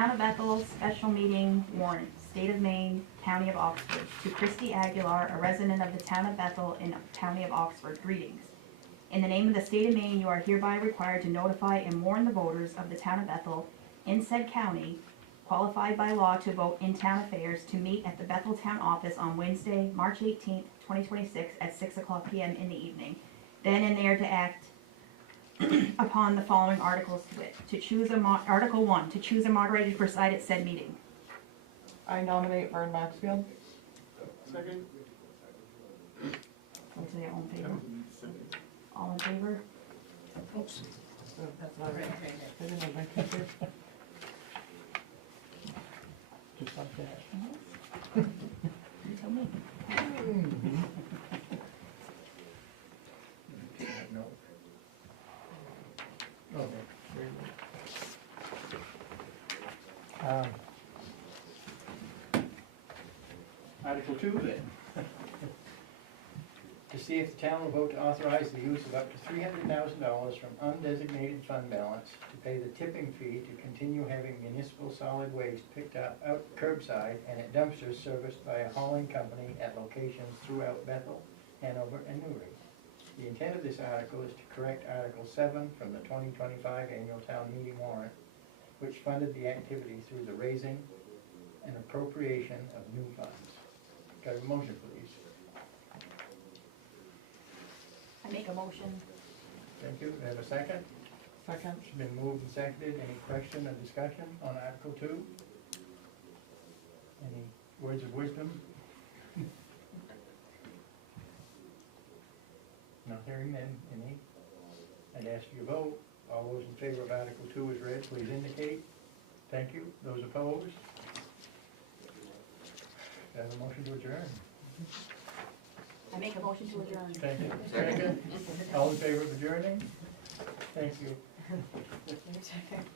Town of Bethel special meeting warrant, State of Maine, County of Oxford. To Christy Aguilar, a resident of the Town of Bethel in County of Oxford, greetings. In the name of the State of Maine, you are hereby required to notify and warn the voters of the Town of Bethel in said county, qualified by law to vote in town affairs, to meet at the Bethel Town Office on Wednesday, March 18th, 2026 at 6:00 p.m. in the evening. Then and there to act upon the following articles to it. To choose Article 1, to choose a moderator to preside at said meeting. I nominate Vern Maxfield. Second. Let's say all in favor. All in favor? Oops. Oh, that's not right. I didn't have my paper. Just like that. You tell me. No. Okay, very good. Article 2 then. To see if the town will vote to authorize the use of up to $300,000 from undesignated fund balance to pay the tipping fee to continue having municipal solid waste picked up out curbside and at dumpsters serviced by a hauling company at locations throughout Bethel, Hanover, and Newry. The intent of this article is to correct Article 7 from the 2025 annual town meeting warrant, which funded the activity through the raising and appropriation of new funds. Got a motion, please? I make a motion. Thank you. Do I have a second? Second. It's been moved and seconded. Any question or discussion on Article 2? Any words of wisdom? Not hearing then, any? I'd ask you to vote. All those in favor of Article 2 as read, please indicate. Thank you. Those opposed? Do I have a motion to adjourn? I make a motion to adjourn. Thank you. Second. All in favor of adjourning? Thank you.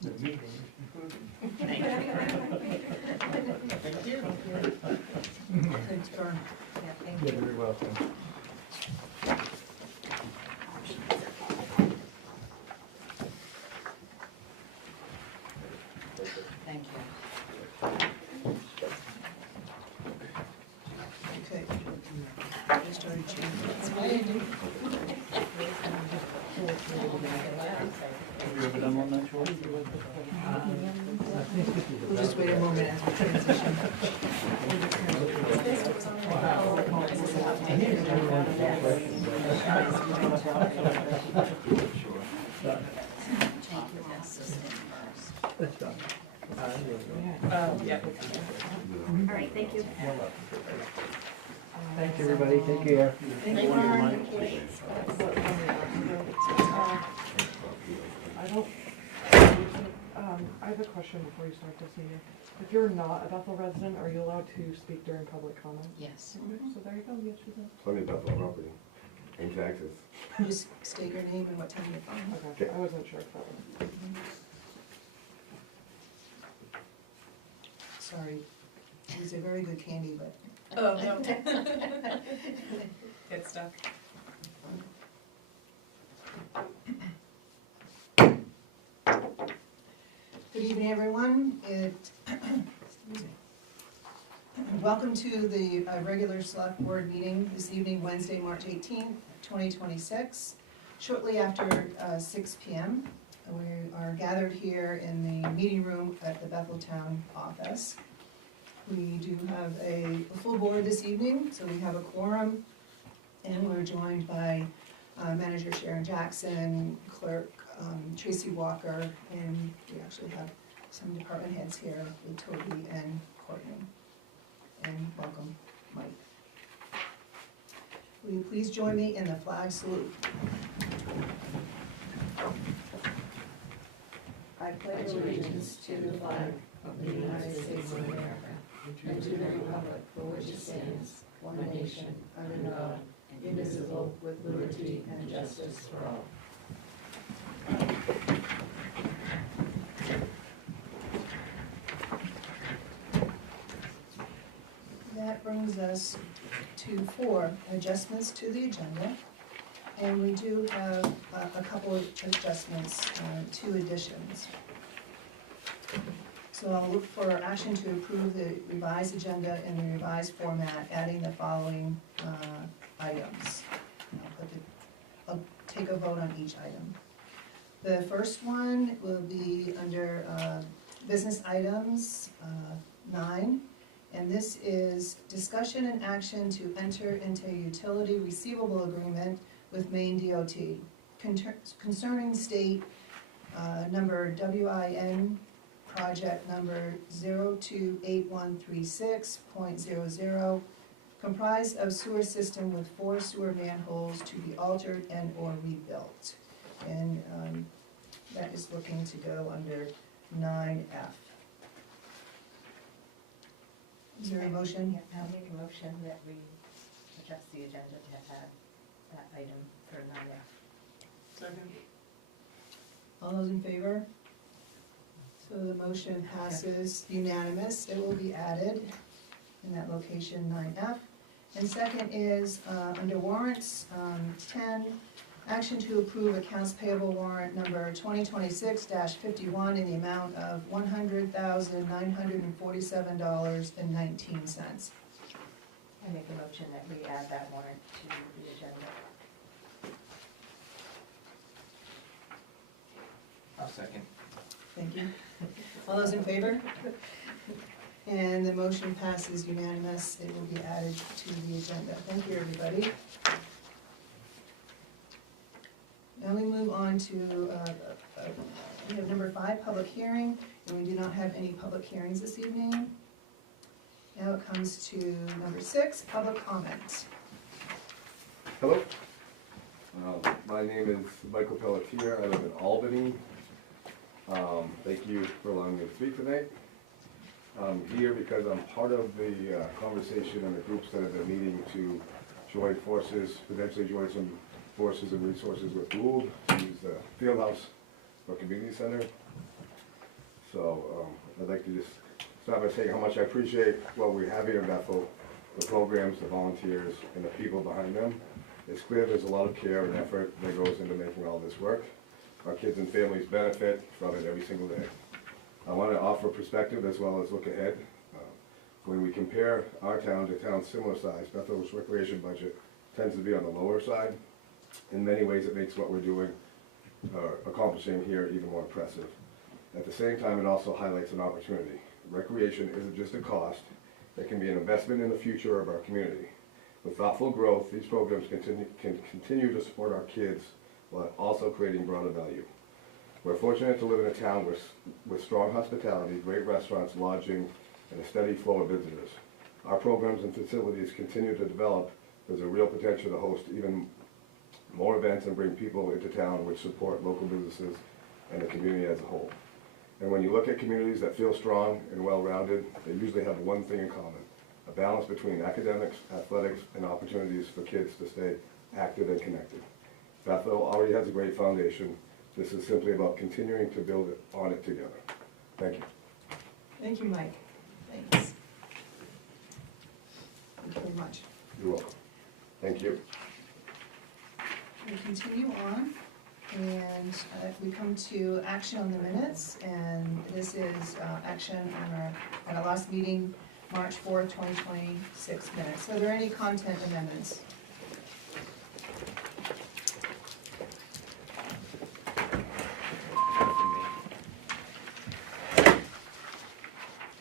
The meeting is concluded. Thank you. Thanks, Vern. You're very welcome. Thank you. Okay. I started changing. Have you ever done one that short? We'll just wait a moment as we transition. Take your assistant first. That's done. Yeah. All right, thank you. Thanks, everybody. Take care. Thank you, Vern. I have a question before you start this meeting. If you're not a Bethel resident, are you allowed to speak during public comment? Yes. So there you go, you have to. Plenty of Bethel property and taxes. Just state your name and what time you're from. Okay, I wasn't sure if that was. Sorry, it was a very good candy, but Oh, no. Good stuff. good evening, everyone. Welcome to the regular select board meeting this evening, Wednesday, March 18th, 2026. Shortly after 6 p.m., we are gathered here in the meeting room at the Bethel Town office. We do have a full board this evening, so we have a quorum, and we're joined by Manager Sharon Jackson, Clerk Tracy Walker, and we actually have some department heads here with Toby and Courtney. And welcome, Mike. Will you please join me in the flag salute? I pledge allegiance to the flag of the United States of America and to the republic for which it stands, one nation, under God, indivisible, with liberty and justice for all. That brings us to 4 adjustments to the agenda. And we do have a couple of adjustments, 2 additions. So I'll look for action to approve the revised agenda in the revised format, adding the following items. I'll take a vote on each item. The first one will be under business items 9, and this is discussion and action to enter into a utility receivable agreement with Maine DOT concerning state number WIN project number 028136.00, comprised of sewer system with 4 sewer manholes to be altered and or rebuilt. And that is looking to go under 9F. Is there a motion? Yeah, I'll make a motion that we adjust the agenda to add that item for 9F. Second. All those in favor? So the motion passes unanimous. It will be added in that location 9F. And second is, under warrants, 10, action to approve accounts payable warrant number 2026-51 in the amount of $100,947.19. I make a motion that we add that warrant to the agenda. I'll second. Thank you. All those in favor? And the motion passes unanimous. It will be added to the agenda. Thank you, everybody. Now we move on to, we have number 5, public hearing, and we do not have any public hearings this evening. Now it comes to number 6, public comment. Hello. My name is Michael Pelletier. I live in Albany. Thank you for allowing me to speak tonight. I'm here because I'm part of the conversation and the groups that have been meeting to join forces, potentially join some forces and resources with Gould, to use the field house or community center. So I'd like to just start by saying how much I appreciate what we have here in Bethel, the programs, the volunteers, and the people behind them. It's clear there's a lot of care and effort that goes into making all this work. Our kids and families benefit from it every single day. I want to offer perspective as well as look ahead. When we compare our town to towns similar size, Bethel's recreation budget tends to be on the lower side. In many ways, it makes what we're doing, accomplishing here even more impressive. At the same time, it also highlights an opportunity. Recreation isn't just a cost, it can be an investment in the future of our community. With thoughtful growth, these programs can continue to support our kids while also creating broader value. We're fortunate to live in a town with strong hospitality, great restaurants, lodging, and a steady flow of visitors. Our programs and facilities continue to develop. There's a real potential to host even more events and bring people into town which support local businesses and the community as a whole. And when you look at communities that feel strong and well-rounded, they usually have one thing in common: a balance between academics, athletics, and opportunities for kids to stay active and connected. Bethel already has a great foundation. This is simply about continuing to build on it together. Thank you. Thank you, Mike. Thanks. Thank you very much. You're welcome. Thank you. We continue on, and we come to action on the minutes, and this is action on at our last meeting, March 4th, 2026 minutes. Are there any content amendments?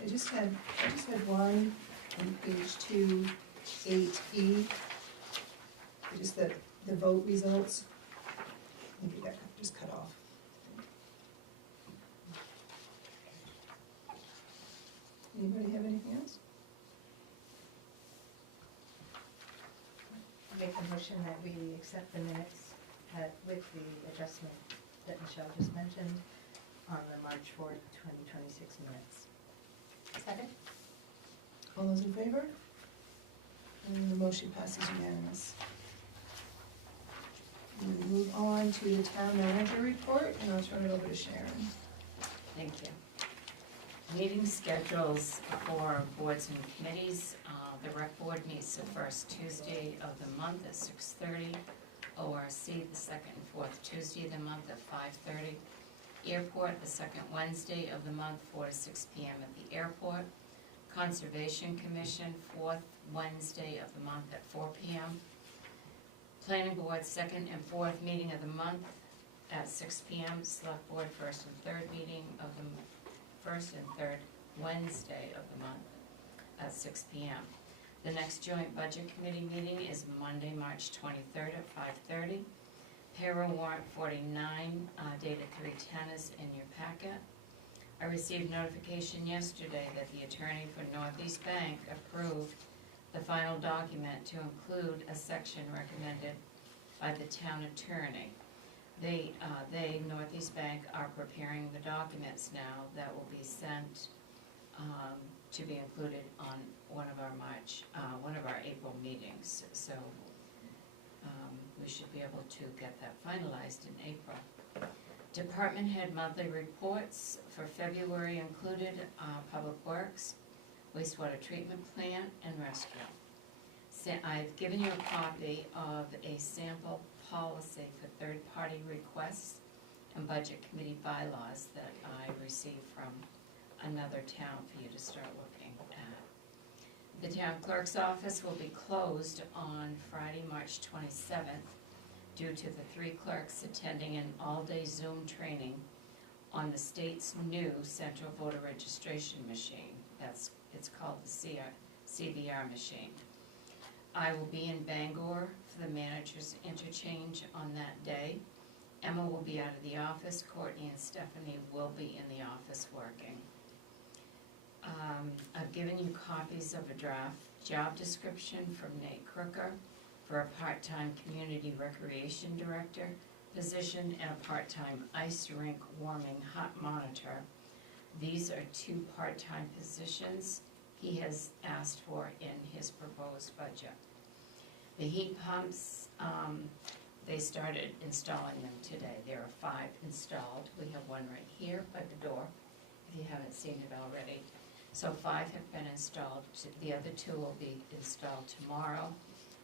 I just had one on page 2, 8E. Just the vote results. Maybe that just cut off. Anybody have anything else? I make a motion that we accept the minutes with the adjustment that Michelle just mentioned on the March 4th, 2026 minutes. Second? All those in favor? And the motion passes unanimous. We'll move on to the town manager report, and I'll turn it over to Sharon. Thank you. Meeting schedules for boards and committees. The rec board meets the first Tuesday of the month at 6:30. ORC the second and fourth Tuesday of the month at 5:30. Airport, the second Wednesday of the month, 4 to 6 p.m. at the airport. Conservation Commission, fourth Wednesday of the month at 4 p.m. Planning Board, second and fourth meeting of the month at 6 p.m. Select Board, first and third meeting of the first and third Wednesday of the month at 6 p.m. The next joint budget committee meeting is Monday, March 23rd at 5:30. Payroll warrant 49, dated 3/10 is in your packet. I received notification yesterday that the attorney for Northeast Bank approved the final document to include a section recommended by the town attorney. They, Northeast Bank, are preparing the documents now that will be sent to be included on one of our April meetings. So we should be able to get that finalized in April. Department head monthly reports for February included Public Works, wastewater treatment plant, and rescue. I've given you a copy of a sample policy for third-party requests and budget committee bylaws that I received from another town for you to start looking at. The town clerk's office will be closed on Friday, March 27th, due to the 3 clerks attending an all-day Zoom training on the state's new central voter registration machine. It's called the CVR machine. I will be in Bangor for the manager's interchange on that day. Emma will be out of the office. Courtney and Stephanie will be in the office working. I've given you copies of a draft job description from Nate Crooker for a part-time community recreation director position and a part-time ice rink warming hot monitor. These are 2 part-time positions he has asked for in his proposed budget. The heat pumps, they started installing them today. There are 5 installed. We have one right here by the door, if you haven't seen it already. So 5 have been installed. The other 2 will be installed tomorrow,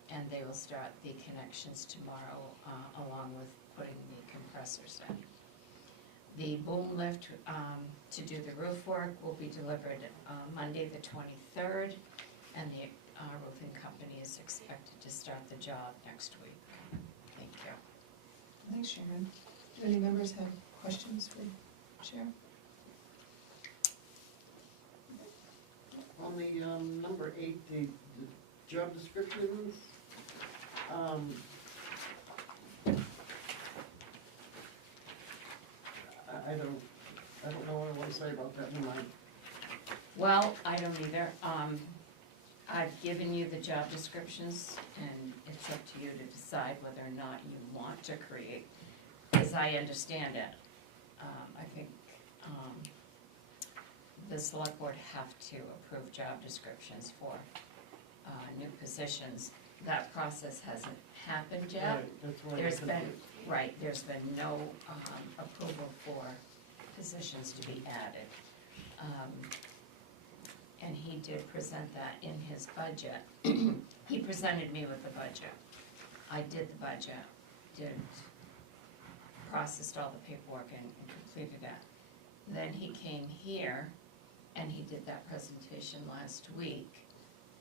and they will start the connections tomorrow, along with putting the compressors in. The boom lift to do the roof work will be delivered Monday the 23rd, and the roofing company is expected to start the job next week. Thank you. Thanks, Sharon. Do any members have questions for Sharon? On the number 8, the job descriptions, I don't know what I want to say about that, never mind. Well, I don't either. I've given you the job descriptions, and it's up to you to decide whether or not you want to create, as I understand it. I think the select board have to approve job descriptions for new positions. That process hasn't happened yet. Right, that's why There's I'm been, confused. right, there's been no approval for positions to be added. And he did present that in his budget. He presented me with the budget. I did the budget, processed all the paperwork and completed it. Then he came here and he did that presentation last week.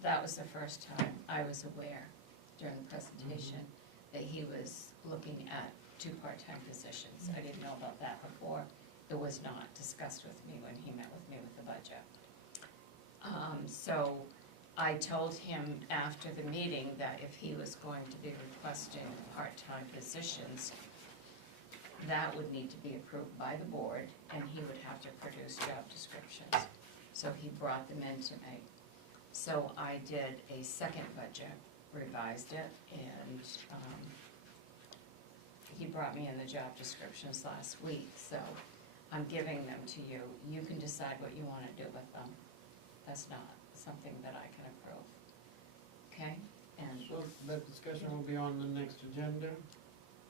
That was the first time I was aware during the presentation that he was looking at 2 part-time positions. I didn't know about that before. It was not discussed with me when he met with me with the budget. So I told him after the meeting that if he was going to be requesting part-time positions, that would need to be approved by the board, and he would have to produce job descriptions. So he brought them in to me. So I did a second budget, revised it, and he brought me in the job descriptions last week, so I'm giving them to you. You can decide what you want to do with them. That's not something that I can approve. Okay? And So that discussion will be on the next agenda?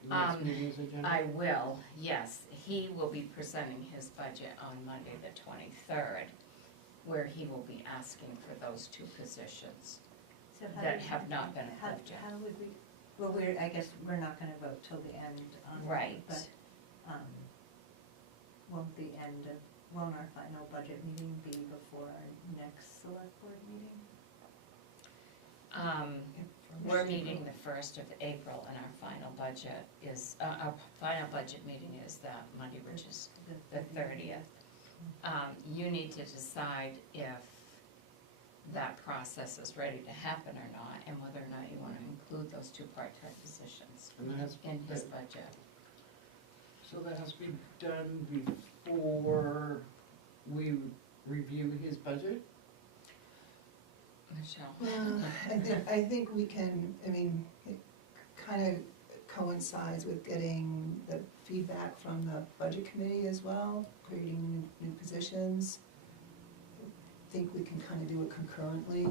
The next meeting's agenda? I will, yes. He will be presenting his budget on Monday the 23rd, where he will be asking for those 2 positions So how that did- have not been How, approved yet. how would we, well, I guess we're not gonna vote till the end on that. Right. But, won't our final budget meeting be before our next select board meeting? We're meeting the 1st of April, and our final budget is, our final budget meeting is that Monday, which is the 30th. You need to decide if that process is ready to happen or not, and whether or not you want to include those 2 part-time positions And that has, in his budget. so that has to be done before we review his budget? Michelle? Well, I think we can, I mean, it kind of coincides with getting the feedback from the budget committee as well, creating new positions. I think we can kind of do it concurrently.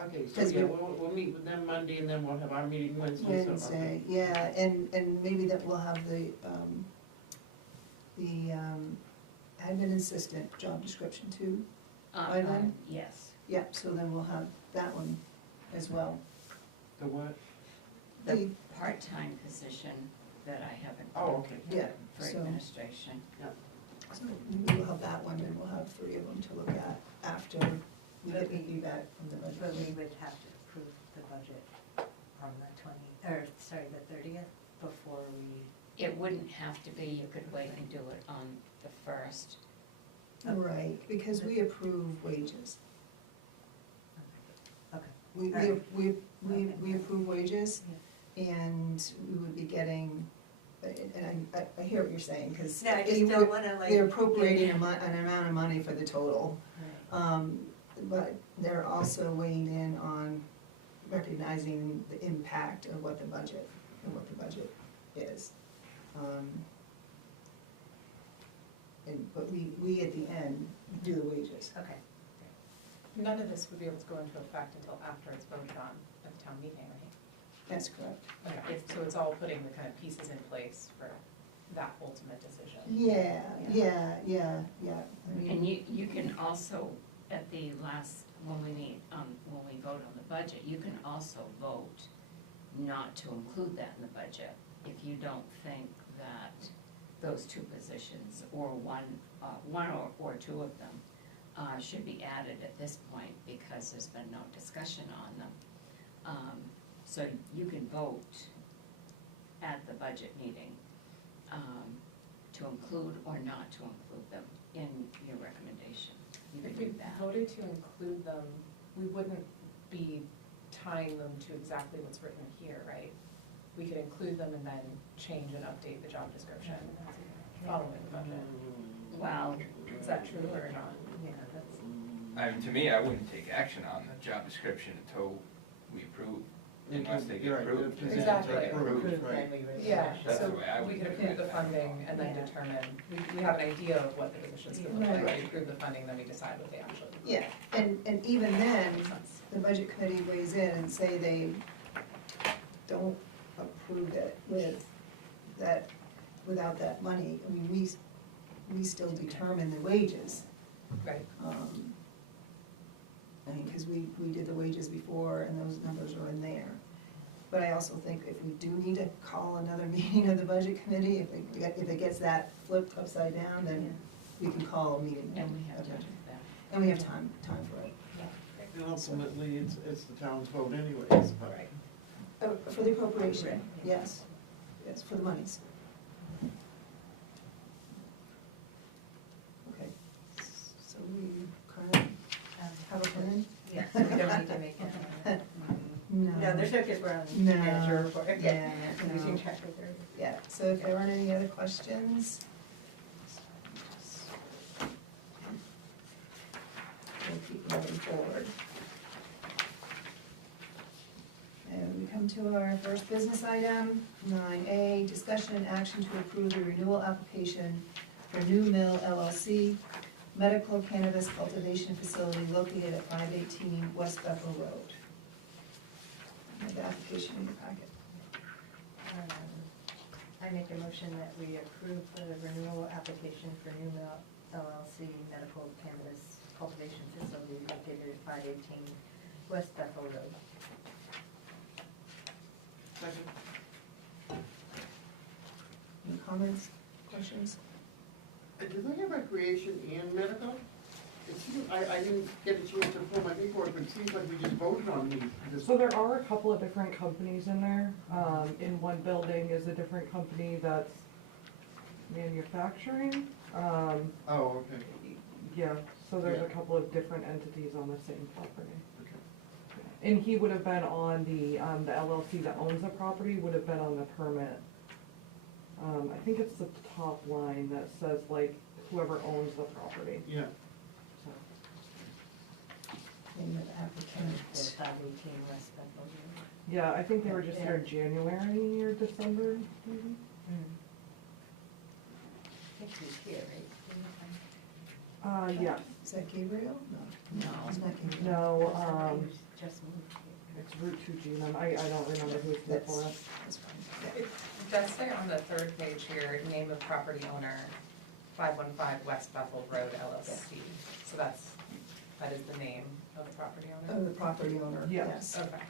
Okay, so Because yeah, we- we'll meet with them Monday and then we'll have our meeting Wednesday. so, okay. Wednesday, yeah, and maybe that we'll have the admin assistant job description too. By then? Yes. Yep, so then we'll have that one as well. The what? The part-time position that I haven't. Oh, okay. Yeah, For so- administration. So maybe we'll have that one, and we'll have 3 of them to look at after we get the feedback from the budget. But we would have to approve the budget on the 30th before we. It wouldn't have to be, you could wait and do it on the 1st. Right, because we approve wages. Okay. We Okay. approve wages, and we would be getting, and I hear what you're saying, because No, I just don't wanna like. they're appropriating an amount of money for the total. Right. But they're also weighing in on recognizing the impact of what the budget is. But we at the end do the wages. Okay. None of this would be able to go into effect until after it's voted on at the town meeting, right? That's correct. Okay, so it's all putting the kind of pieces in place for that ultimate decision. Yeah. I mean, And you can also, at the last, when we vote on the budget, you can also vote not to include that in the budget if you don't think that those 2 positions, or one or 2 of them, should be added at this point, because there's been no discussion on them. So you can vote at the budget meeting to include or not to include them in your recommendation. You can If do we that. voted to include them, we wouldn't be tying them to exactly what's written here, right? We could include them and then change and update the job description following the budget. Well, Is that true or not? Yeah, that's. I mean, to me, I wouldn't take action on the job description until we approve, unless they get Right, approved. if it's Exactly. approved, right. Yeah, That's so the way I would we could look approve at the that. funding and then Yeah. determine, we have an idea of what the positions could look like. Right. We approve the funding, then we decide what they actually look like. Yeah, and even then, Makes sense. the budget committee weighs in and say they don't approve it without that money. I mean, we still determine the wages. Right. I mean, because we did the wages before, and those numbers are in there. But I also think if we do need to call another meeting of the budget committee, if it gets that flipped upside down, then we can call a meeting. and we have of to do budget. that. And we have time for it. And ultimately, it's the town's vote anyways, but. Right. For the appropriation, yes, for the monies. Okay, so we kind of have a plan? Yeah, so we don't need to make it. No. No, there's no, because we're on No. manager report. Yeah, no. Losing track of their. Yeah, so if there aren't any other questions. We'll keep moving forward. And we come to our first business item, 9A, discussion and action to approve the renewal application for New Mill LLC, medical cannabis cultivation facility located at 518 West Bethel Road. Have the application in your packet. I make a motion that we approve the renewal application for New Mill LLC medical cannabis cultivation facility located at 518 West Bethel Road. Any comments, questions? do they have recreation and medical? It seems, I didn't get a chance to pull my paperwork, but it seems like we just voted on this. So there are a couple of different companies in there. In one building is a different company that's manufacturing. Oh, okay, Yeah, so there's Yeah. a couple of different entities on the same property. okay. And he would have been on the LLC that owns the property would have been on the permit. I think it's the top line that says like whoever owns the property. Yeah, So, Name of the applicant. 518 West Bethel Road. yeah, I think they were just here in January or December, maybe. I think he's here, right? Yeah, Is that Gabriel? No. No. It's not Gabriel. no, He's just moved here. it's Route 2G, and I don't remember who's here for it. That's fine, yeah. It does say on the third page here, name of property owner, 515 West Bethel Road LLC. So that is the name of the property owner? Oh, the property owner, Yeah. yes. Okay.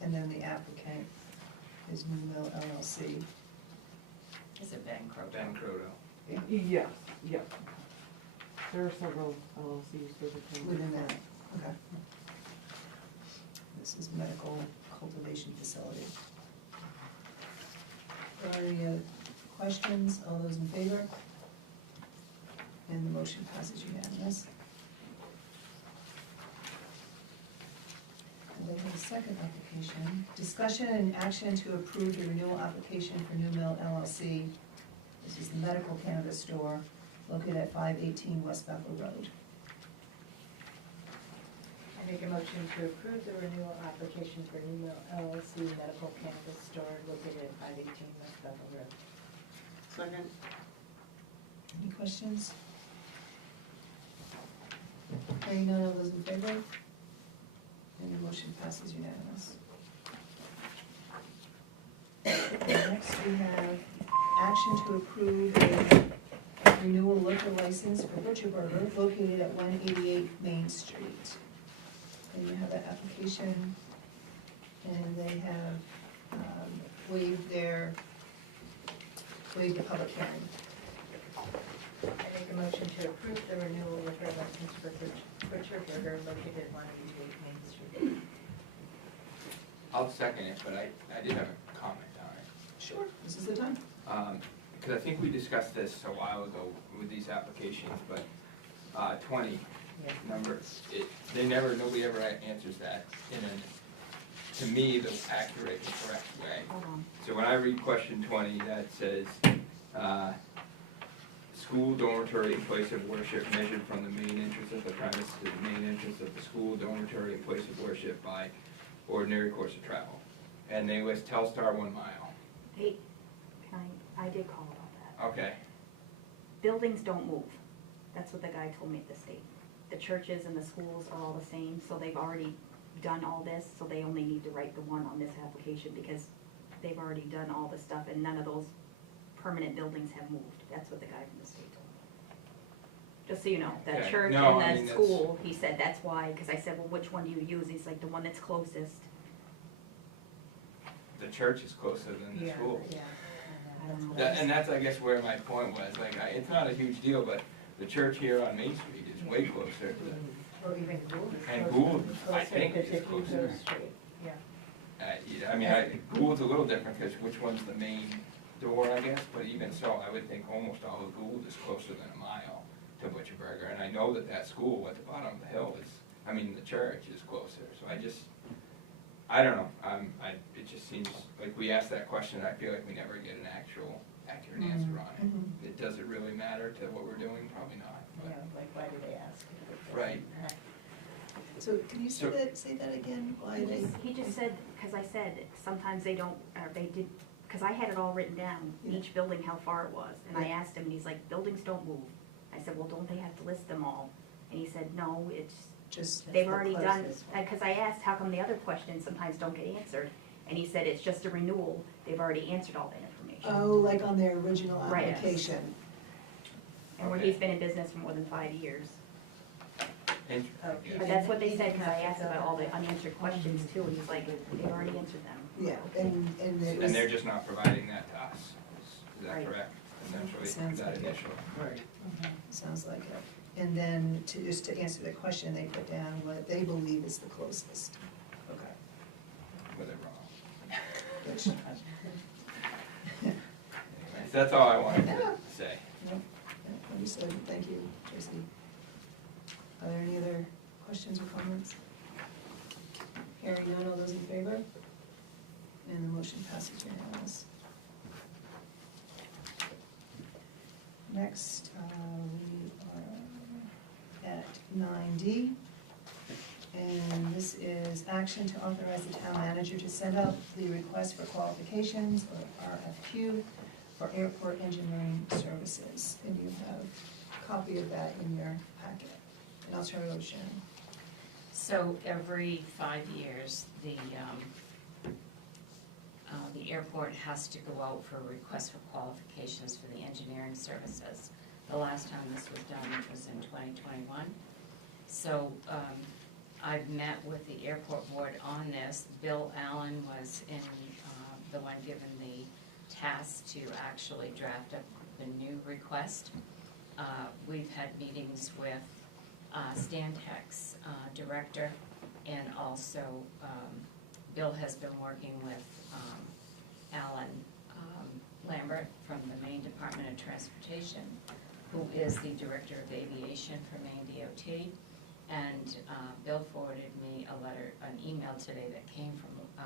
And then the applicant is New Mill LLC. Is it Ben Crowe? Ben Croto. Yes, yeah. There are several LLCs within. Within that, okay. This is medical cultivation facility. Are there any questions? All those in favor? And the motion passes unanimous. And then the second application, discussion and action to approve the renewal application for New Mill LLC. This is the medical cannabis store located at 518 West Bethel Road. I make a motion to approve the renewal application for New Mill LLC Medical Cannabis Store located at 518 West Bethel Road. second, Any questions? Hearing none, all those in favor? And the motion passes unanimous. Next, we have action to approve a renewal liquor license for Butcher Burger located at 188 Main Street. And you have that application, and they have waived the public hearing. I make a motion to approve the renewal liquor license for Butcher Burger located at 188 Main Street. I'll second it, but I did have a comment on it. Sure, this is the time. Because I think we discussed this a while ago with these applications, but 20 Yeah. number, nobody ever answers that in to me, the accurate and correct way. Hold on. So when I read question 20, that says, school dormitory and place of worship measured from the main entrance of the premise to the main entrance of the school dormitory and place of worship by ordinary course of travel. And they list Telstar 1 mile. Hey, I did call about that. Okay, Buildings don't move. That's what the guy told me at the state. The churches and the schools are all the same, so they've already done all this, so they only need to write the one on this application because they've already done all the stuff and none of those permanent buildings have moved. That's what the guy from the state told me. Just so you know, the Okay. church No, I and mean, the that's- school, he said that's why, because I said, well, which one do you use? He's like, the one that's closest. the church is closer than the school. Yeah. And that's, I guess, where my point was, like, it's not a huge deal, but the church here on Main Street is way closer to, Or even Gould is And closer- Gould, I closer think, because is if you go closer. straight, yeah. yeah, I mean, Gould's a little different, because which one's the main door, I guess, but even so, I would think almost all of Gould is closer than a mile to Butcher Burger, and I know that that school at the bottom of the hill is, I mean, the church is closer, so I don't know, it just seems, like, we asked that question, I feel like we never get an accurate answer on it. Does it really matter to what we're doing? Probably not, Yeah, but, like, why do they ask? Right. So can you So- say that again? Why they? He just said, because I said, sometimes they don't, or they did, because I had it all written down, Yeah. each building, how far it was. And I Yeah. asked him, and he's like, buildings don't move. I said, well, don't they have to list them all? And he said, no, it's, Just, they've the already done, closest one. because I asked, how come the other questions sometimes don't get answered? And he said, it's just a renewal, they've already answered all that information. oh, like on their original Right. application. And where Okay. he's been in business for more than 5 years. and, Okay. But that's what they said, because I asked about all the unanswered questions too, and he's like, they've already answered them. Yeah, and it was. and they're just not providing that to us, is that Right. correct? potentially, Sounds that like it. initial. Right. Sounds like it. And then just to answer the question, they put down what they believe is the closest. Okay. With it wrong. Which, Anyways, that's all I wanted to say. no, understood, thank you, Tracy. Are there any other questions or comments? Hearing none, all those in favor? And the motion passes unanimous. Next, we are at 9D. And this is action to authorize the town manager to send out the request for qualifications, or RFQ, for airport engineering services. And you have a copy of that in your packet. And I'll turn it over to Sharon. So every 5 years, the airport has to go out for a request for qualifications for the engineering services. The last time this was done was in 2021. So I've met with the airport board on this. Bill Allen was the one given the task to actually draft up the new request. We've had meetings with Stantec's director, and also Bill has been working with Alan Lambert from the Maine Department of Transportation, who is the Director of Aviation for Maine DOT. And Bill forwarded me an email today that came from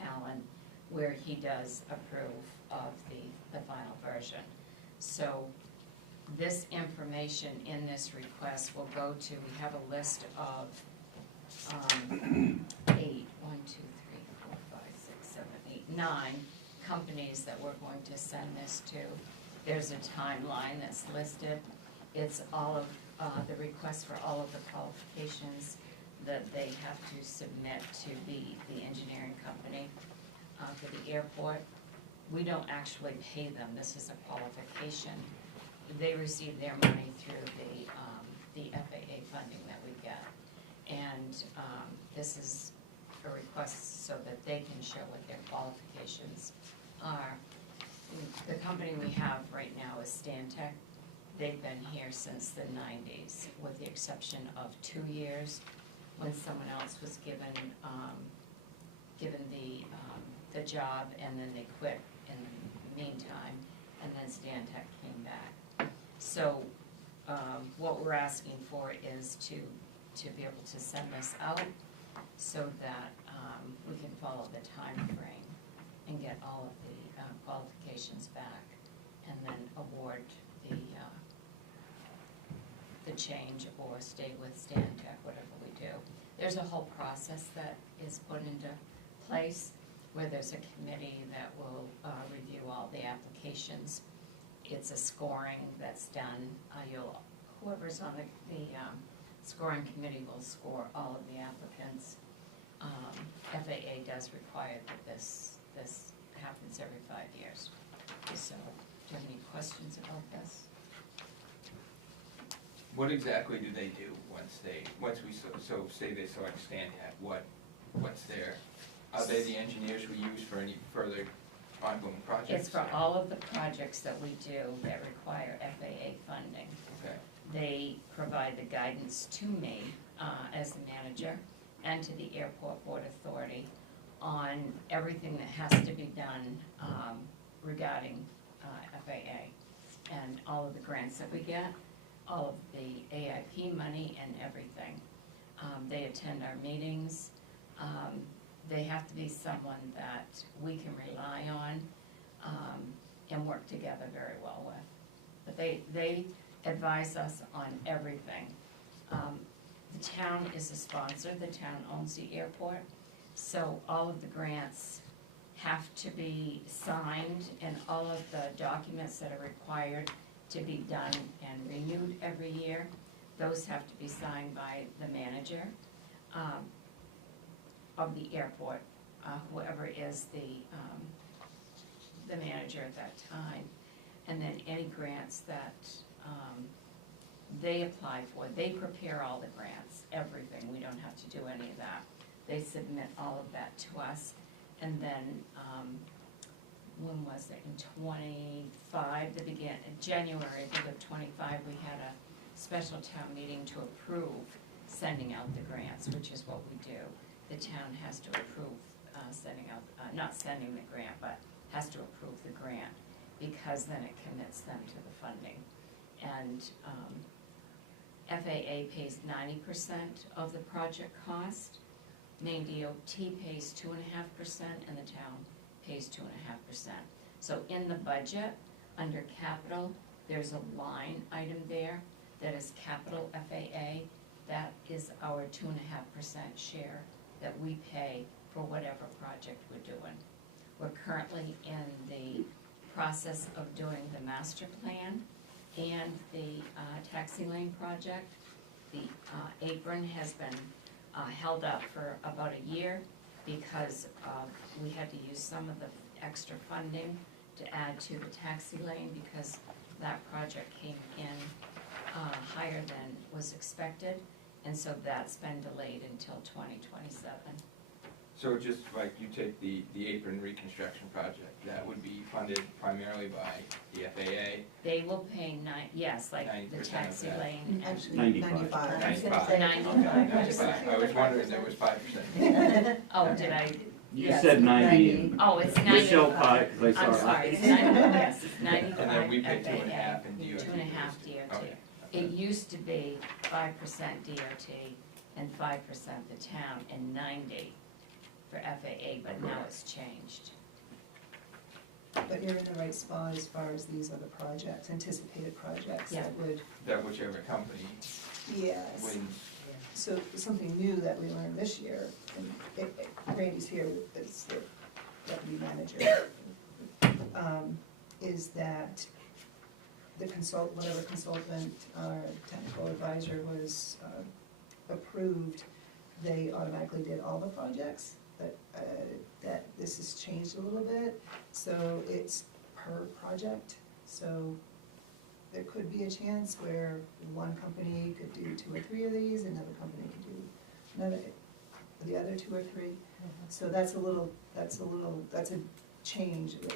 Alan, where he does approve of the final version. So this information in this request will go to, we have a list of 9 companies that we're going to send this to. There's a timeline that's listed. It's all of the requests for all of the qualifications that they have to submit to the engineering company for the airport. We don't actually pay them. This is a qualification. They receive their money through the FAA funding that we get. And this is a request so that they can show what their qualifications are. The company we have right now is Stantec. They've been here since the 90s, with the exception of 2 years when someone else was given the job, and then they quit in the meantime, and then Stantec came back. So what we're asking for is to be able to send this out so that we can follow the time frame and get all of the qualifications back, and then award the change or stay with Stantec, whatever we do. There's a whole process that is put into place where there's a committee that will review all the applications. It's a scoring that's done. Whoever's on the scoring committee will score all of the applicants. FAA does require that this happens every 5 years. So, do you have any questions about this? What exactly do they do once we say they select Stantec? What's their, are they the engineers we use for any further ongoing projects? It's for all of the projects that we do that require FAA funding. Okay. They provide the guidance to me as the manager and to the Airport Board Authority on everything that has to be done regarding FAA and all of the grants that we get, all of the AIP money and everything. They attend our meetings. They have to be someone that we can rely on and work together very well with. But they advise us on everything. The town is a sponsor. The town owns the airport. So all of the grants have to be signed, and all of the documents that are required to be done and renewed every year, those have to be signed by the manager of the airport, whoever is the manager at that time. And then any grants that they apply for, they prepare all the grants, everything. We don't have to do any of that. They submit all of that to us, and then when was it, in 25, January, I think of 25, we had a special town meeting to approve sending out the grants, which is what we do. The town has to approve sending out, not sending the grant, but has to approve the grant, because then it commits them to the funding. And FAA pays 90% of the project cost, Maine DOT pays 2.5%, and the town pays 2.5%. So in the budget, under capital, there's a line item there that is capital FAA. That is our 2.5% share that we pay for whatever project we're doing. We're currently in the process of doing the master plan and the taxi lane project. The apron has been held up for about a year because we had to use some of the extra funding to add to the taxi lane because that project came in higher than was expected, and so that's been delayed until 2027. So just like you take the apron reconstruction project, that would be funded primarily by the FAA? They will pay like the 90% of taxi that. lane. Actually, 95. 95. 95%. I was wondering, there was 5%. Oh, did I? You Yes, said 90. Oh, it's 95. Michelle Pike, 'cause I I'm saw sorry, it. it's 90, yes, it's 95 And then we pay FAA, 2.5 in DOT. 2.5 DOT. Okay. It used to be 5% DOT and 5% the town and 90 for FAA, but now it's changed. But you're in the right spot as far as these other projects, anticipated projects Yeah. that would, That whichever company yes. wins. So something new that we learned this year, and Randy's here as the deputy manager, is that the whatever consultant or technical advisor was approved, they automatically did all the projects, but that this has changed a little bit, so it's per project, so there could be a chance where one company could do 2 or 3 of these, another company could do the other 2 or 3. So that's a change that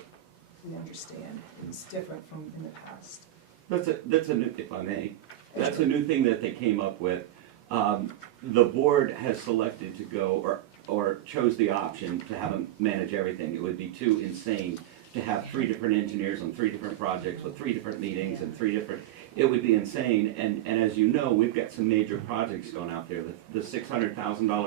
we understand. It's different from in the past. That's a new, if I may, that's a new thing that they came up with. The board has selected to go, or chose the option to have them manage everything. It would be too insane to have 3 different engineers on 3 different projects with 3 different meetings and 3 different, it would be insane. And as you know, we've got some major projects going out there. The $600,000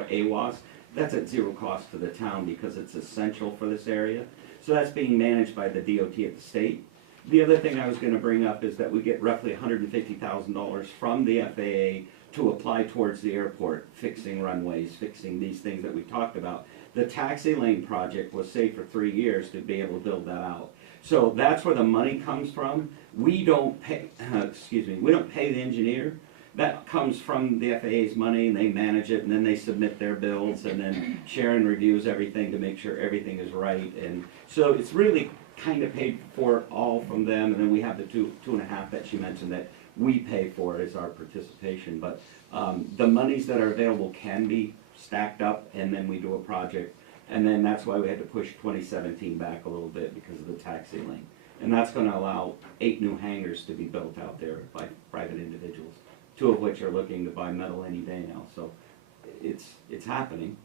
AWAS, that's at 0 cost to the town because it's essential for this area. So that's being managed by the DOT at the state. The other thing I was gonna bring up is that we get roughly $150,000 from the FAA to apply towards the airport, fixing runways, fixing these things that we talked about. The taxi lane project was saved for 3 years to be able to build that out. So that's where the money comes from. We don't pay, we don't pay the engineer. That comes from the FAA's money, and they manage it, and then they submit their bills, and then Sharon reviews everything to make sure everything is right. And so it's really kind of paid for all from them, and then we have the 2.5 that she mentioned that we pay for as our participation. But the monies that are available can be stacked up, and then we do a project. And then that's why we had to push 2017 back a little bit because of the taxi lane. And that's gonna allow 8 new hangars to be built out there by private individuals, 2 of which are looking to buy metal any day now. So it's happening.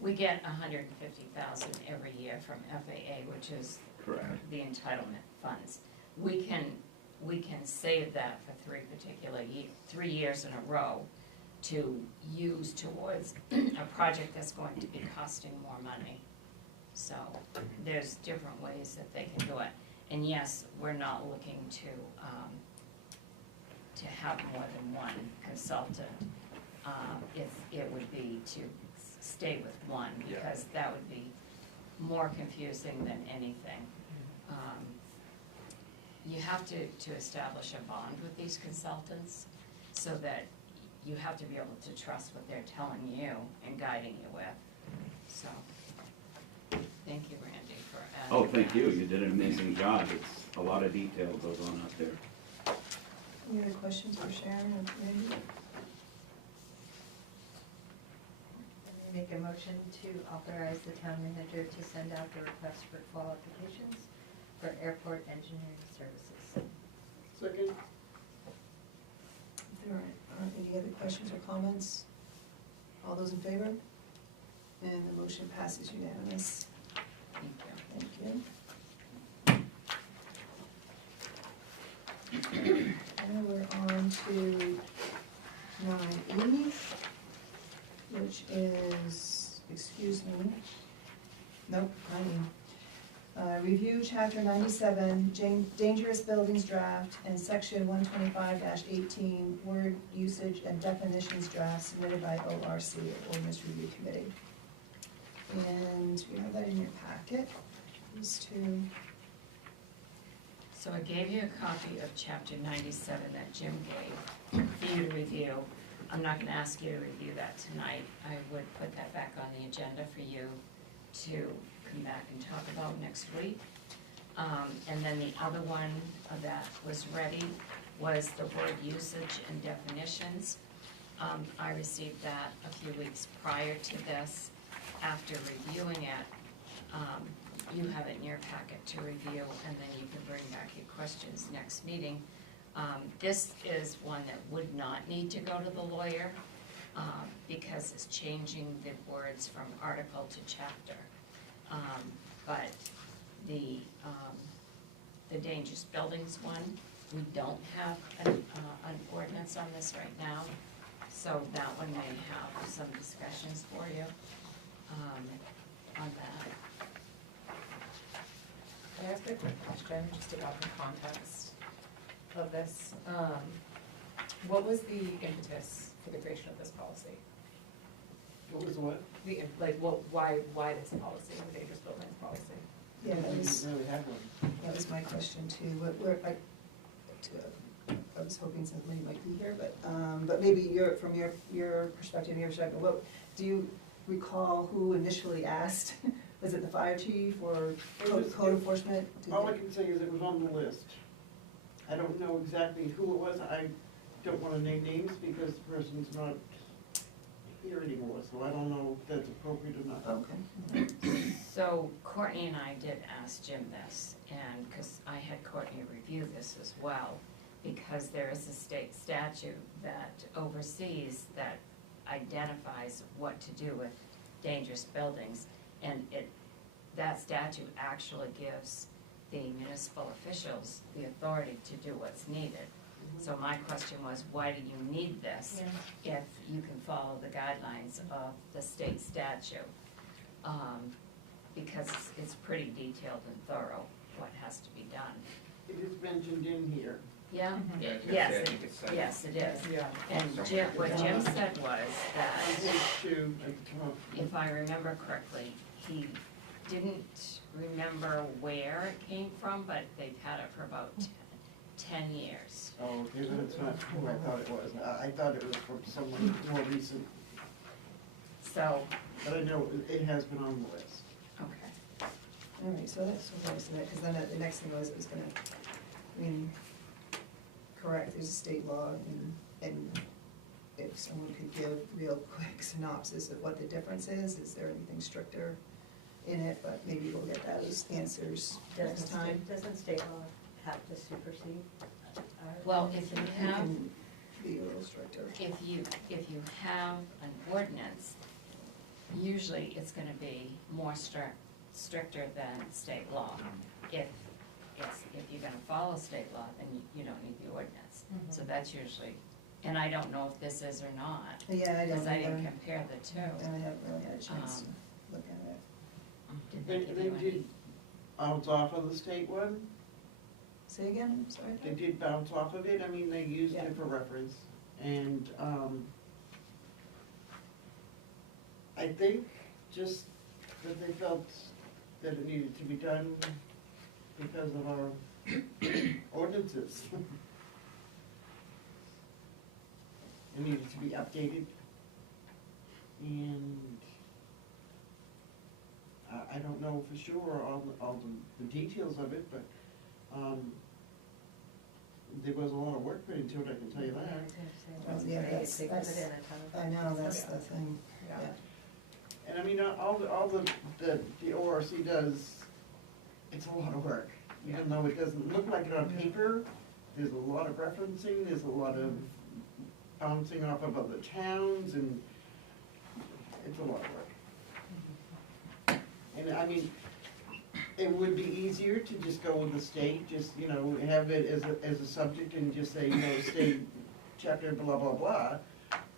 We get $150,000 every year from FAA, which is Correct. the entitlement funds. We can save that for 3 years in a row to use towards a project that's going to be costing more money. So there's different ways that they can do it. And yes, we're not looking to have more than one consultant. If it would be to stay with one, because that would be more confusing than anything. You have to establish a bond with these consultants so that you have to be able to trust what they're telling you and guiding you with. So, thank you, Randy, for adding Oh, thank that. you. You did an amazing job. It's a lot of detail goes on out there. Any other questions for Sharon or Randy? make a motion to authorize the town manager to send out the request for qualifications for airport engineering services. Second? If there aren't any other questions or comments, all those in favor? And the motion passes unanimous. Thank you. Thank you. Now we're on to 9E, which is, excuse me, nope, 9E. Review chapter 97, dangerous buildings draft, and section 125-18, word usage and definitions draft submitted by ORC, Ordinance Review Committee. And you have that in your packet, these two. So I gave you a copy of chapter 97 that Jim gave for you to review. I'm not gonna ask you to review that tonight. I would put that back on the agenda for you to come back and talk about next week. And then the other one that was ready was the word usage and definitions. I received that a few weeks prior to this. After reviewing it, you have it in your packet to review, and then you can bring back your questions next meeting. This is one that would not need to go to the lawyer, because it's changing the words from article to chapter. But the dangerous buildings one, we don't have an ordinance on this right now, so that one may have some discussions for you on that. Can I ask a quick question, just about the context of this? What was the impetus for the creation of this policy? What was the what? Why this policy, the dangerous buildings policy? Yeah, We that was, didn't really have one. that was my question too. I was hoping somebody might be here, but maybe from your perspective, what, do you recall who initially asked? Was it the fire chief or code enforcement? All I can say is it was on the list. I don't know exactly who it was. I don't wanna name names because the person's not here anymore, so I don't know if that's appropriate or not. Okay. So Courtney and I did ask Jim this, and, because I had Courtney review this as well, because there is a state statute that oversees, that identifies what to do with dangerous buildings, and that statute actually gives the municipal officials the authority to do what's needed. So my question was, why do you need this if you can follow the guidelines of the state statute? Because it's pretty detailed and thorough, what has to be done. It is mentioned in here. Yeah? Yeah, I was gonna Yes, say, I think it's yes, it is. Yeah. And Jim, what Jim said was On that, page 2 at the top. if I remember correctly, he didn't remember where it came from, but they've had it for about 10 years. Oh, okay, then it's not who I thought it was. I thought it was from someone more recent, So, but I know it has been on the list. okay. All right, so that's what I was saying, because then the next thing was, it was gonna, correct, there's a state law, and if someone could give real quick synopsis of what the difference is there anything stricter in it, but maybe we'll get those answers next time. Doesn't state law have to supersede our? Well, if you You have, can be a little stricter. if you have an ordinance, usually it's gonna be more stricter than state law. If you're gonna follow state law, then you don't need the ordinance. So that's usually, and I don't know if this is or not, Yeah, I don't because I didn't either. compare the two. And I haven't really had a chance to look at it. Did They they give you did any? bounce off of the state one. Say again, I'm sorry? They did bounce off of it. I mean, they used Yeah. it for reference. And, I think just that they felt that it needed to be done because of our ordinances. It needed to be updated. And I don't know for sure all the details of it, but, there was a lot of work put into it, I can tell you that. Yeah, that's- They put it in a ton of. I know, that's the thing, Yeah. yeah. And I mean, all the ORC does, it's a lot of work. Even though it doesn't look like it on paper, there's a lot of referencing, there's a lot of bouncing off of other towns, and it's a lot of work. And I mean, it would be easier to just go with the state, just, you know, have it as a subject and just say, you know, state chapter blah, blah, blah.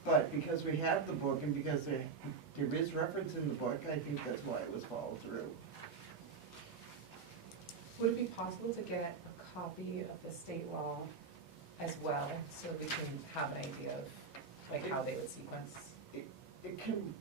But because we have the book and because there is reference in the book, I think that's why it was followed through. Would it be possible to get a copy of the state law as well, so we can have an idea of, like, how they would sequence? It can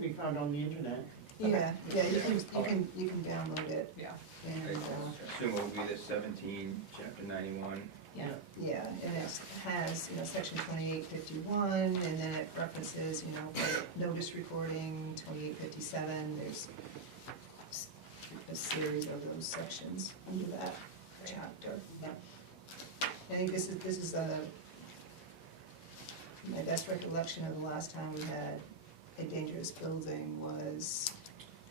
be found on the internet. Yeah, you can download it. Yeah. And, Assume it will be the 17, chapter 91. Yeah. yeah, and it has, you know, section 2851, and then it references, you know, for notice recording, 2857, there's a series of those sections under that chapter. I think this is my best recollection of the last time we had a dangerous building was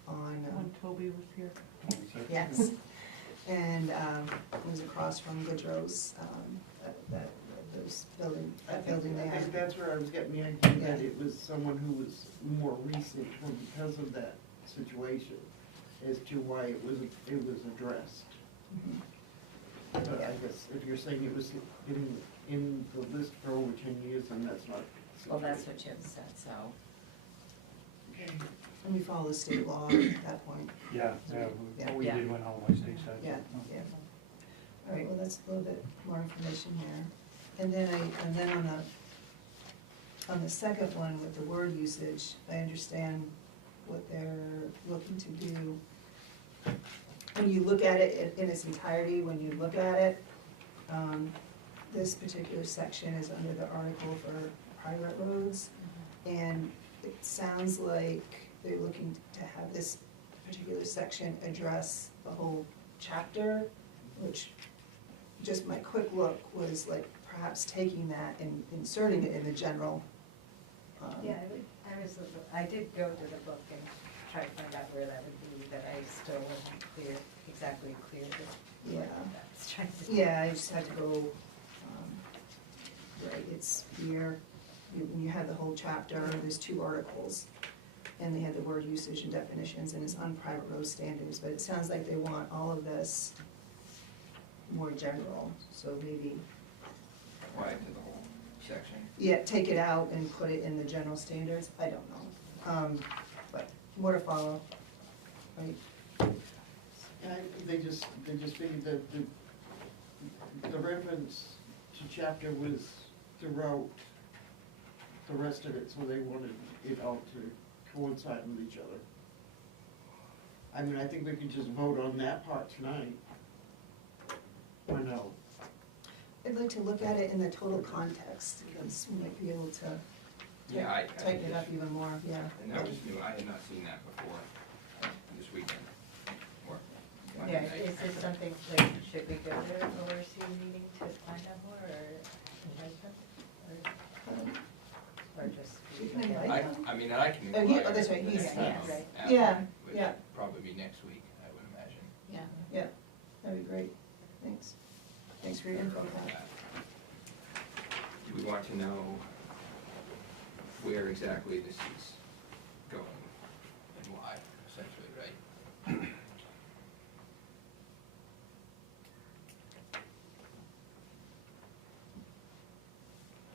on. When Toby was here. Yes, and it was across from Goodrow's, that building they I think had. that's where I was getting the idea that Yeah. it was someone who was more recent, or because of that situation, as to why it was addressed. Mhm. But I guess if you're saying it was in the list for over 10 years, then that's not. Well, that's what Jim said, so. Okay. And we follow the state law at that point. Yeah, Yeah. we Yeah. did when all my state said. Yeah, yeah. All right, well, that's a little bit more information there. And then on the second one with the word usage, I understand what they're looking to do. When you look at it in its entirety, when you look at it, this particular section is under the article for private roads. And it sounds like they're looking to have this particular section address the whole chapter, which just my quick look was like perhaps taking that and inserting it in the general. Yeah, I did go to the book and try to find out where that would be, but I still wasn't exactly clear with Yeah. what I was trying to. Yeah, I just had to go, right, it's here, when you have the whole chapter, there's 2 articles. And they had the word usage and definitions, and it's on private road standards, but it sounds like they want all of this more general, so maybe, Apply it to the whole section. yeah, take it out and put it in the general standards, I don't know. But more to follow, right? And I think they just figured that the reference to chapter was throughout the rest of it, so they wanted it all to coincide with each other. I mean, I think we could just vote on that part tonight. Or no? I'd like to look at it in the total context, because we might be able to Yeah, I tighten it up even more, yeah. And that was new, I had not seen that before this weekend. Or Monday Yeah, night. is this something, like, should we go to an ORC meeting to find out more, or invite them? Or just? You can invite them. I mean, I can Oh, inquire. oh, that's right, the he's- next yeah, time right. after, Yeah, which yeah. probably be next week, I would imagine. Yeah. Yeah, that'd be great, thanks. Thanks for your info, Pat. Do we want to know where exactly this is going and why, essentially, right?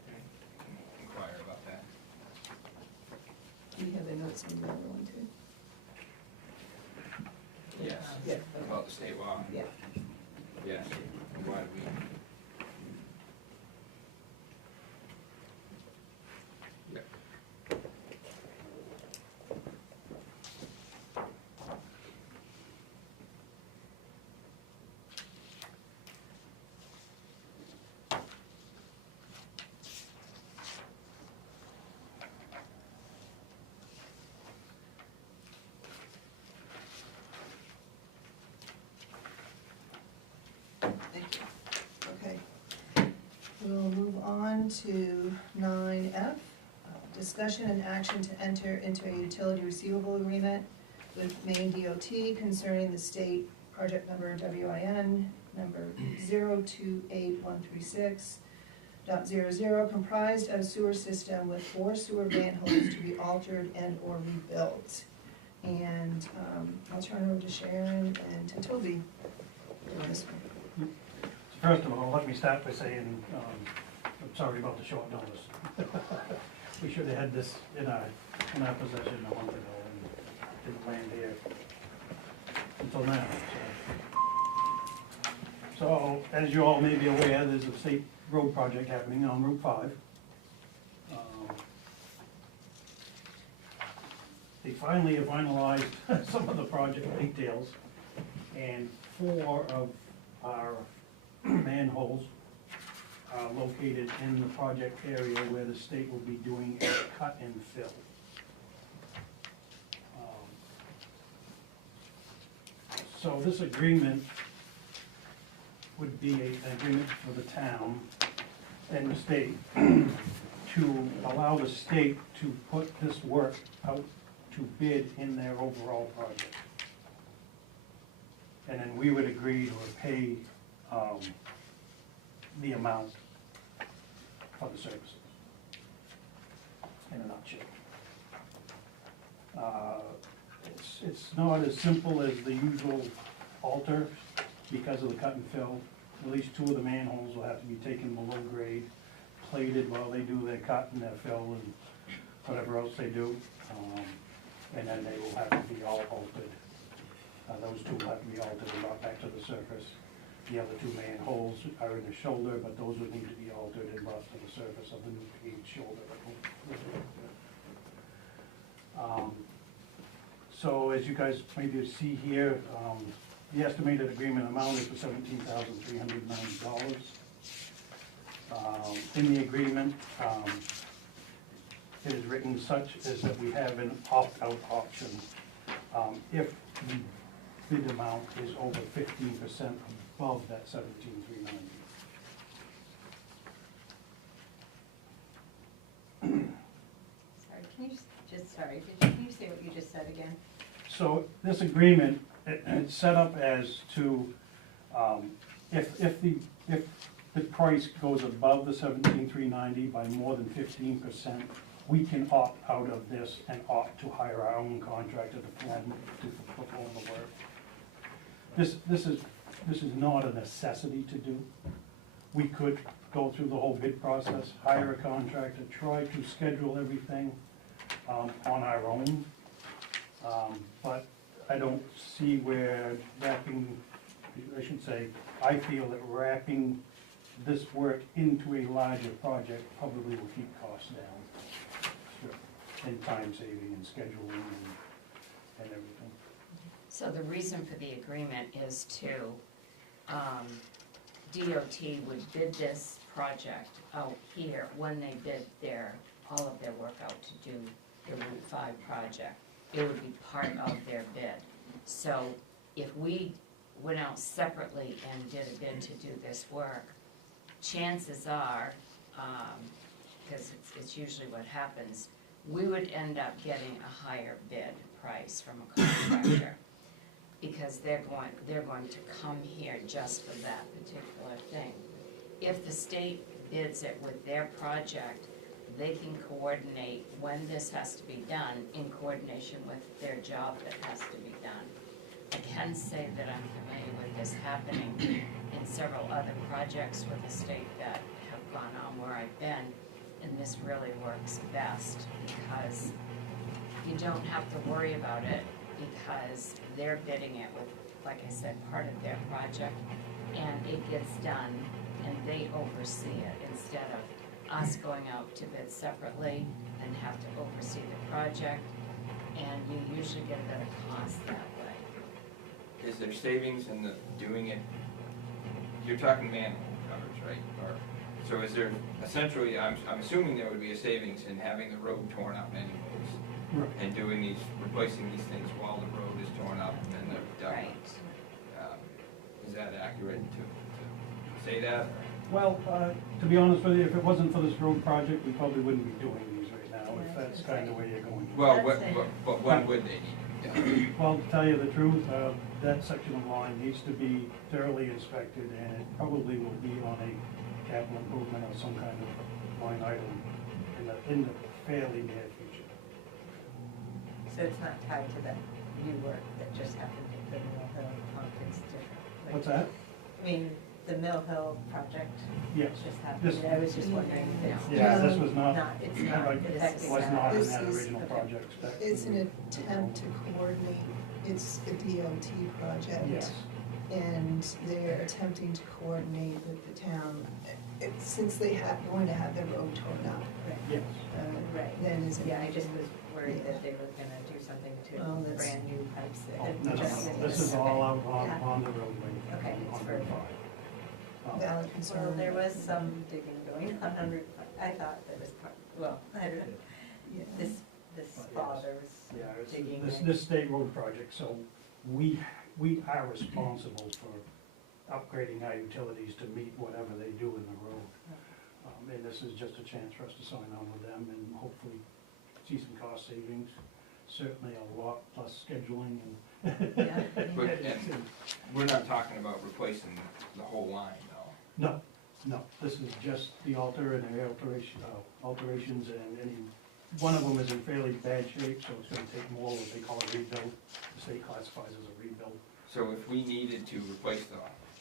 Okay, we can inquire about that. Do you have the notes on the other one too? Yes, Yeah. about the state law, Yeah. yes, and why do we? Yep. Thank you. Okay. We'll move on to 9F, discussion and action to enter into a utility receivable agreement with Maine DOT concerning the state project number WIN number 028136.00, comprised of sewer system with 4 sewer manholes to be altered and or rebuilt. And I'll turn it over to Sharon and to Toby for this one. First of all, let me start by saying, I'm sorry about the short notice. We should have had this in our possession a month ago and didn't land here until now. So, as you all may be aware, there's a state road project happening on Route 5. They finally have finalized some of the project details, and 4 of our manholes are located in the project area where the state will be doing a cut and fill. So this agreement would be an agreement for the town and the state to allow the state to put this work out to bid in their overall project. And then we would agree to pay the amount for the services, in a nutshell. It's not as simple as the usual alter because of the cut and fill. At least 2 of the manholes will have to be taken below grade, plated while they do their cut and their fill and whatever else they do. And then they will have to be all altered. Those 2 will have to be altered and brought back to the surface. The other 2 manholes are in the shoulder, but those would need to be altered and brought to the surface of the new paved shoulder. So as you guys maybe see here, the estimated agreement amount is for $17,390. In the agreement, it is written such as that we have an opt-out option if the bid amount is over 15% above that $17,390. Sorry, can you say what you just said again? So this agreement, it's set up as to, if the price goes above the $17,390 by more than 15%, we can opt out of this and opt to hire our own contractor to perform the work. This is not a necessity to do. We could go through the whole bid process, hire a contractor, try to schedule everything on our own. But I don't see where I feel that wrapping this work into a larger project probably will keep costs down. And time saving and scheduling and everything. So the reason for the agreement is to, DOT would bid this project out here when they bid all of their work out to do the Route 5 project. It would be part of their bid. So if we went out separately and did a bid to do this work, chances are, because it's usually what happens, we would end up getting a higher bid price from a contractor because they're going to come here just for that particular thing. If the state bids it with their project, they can coordinate when this has to be done in coordination with their job that has to be done. I can say that I'm familiar with this happening in several other projects with the state that have gone on where I've been, and this really works best because you don't have to worry about it because they're bidding it with, like I said, part of their project, and it gets done and they oversee it instead of us going out to bid separately and have to oversee the project, and you usually get a better cost that way. Is there savings in the doing it? You're talking manhole coverage, right? Or, so is there, essentially, I'm assuming there would be a savings in having the road torn up anyways. Right. And replacing these things while the road is torn up and they're done. Right. Is that accurate to say that? Well, to be honest with you, if it wasn't for this road project, we probably wouldn't be doing these right now. that's kind of where you're going. Well, That's what, a- but when would they need it done? Well, to tell you the truth, that section of line needs to be thoroughly inspected, and it probably will be on a capital improvement or some kind of line item in the fairly near future. So it's not tied to the new work that just happened at the Mill Hill pump, it's different? like- What's that? I mean, the Mill Hill project Yes. just This- happened, I was just wondering if it's. Yeah, this was not, It's not like, affecting was not in This that is- original okay. project spec. It's an attempt to coordinate, it's a DOT project. Yes. And they're attempting to coordinate with the town, since they going to have the road torn up. Yes. Right. Then is it? Yeah, I just was worried that they were gonna do something Oh, to that's- brand new pipes that Oh, had no, no, just. no, this is all out Yeah. on the roadway. Okay, it's on for- Route 5. Valid concern. Well, there was some digging going on Route 5. I thought there was part, well, I don't know, Yeah. this fall there was Yeah, it's, digging. this state road project, so we are responsible for upgrading our utilities to meet whatever they do in the road. And this is just a chance for us to sign on with them and hopefully see some cost savings, certainly a lot less scheduling and. Yeah. But, and we're not talking about replacing the whole line, though. No, this is just the altar and the alterations, and any, one of them is in fairly bad shape, so it's gonna take more, what they call a rebuild. The state classifies as a rebuild. So if we needed to replace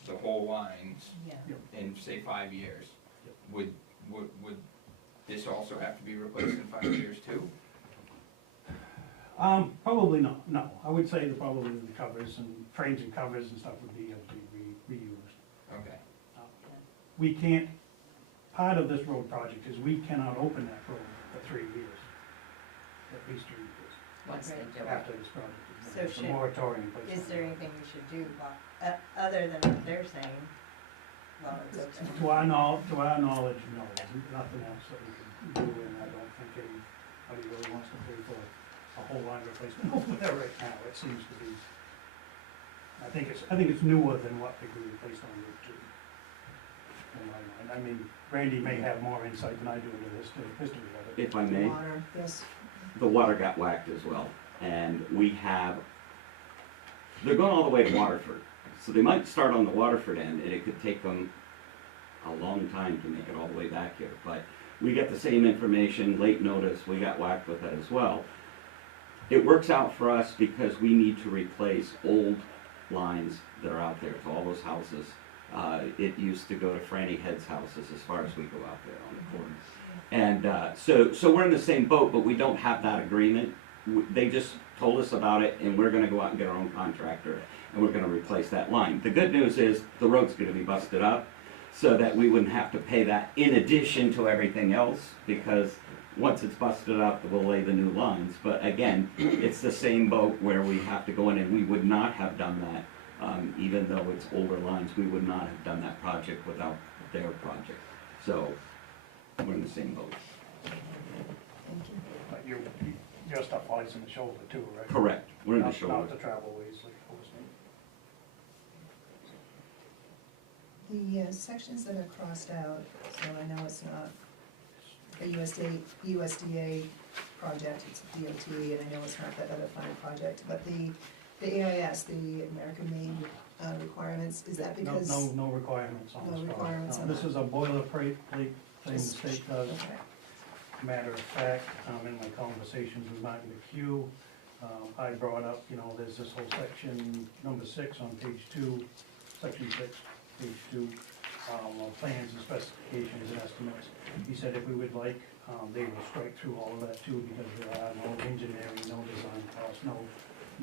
the whole lines Yeah. in, say, 5 years, Yep. would this also have to be replaced in 5 years too? Probably not, no. I would say that probably the covers and frames and covers and stuff would be able to be reused. Okay. We can't, part of this road project is we cannot open that road for 3 years, at least 3 years, Once they do it. after this project is So done. It's a should- moratorium in place. Is there anything we should do, other than what they're saying, while it's open? To our knowledge, no, there's nothing else that we can do, and I don't think anybody really wants to pay for a whole line replacement over there right now. It seems to be, I think it's newer than what could be replaced on Route 2. In my mind. I mean, Randy may have more insight than I do into this, the history of it. If I may, Water, yes. the water got whacked as well, and they're going all the way to Waterford. So they might start on the Waterford end, and it could take them a long time to make it all the way back here. But we get the same information, late notice, we got whacked with that as well. It works out for us because we need to replace old lines that are out there to all those houses. It used to go to Franny Head's houses as far as we go out there on the corner. And so we're in the same boat, but we don't have that agreement. They just told us about it, and we're gonna go out and get our own contractor, and we're gonna replace that line. The good news is, the road's gonna be busted up, so that we wouldn't have to pay that in addition to everything else, because once it's busted up, we'll lay the new lines. But again, it's the same boat where we have to go in, and we would not have done that, even though it's older lines, we would not have done that project without their project. So, we're in the same boat. Thank you. But your stuff lies in the shoulder too, right? Correct, we're in the Not shoulder. the travel ways like Poston. The sections that are crossed out, so I know it's not a USDA project, it's a DOT, and I know it's not that other fund project, but the AIS, the American Made requirements, is that because? No requirements on No this project. requirements on This that. is a boilerplate thing the state does. Okay. Matter of fact, in my conversations with Martin McHugh, I brought up, there's this whole section, number 6 on page 2, section 6, page 2, plans and specifications and estimates. He said if we would like, they will strike through all of that too, because there are no engineering, no design costs, no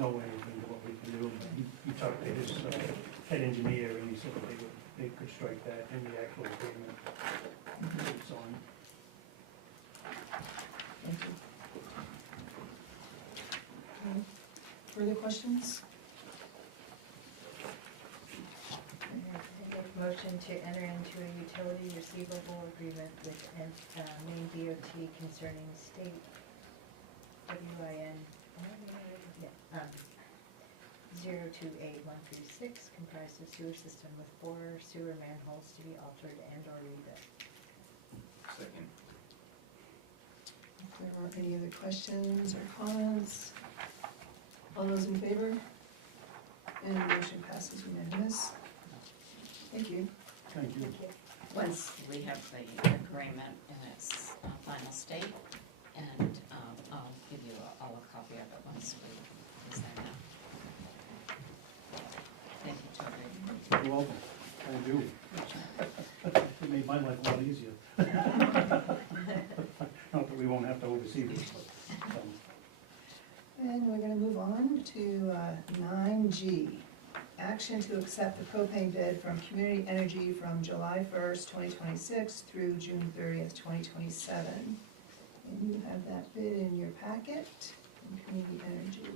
anything to what we can do. He talked to his head engineer, and he said that they could strike that in the actual agreement. It's on. Thank you. Okay. Further questions? I make a motion to enter into a utility receivable agreement with Maine DOT concerning state WIN 028-136, comprised of sewer system with 4 sewer manholes to be altered and or rebuilt. Second. there aren't any other questions or comments, all those in favor? And the motion passes unanimous. Thank you. Thank you. Once we have the agreement in its final state, and I'll give you a copy of it once we sign that. Thank you, Toby. You're welcome. Thank you. It made my life a lot easier. Not that we won't have to oversee this, but, And we're gonna move on to 9G. Action to accept the propane bid from Community Energy from July 1st, 2026 through June 30th, 2027. And you have that bid in your packet from Community Energy.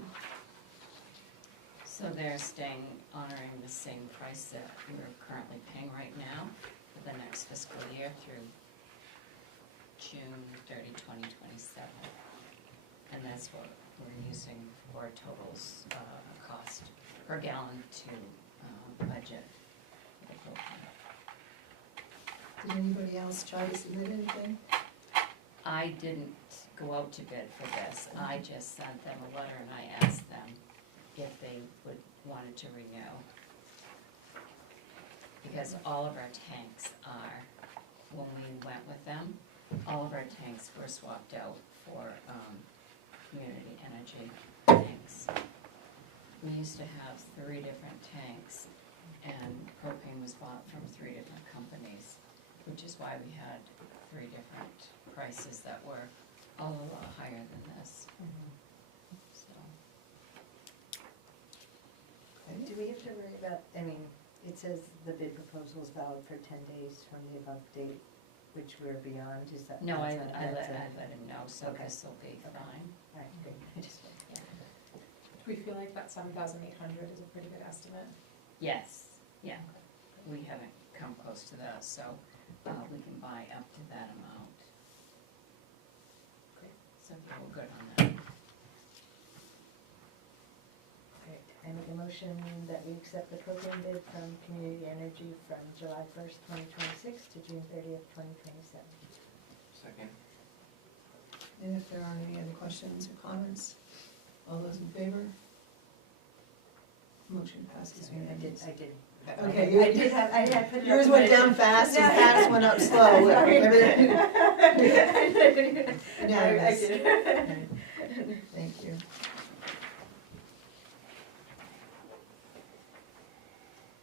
So they're staying, honoring the same price that we're currently paying right now for the next fiscal year through June 30, 2027. And that's what we're using for a totals cost per gallon to budget for the propane. Did anybody else try to submit anything? I didn't go out to bid for this. I just sent them a letter and I asked them if they wanted to renew. Because all of our tanks are, when we went with them, all of our tanks were swapped out for Community Energy tanks. We used to have 3 different tanks, and propane was bought from 3 different companies, which is why we had 3 different prices that were all a lot higher than this. So, Do we have to worry about, I mean, it says the bid proposal is valid for 10 days from the above date, which we're beyond, is that? no, I that's let him know, so Okay. this will be fine. All right, good. I just, Yeah. Do we feel like that 7,800 is a pretty good estimate? Yes, yeah, we haven't come close to that, so we can buy up to that amount. Great. So we're good on that. Great. I make a motion that we accept the propane bid from Community Energy from July 1st, 2026 to June 30th, 2027. Second. And if there aren't any other questions or comments, all those in favor? Motion passes Sorry, I unanimous. did. Okay, I did have, I had put. Yours went down fast and Pat's went up slow. Sorry. Everything- I Unanimous. did. Thank you.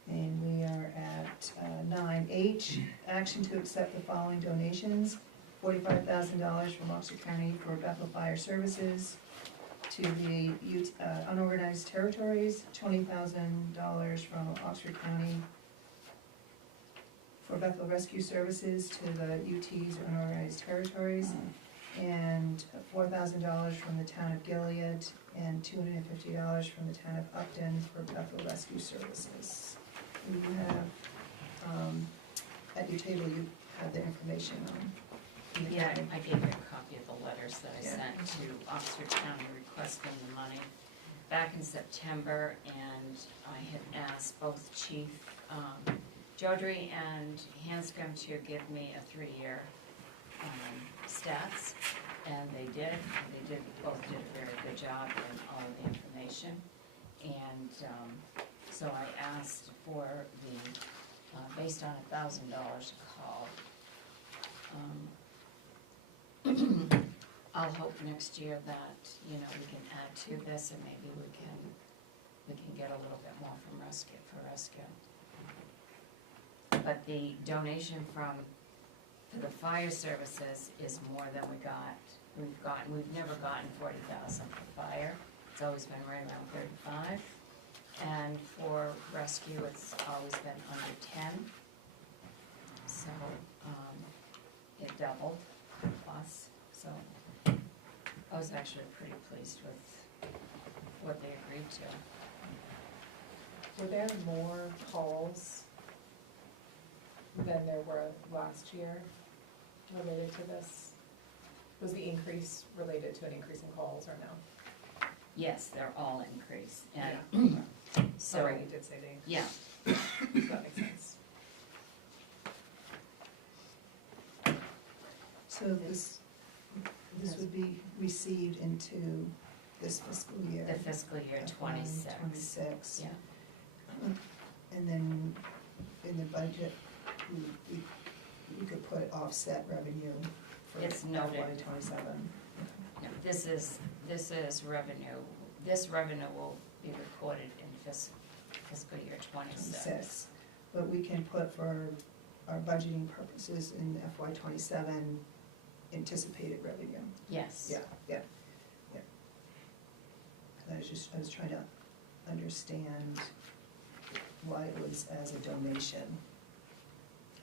And we are at 9H, action to accept the following donations. $45,000 from Oxford County for Bethel Fire Services to the unorganized territories, $20,000 from Oxford County for Bethel Rescue Services to the UTs or unorganized territories, and $4,000 from the town of Gilead, and $250 from the town of Upton for Bethel Rescue Services. You have, at your table, you have the information on. the Yeah, county. I gave you a copy of the letters that I Yeah. sent to Oxford County requesting the money back in September, and I had asked both Chief Jodry and Hanscom to give me a 3-year stats, and they did. Both did a very good job in all of the information. And so I asked for the, based on $1,000 a call. I'll hope next year that, we can add to this, and maybe we can get a little bit more from rescue. But the donation for the fire services is more than we've never gotten 40,000 for fire. It's always been right around 35. And for rescue, it's always been under 10. So, it doubled plus, so I was actually pretty pleased with what they agreed to. Were there more calls than there were last year related to this? Was the increase related to an increase in calls or no? Yes, they're all increased, and so, Sorry, you did say the increase. yeah, That makes sense. So this, This would be received into this fiscal year. The fiscal year twenty-six. 26. Yeah, And then in the budget, we could put offset revenue for It's noted. FY 27. no, this is revenue, this revenue will be recorded in fiscal year twenty-six. 26. But we can put for our budgeting purposes in FY 27 anticipated revenue. Yes. Yeah. I was trying to understand why it was as a donation.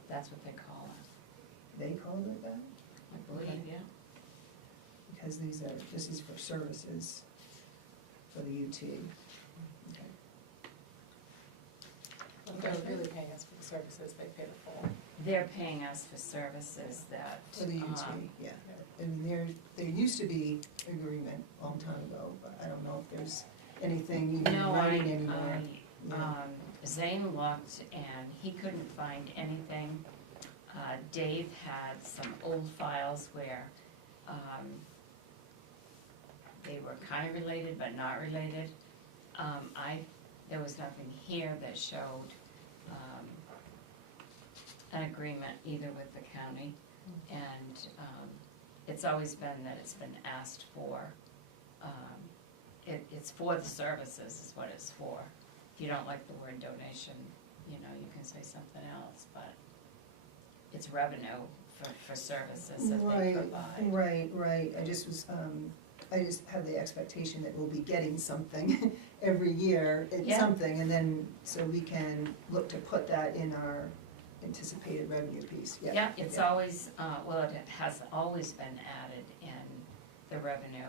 That's what they call it, They called it that? I believe, yeah. Because this is for services for the UT. Okay. If they're really paying us for the services, they pay the full. They're paying us for services that, For the UT, yeah. And there used to be agreement a long time ago, but I don't know if there's anything even in no, writing anymore. Yeah. Zane looked and he couldn't find anything. Dave had some old files where, they were kind of related but not related. There was nothing here that showed, an agreement either with the county. And, it's always been that it's been asked for, it's for the services is what it's for. If you don't like the word donation, you know, you can say something else, but it's revenue for services that they provide. Right. I just have the expectation that we'll be getting something every year, Yeah. something, and then, so we can look to put that in our anticipated revenue piece, yeah. Yeah, it's always, well, it has always been added in the revenue,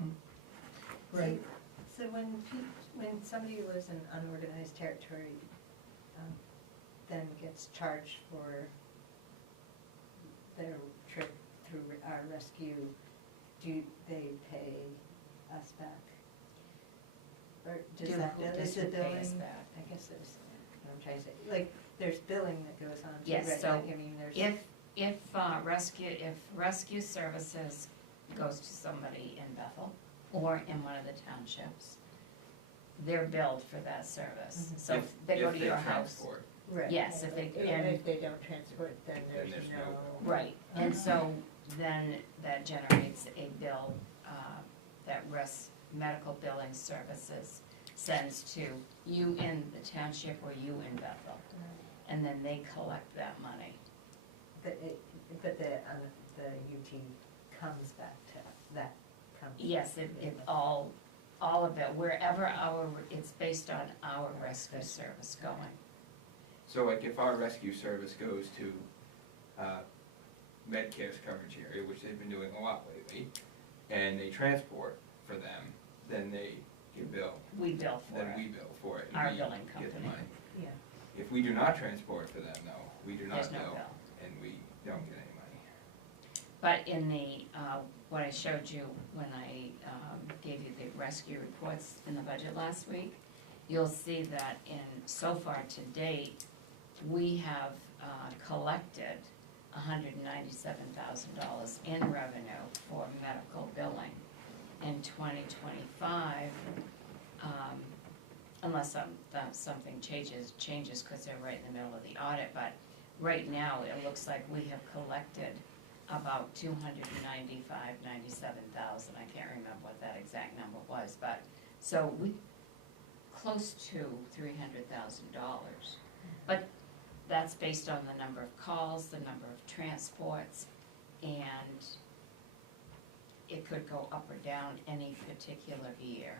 Mhm. Right, So when somebody lives in unorganized territory, then gets charged for their trip through our rescue, do they pay us back? Or does is the who pay us billing, back? I guess there's, what I'm trying to say, like, there's billing that goes on too, Yes, right? so Like, I mean, there's. If rescue services goes to somebody in Bethel or in one of the townships, they're billed for that service. Mhm. So if they go to your house. transport. Right. Yes, if they- Even and- if they don't transport, then Then there's there's no. no- Right, and so then that generates a bill, that medical billing services sends to you in the township or you in Bethel. And then they collect that money. But the UT comes back to that company. Yes, it all of it, wherever it's based on our rescue service going. So like if our rescue service goes to Medcare's coverage area, which they've been doing a lot lately, and they transport for them, then they get billed. We bill for Then we it. bill for it. and Our we billing get the company. money. Yeah. If we do not transport for them though, we do not There's no bill, bill. and we don't get any money. But in the, what I showed you when I gave you the rescue reports in the budget last week, you'll see that so far to date, we have collected $197,000 in revenue for medical billing. In 2025, unless something changes, because they're right in the middle of the audit, but right now, it looks like we have collected about 297,000. I can't remember what that exact number was, but, so we, close to $300,000. But that's based on the number of calls, the number of transports, and it could go up or down any particular year.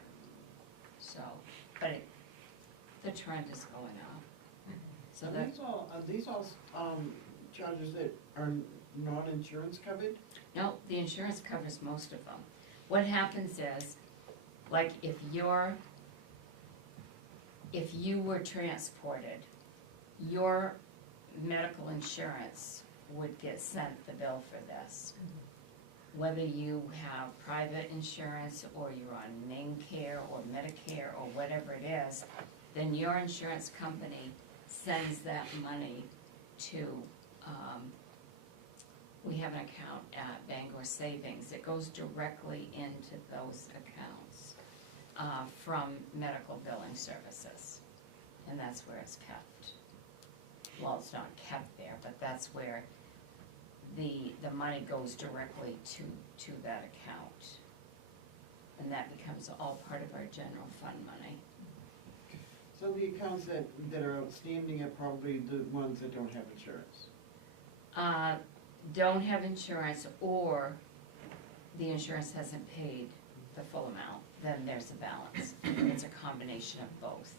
So, but the trend is going up. So that, Are these all charges that are non-insurance covered? no, the insurance covers most of them. What happens is, like if you were transported, your medical insurance would get sent the bill for this. Whether you have private insurance or you're on main care or Medicare or whatever it is, then your insurance company sends that money to we have an account at Bangor Savings. It goes directly into those accounts from medical billing services, and that's where it's kept. Well, it's not kept there, but that's where the money goes directly to that account. And that becomes all part of our general fund money. So the accounts that are outstanding are probably the ones that don't have insurance. Don't have insurance, or the insurance hasn't paid the full amount, then there's a balance. It's a combination of both.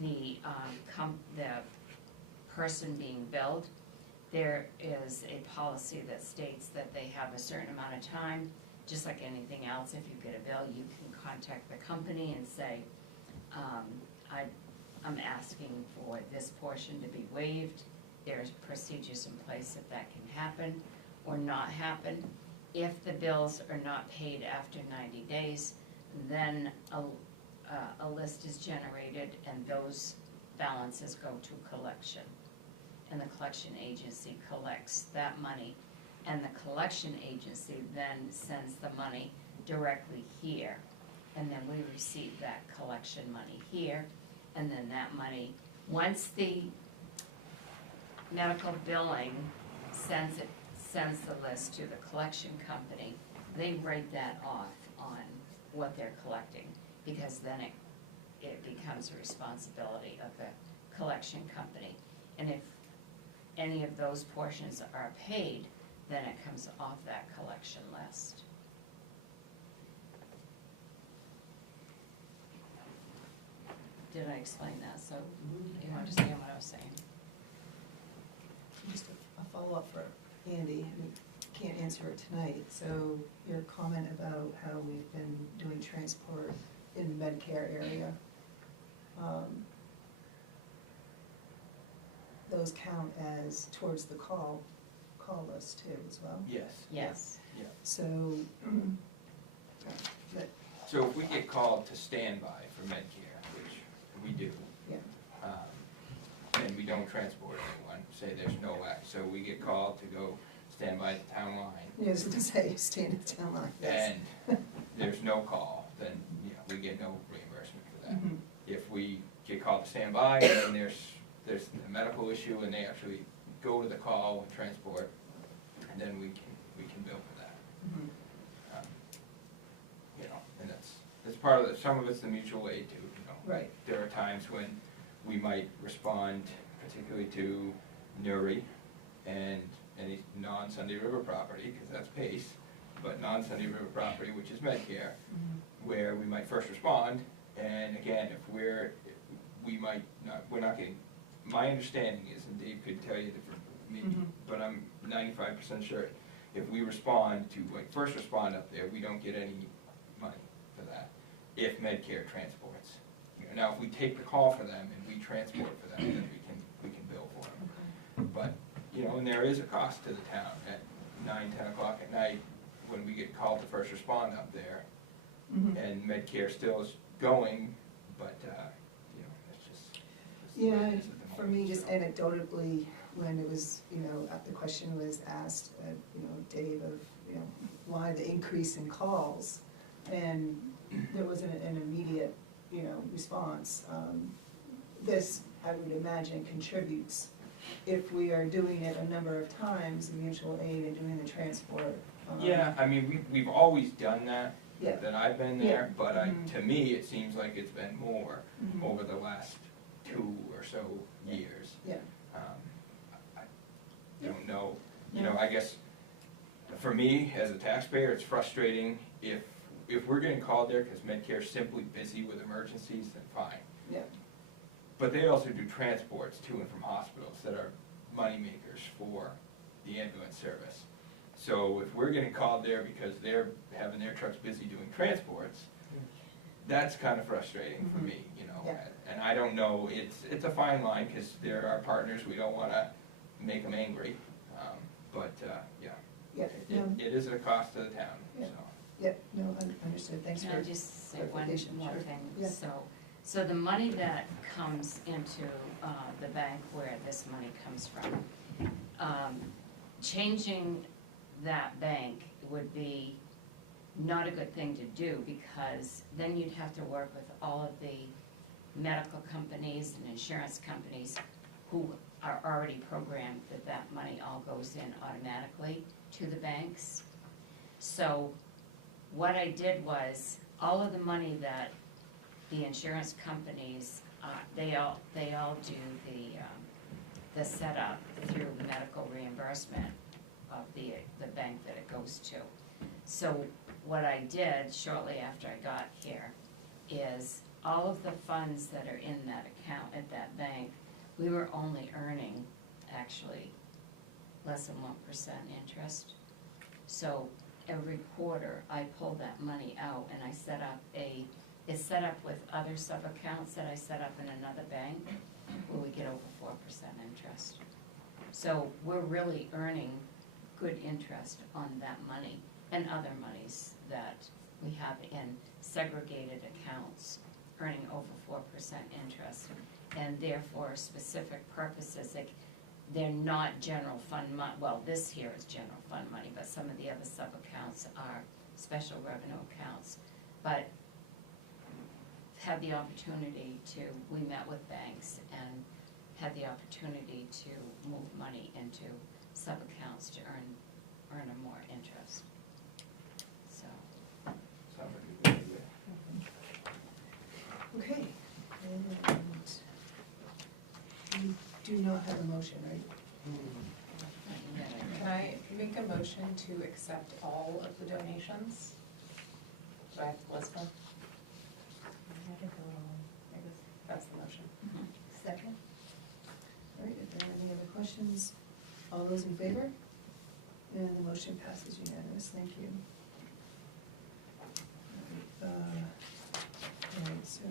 The person being billed, there is a policy that states that they have a certain amount of time, just like anything else. If you get a bill, you can contact the company and say, I'm asking for this portion to be waived. There's procedures in place if that can happen or not happen. If the bills are not paid after 90 days, then a list is generated and those balances go to collection. And the collection agency collects that money, and the collection agency then sends the money directly here. And then we receive that collection money here, and then that money, once the medical billing sends the list to the collection company, they write that off on what they're collecting, because then it becomes a responsibility of the collection company. And if any of those portions are paid, then it comes off that collection list. Did I explain that? So you understand what I was saying? Just a follow-up for Andy, who can't answer it tonight. So your comment about how we've been doing transport in the Medicare area, those count as towards the call list too as well? Yes. Yes. Yeah. So, but, So if we get called to standby for Medicare, which we do, yeah, and we don't transport anyone, say there's no way, so we get called to go stand by the town line, yeah, I was gonna say, stand at the town line, yes. and there's no call, then, we get no reimbursement for that. Mhm. If we get called to stand by, and then there's a medical issue, and they actually go to the call and transport, and then we can bill for that. Mhm. And that's part of some of it's the mutual aid too, Right. There are times when we might respond particularly to Nuri and any non-Sunday River property, because that's PACE, but non-Sunday River property, which is Medicare, where we might first respond, and again, if we're not getting, my understanding is, and Dave could tell you different, but I'm 95% sure, if we respond to, first respond up there, we don't get any money for that, if Medicare transports. Now, if we take the call for them and we transport for them, then we can bill for them. But, and there is a cost to the town at 9, 10 o'clock at night, when we get called to first respond up there, and Medicare still is going, but, it's just the way Yeah, it is at the for moment, me, just so. anecdotally, when it was, the question was asked, Dave, of, why the increase in calls? And there wasn't an immediate, response. This, I would imagine, contributes. If we are doing it a number of times, the mutual aid and doing the transport. Yeah, I mean, we've always done that, Yeah. that I've been there, Yeah. but Mhm. to me, it seems like it's been more Mhm. over the last 2 or so years. Yeah. I don't know, I guess, for me, as a taxpayer, it's frustrating if we're getting called there because Medicare's simply busy with emergencies, then fine. Yeah. But they also do transports to and from hospitals that are moneymakers for the ambulance service. So if we're getting called there because they're having their trucks busy doing transports, that's kind of frustrating for me, Yeah. And I don't know, it's a fine line, because they're our partners, we don't wanna make them angry, but, Yeah, no, it is a cost to the town, Yeah. so. yeah, no, understood, thanks Can for. I just say one clarification, more sure. thing? Yeah. So the money that comes into the bank where this money comes from, changing that bank would be not a good thing to do, because then you'd have to work with all of the medical companies and insurance companies who are already programmed that that money all goes in automatically to the banks. So what I did was, all of the money that the insurance companies, they all do the setup through medical reimbursement of the bank that it goes to. So what I did shortly after I got here is, all of the funds that are in that account at that bank, we were only earning actually less than 1% interest. So every quarter, I pull that money out and I set up it's set up with other sub-accounts that I set up in another bank where we get over 4% interest. So we're really earning good interest on that money and other monies that we have in segregated accounts, earning over 4% interest. And therefore, specific purposes, like, they're not general fund well, this here is general fund money, but some of the other sub-accounts are special revenue accounts. But had the opportunity to, we met with banks and had the opportunity to move money into sub-accounts to earn a more interest. So. Sounds like a good idea. Okay, and we do not have a motion, right? Can I make a motion to accept all of the donations? Do I have to list them? I guess that's the motion. Second. All right, if there are any other questions, all those in favor? And the motion passes unanimous, thank you. All right, so,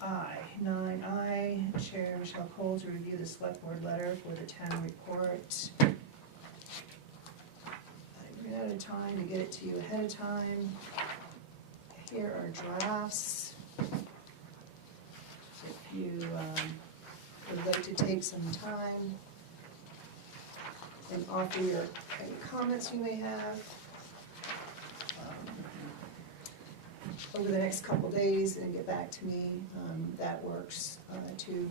I, 9I, Chair Michelle Cole to review the select board letter for the town report. I ran out of time to get it to you ahead of time. Here are drafts. If you would like to take some time and offer your any comments you may have over the next couple days and get back to me, that works too.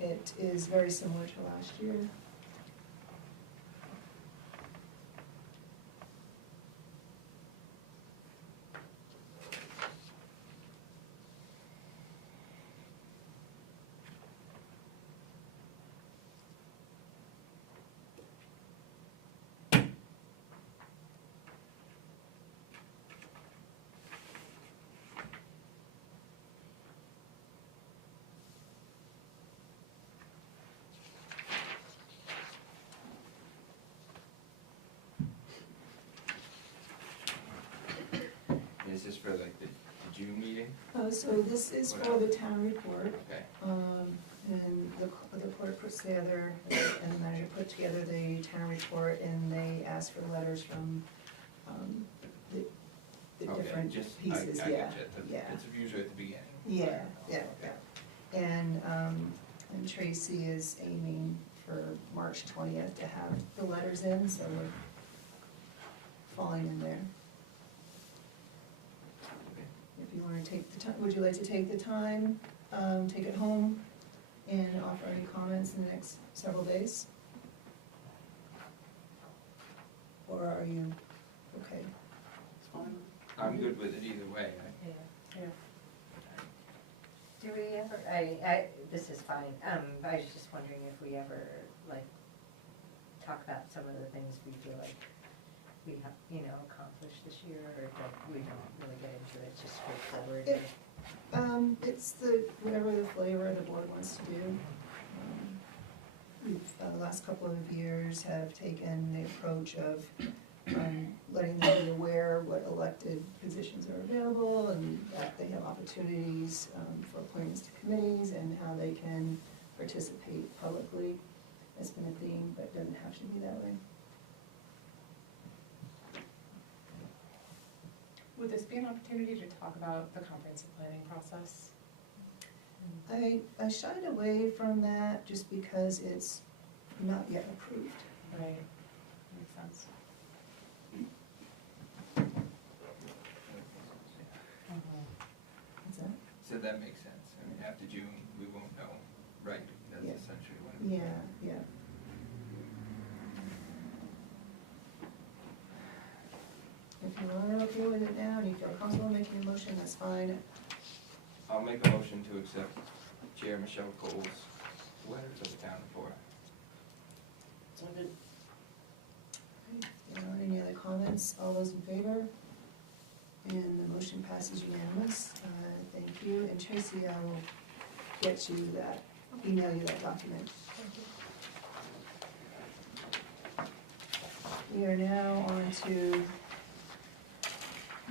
It is very similar to last year. Is this for like the June meeting? So this is for the town report. Okay. And the clerk puts together, and the manager put together the town report, and they ask for letters from the Okay, different just- pieces, I yeah. get you. Yeah. It's usually at the beginning. Yeah, yeah, Okay. yeah. And Tracy is aiming for March 20th to have the letters in, so we're falling in there. If you wanna take the time, would you like to take the time, take it home and offer any comments in the next several days? Or are you okay? It's fine. I'm good with it either way. Do we ever, this is fine, I was just wondering if we ever, like, talk about some of the things we feel like we have, accomplished this year, or we don't really get into it, it's just straightforward? It's whatever the flavor the board wants to do. We've, the last couple of years have taken the approach of letting them be aware what elected positions are available and that they have opportunities for appointments to committees and how they can participate publicly. That's been a theme, but it doesn't have to be that way. Would this be an opportunity to talk about the comprehensive planning process? I shied away from that just because it's not yet approved. Right, makes sense. What's that? So that makes sense. I mean, after June, we won't know, right? That's Yeah. essentially what it Yeah, yeah. If you are okay with it now and you feel comfortable making a motion, that's fine. I'll make a motion to accept Chair Michelle Cole's letter to the town report. Second. There aren't any other comments, all those in favor? And the motion passes unanimous. Thank you, and Tracy, I will get you that, email you that document. We are now on to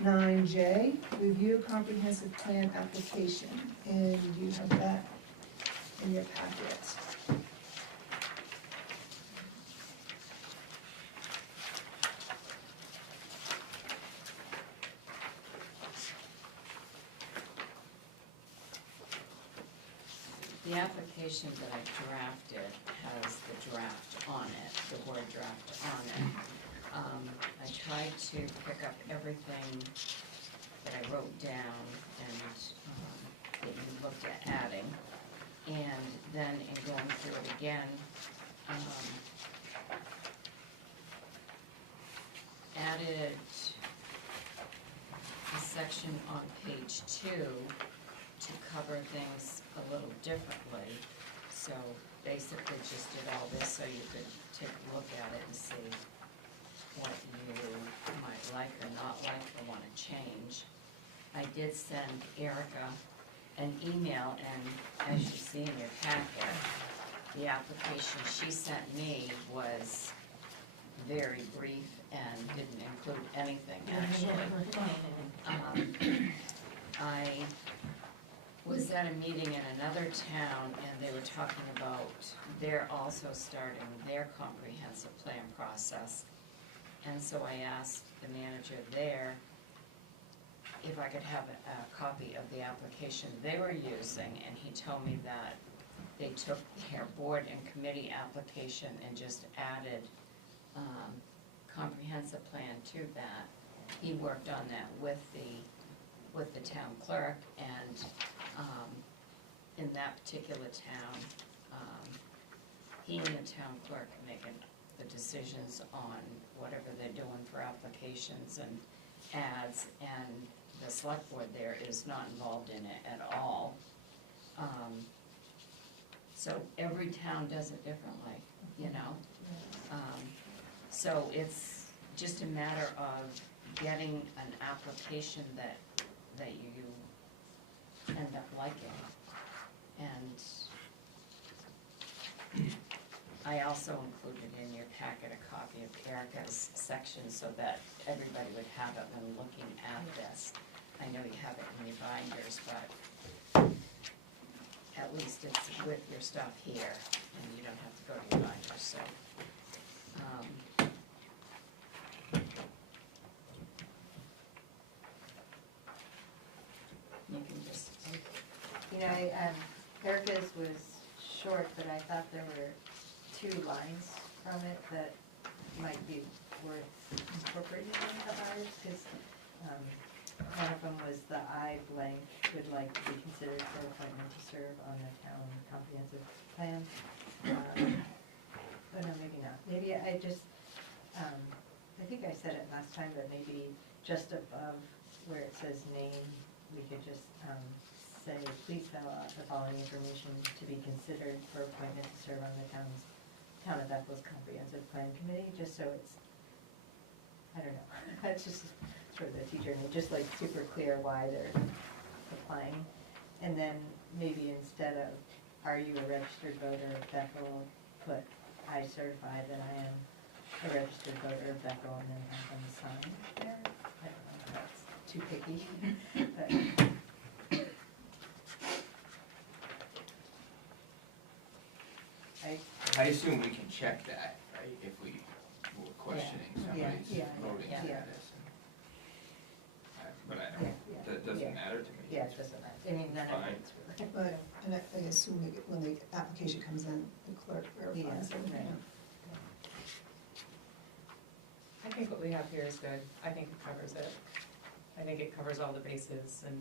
9J, review comprehensive plan application, and you have that in your packet. The application that I drafted has the draft on it, the word draft on it. I tried to pick up everything that I wrote down and that you looked at adding. And then in going through it again, added a section on page 2 to cover things a little differently. So basically just did all this so you could take a look at it and see what you might like or not like or want to change. I did send Erica an email, and as you see in your packet, the application she sent me was very brief and didn't include anything actually. I was at a meeting in another town and they were talking about, they're also starting their comprehensive plan process. And so I asked the manager there if I could have a copy of the application they were using, and he told me that they took their board and committee application and just added comprehensive plan to that. He worked on that with the town clerk, and in that particular town, he and the town clerk are making the decisions on whatever they're doing for applications and ads, and the select board there is not involved in it at all. So every town does it differently, you know? So it's just a matter of getting an application that you end up liking. And I also included in your packet a copy of Erica's section so that everybody would have it when looking at this. I know you have it in your binders, but at least it's with your stuff here, and you don't have to go to your binders, so. You can just, You know, Erica's was short, but I thought there were 2 lines from it that might be worth incorporating into ours, because one of them was the I blank would like to be considered for appointment to serve on the town comprehensive plan. But no, maybe not. Maybe I just, I think I said it last time, but maybe just above where it says name, we could just say, please fill out the following information to be considered for appointment to serve on the town of Bethel's comprehensive plan committee, just so it's, I don't know, it's just sort of the teacher, and just like super clear why they're applying. And then maybe instead of, are you a registered voter of Bethel, put, I certify that I am a registered voter of Bethel, and then have them sign there. I don't know if that's too picky, but. I assume we can check that, right, if we were questioning Yeah, somebody's yeah, voting yeah. status. But I Yeah, don't, yeah, that yeah. doesn't matter to me. Yeah, it doesn't matter, I mean, none of Fine. it's really. But, and I assume when the application comes in, the clerk verifies Yeah, everything. right. I think what we have here is good. I think it covers it. I think it covers all the bases and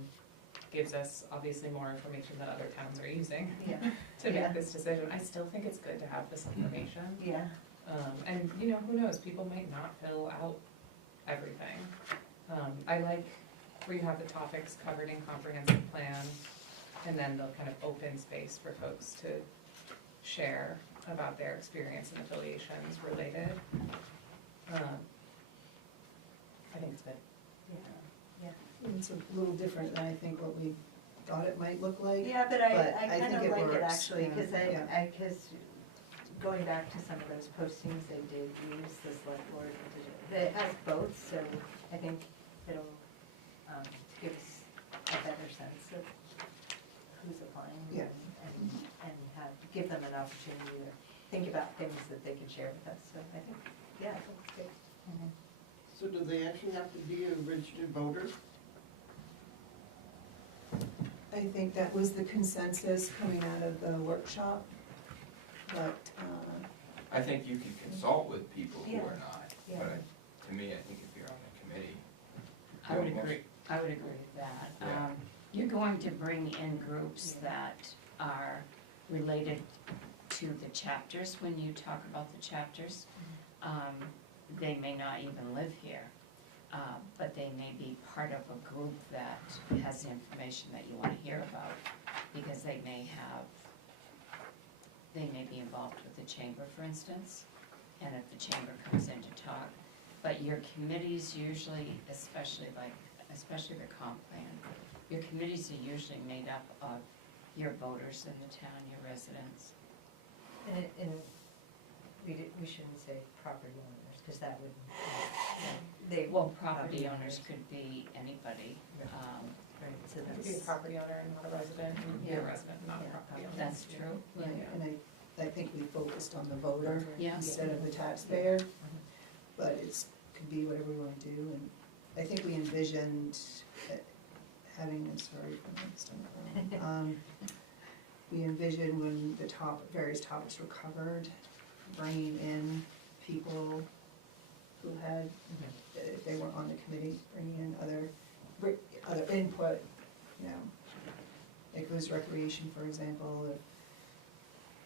gives us obviously more information that other towns are using Yeah, to Yeah. make this decision. I still think it's good to have this information. yeah, And, you know, who knows, people might not fill out everything. I like where you have the topics covered in comprehensive plan, and then the kind of open space for folks to share about their experience and affiliations related. I think it's good. yeah, It's a little different than I think what we thought it might look like. yeah, but But I I kind think of it like it works, actually, because yeah. because going back to some of those postings, they did use the select board, it has both, so I think it'll give us a better sense of who's applying. Yeah. And give them an opportunity to think about things that they can share with us, so I think, yeah, I think it's good. So do they actually have to be a registered voter? I think that was the consensus coming out of the workshop, but, I think you can consult with people who Yeah. are not, Yeah. but to me, I think if you're on the committee. I would almost- agree, I would agree with that. Yeah. You're going to bring in groups that are related to the chapters when you talk about the chapters. They may not even live here, but they may be part of a group that has the information that you wanna hear about, because they may be involved with the chamber, for instance, and if the chamber comes in to talk. But your committees usually, especially the comp plan, your committees are usually made up of your voters in the town, your residents. And we shouldn't say property owners, because that would, they. Well, property owners could be anybody, Right, so You could be a that's, property owner and not a resident, and you could be a Yeah. resident and not a Yeah. property owner. that's true. yeah, and I think we focused on the voter Yeah. instead of the taxpayer, but it's, could be whatever we wanna do, and I think we envisioned having, I'm sorry if I'm next on, we envisioned when the various topics were covered, bringing in people who had, if they weren't on the committee, bringing in other input, you know. Like it was recreation, for example, if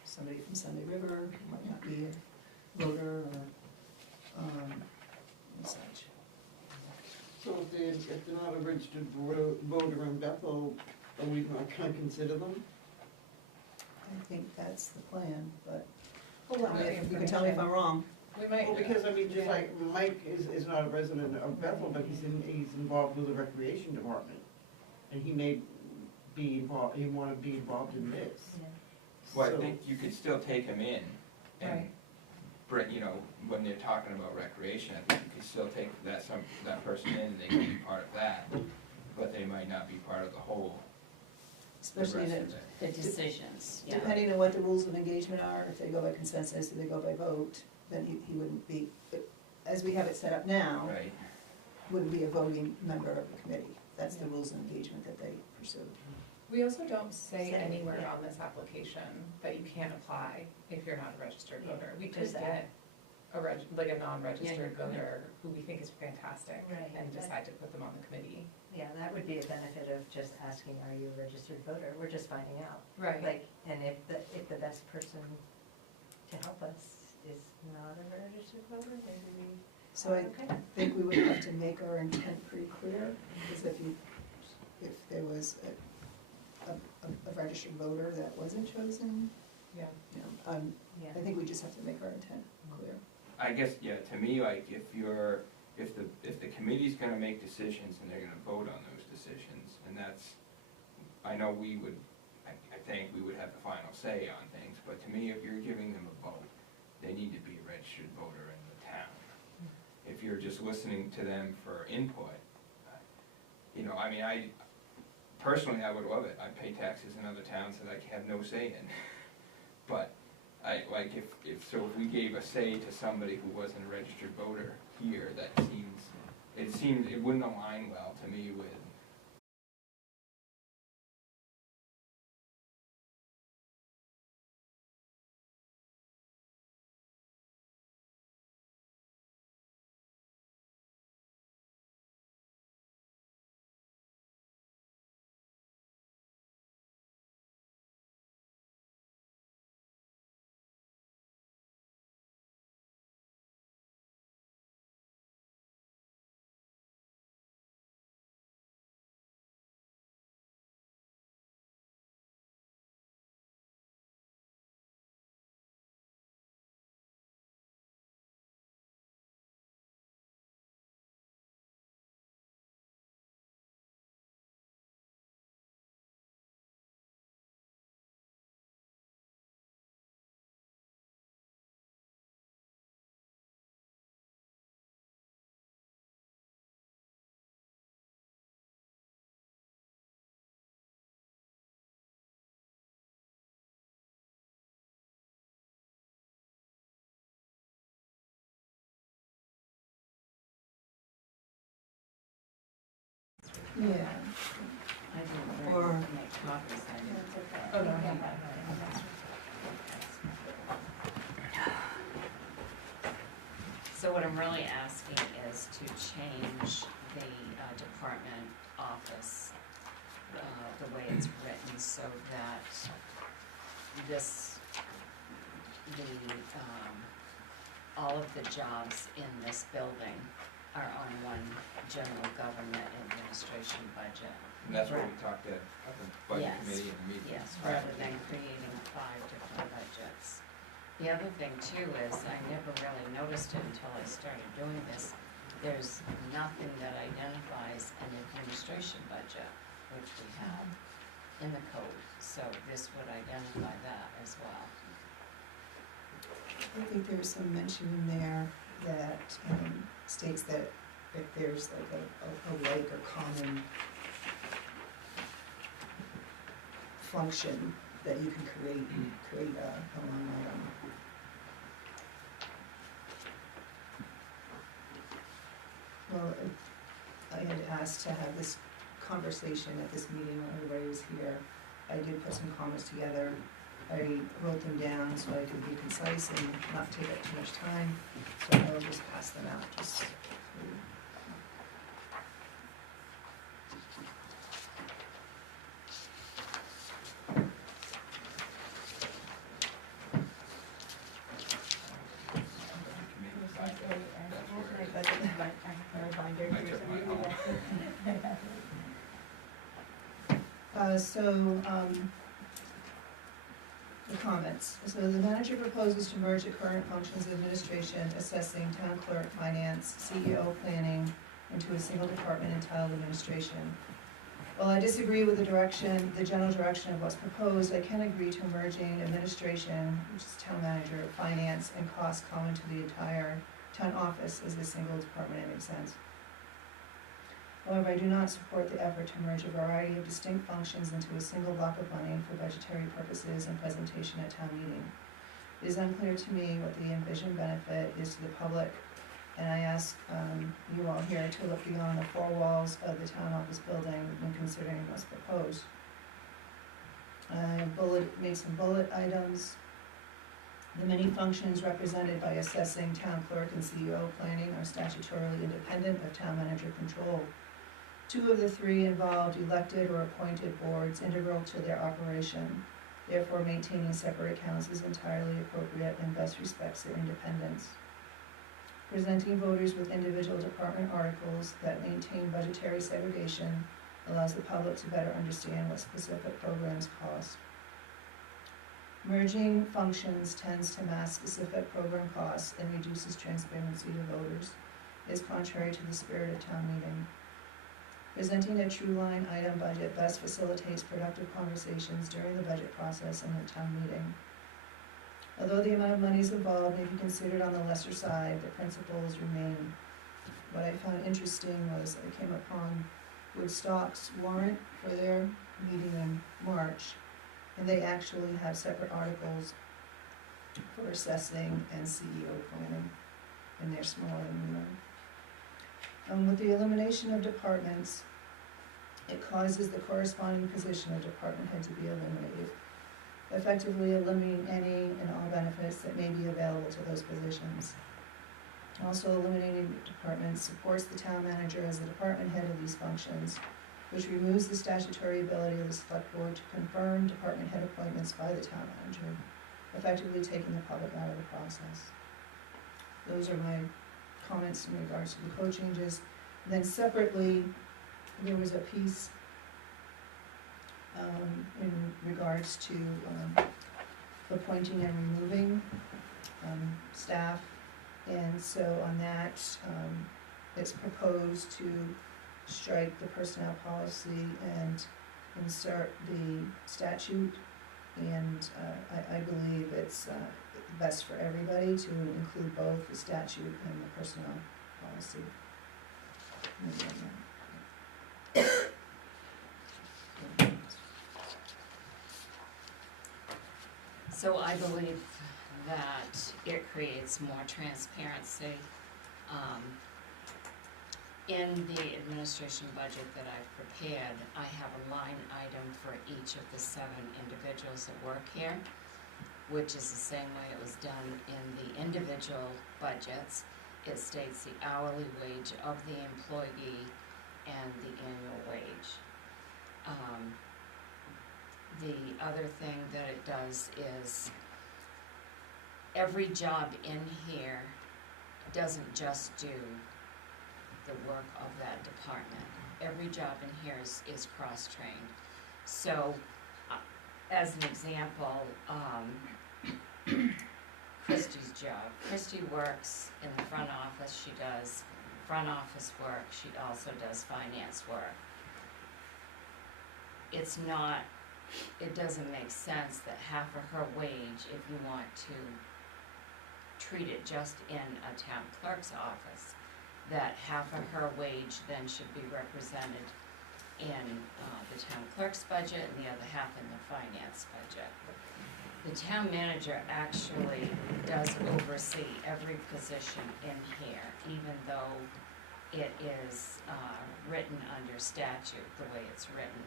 somebody from Sunday River might not be a voter or, and such. So if they're not a registered voter in Bethel, are we not gonna consider them? I think that's the plan, but Well, we'll get the you can tell me if I'm information. wrong. We might. Well, because I mean, just like Mike is not a resident of Bethel, but he's involved with the recreation department. And he may be involved, he wanna be involved in this. yeah. Well, I So- think you could still take them in and Right. bring, you know, when they're talking about recreation, I think you could still take that person in, and they can be part of that, but they might not be part of the whole, the Especially rest that, of it. The decisions, yeah. depending on what the rules of engagement are, if they go by consensus, if they go by vote, then he wouldn't be, as we have it set up now, Right, wouldn't be a voting member of the committee. That's the rules of engagement that they pursue. We also don't say Say, anywhere yeah. on this application that you can't apply if you're not a registered Yeah, voter. We could just that. get like a non-registered Yeah, you could. voter who we think is fantastic Right. and decide to put them on the committee. Yeah, that would be a benefit of just asking, are you a registered voter? We're just finding out. Right. Like, and if the best person to help us is not a registered voter, maybe we. So I Okay. think we would have to make our intent pretty clear, because if there was a registered voter that wasn't chosen, Yeah. you know, Yeah. I think we just have to make our intent clear. I guess, yeah, to me, like, if the committee's gonna make decisions and they're gonna vote on those decisions, and that's, I know I think we would have the final say on things, but to me, if you're giving them a vote, they need to be a registered voter in the town. If you're just listening to them for input, you know, I mean, personally, I would love it, I pay taxes in other towns that I have no say in. But if we gave a say to somebody who wasn't a registered voter here, it wouldn't align well to me with Yeah. I didn't Or- bring make copies, I didn't. Oh, no, I have that. So what I'm really asking is to change the department office, the way it's written, so that all of the jobs in this building are on one general government administration budget. And that's what we talked at the budget Yes. committee in the meeting. Yes, rather than creating 5 different budgets. The other thing too is, I never really noticed it until I started doing this, there's nothing that identifies an administration budget, which we have in the code, so this would identify that as well. I think there's some mention in there that states that if there's like a like or common function, that you can create a line item. Well, I had asked to have this conversation at this meeting when everybody was here. I did put some comments together. I wrote them down so I could be concise and not take up too much time, so I will just pass them out, just. The comments. So the manager proposes to merge the current functions of administration, assessing, town clerk, finance, CEO, planning, into a single department entitled administration. While I disagree with the general direction of what's proposed, I can agree to merging administration, which is town manager, finance, and costs common to the entire town office as a single department. It makes sense. However, I do not support the effort to merge a variety of distinct functions into a single block of money for budgetary purposes and presentation at town meeting. It is unclear to me what the envisioned benefit is to the public, and I ask you all here to look beyond the 4 walls of the town office building when considering what's proposed. I made some bullet items. The many functions represented by assessing, town clerk, and CEO planning are statutorily independent of town manager control. 2 of the 3 involved elected or appointed boards integral to their operation. Therefore, maintaining separate accounts is entirely appropriate and best respects their independence. Presenting voters with individual department articles that maintain budgetary segregation allows the public to better understand what specific programs cost. Merging functions tends to mask specific program costs and reduces transparency to voters. It is contrary to the spirit of town meeting. Presenting a true line item budget best facilitates productive conversations during the budget process and at town meeting. Although the amount of monies involved may be considered on the lesser side, the principles remain. What I found interesting was I came upon Woodstock's warrant for their meeting in March, and they actually have separate articles for assessing and CEO planning, and they're smaller than mine. With the elimination of departments, it causes the corresponding position of department head to be eliminated, effectively eliminating any and all benefits that may be available to those positions. Also, eliminating departments supports the town manager as the department head of these functions, which removes the statutory ability of the select board to confirm department head appointments by the town manager, effectively taking the public out of the process. Those are my comments in regards to the code changes. And then separately, there was a piece in regards to appointing and removing staff. And so on that, it's proposed to strike the personnel policy and insert the statute. And I believe it's best for everybody to include both the statute and the personnel policy. So I believe that it creates more transparency, In the administration budget that I've prepared, I have a line item for each of the 7 individuals that work here, which is the same way it was done in the individual budgets. It states the hourly wage of the employee and the annual wage. The other thing that it does is every job in here doesn't just do the work of that department. Every job in here is cross-trained. So, as an example, Christy's job. Christy works in the front office. She does front office work. She also does finance work. It doesn't make sense that half of her wage, if you want to treat it just in a town clerk's office, that half of her wage then should be represented in the town clerk's budget and the other half in the finance budget. The town manager actually does oversee every position in here, even though it is written under statute, the way it's written.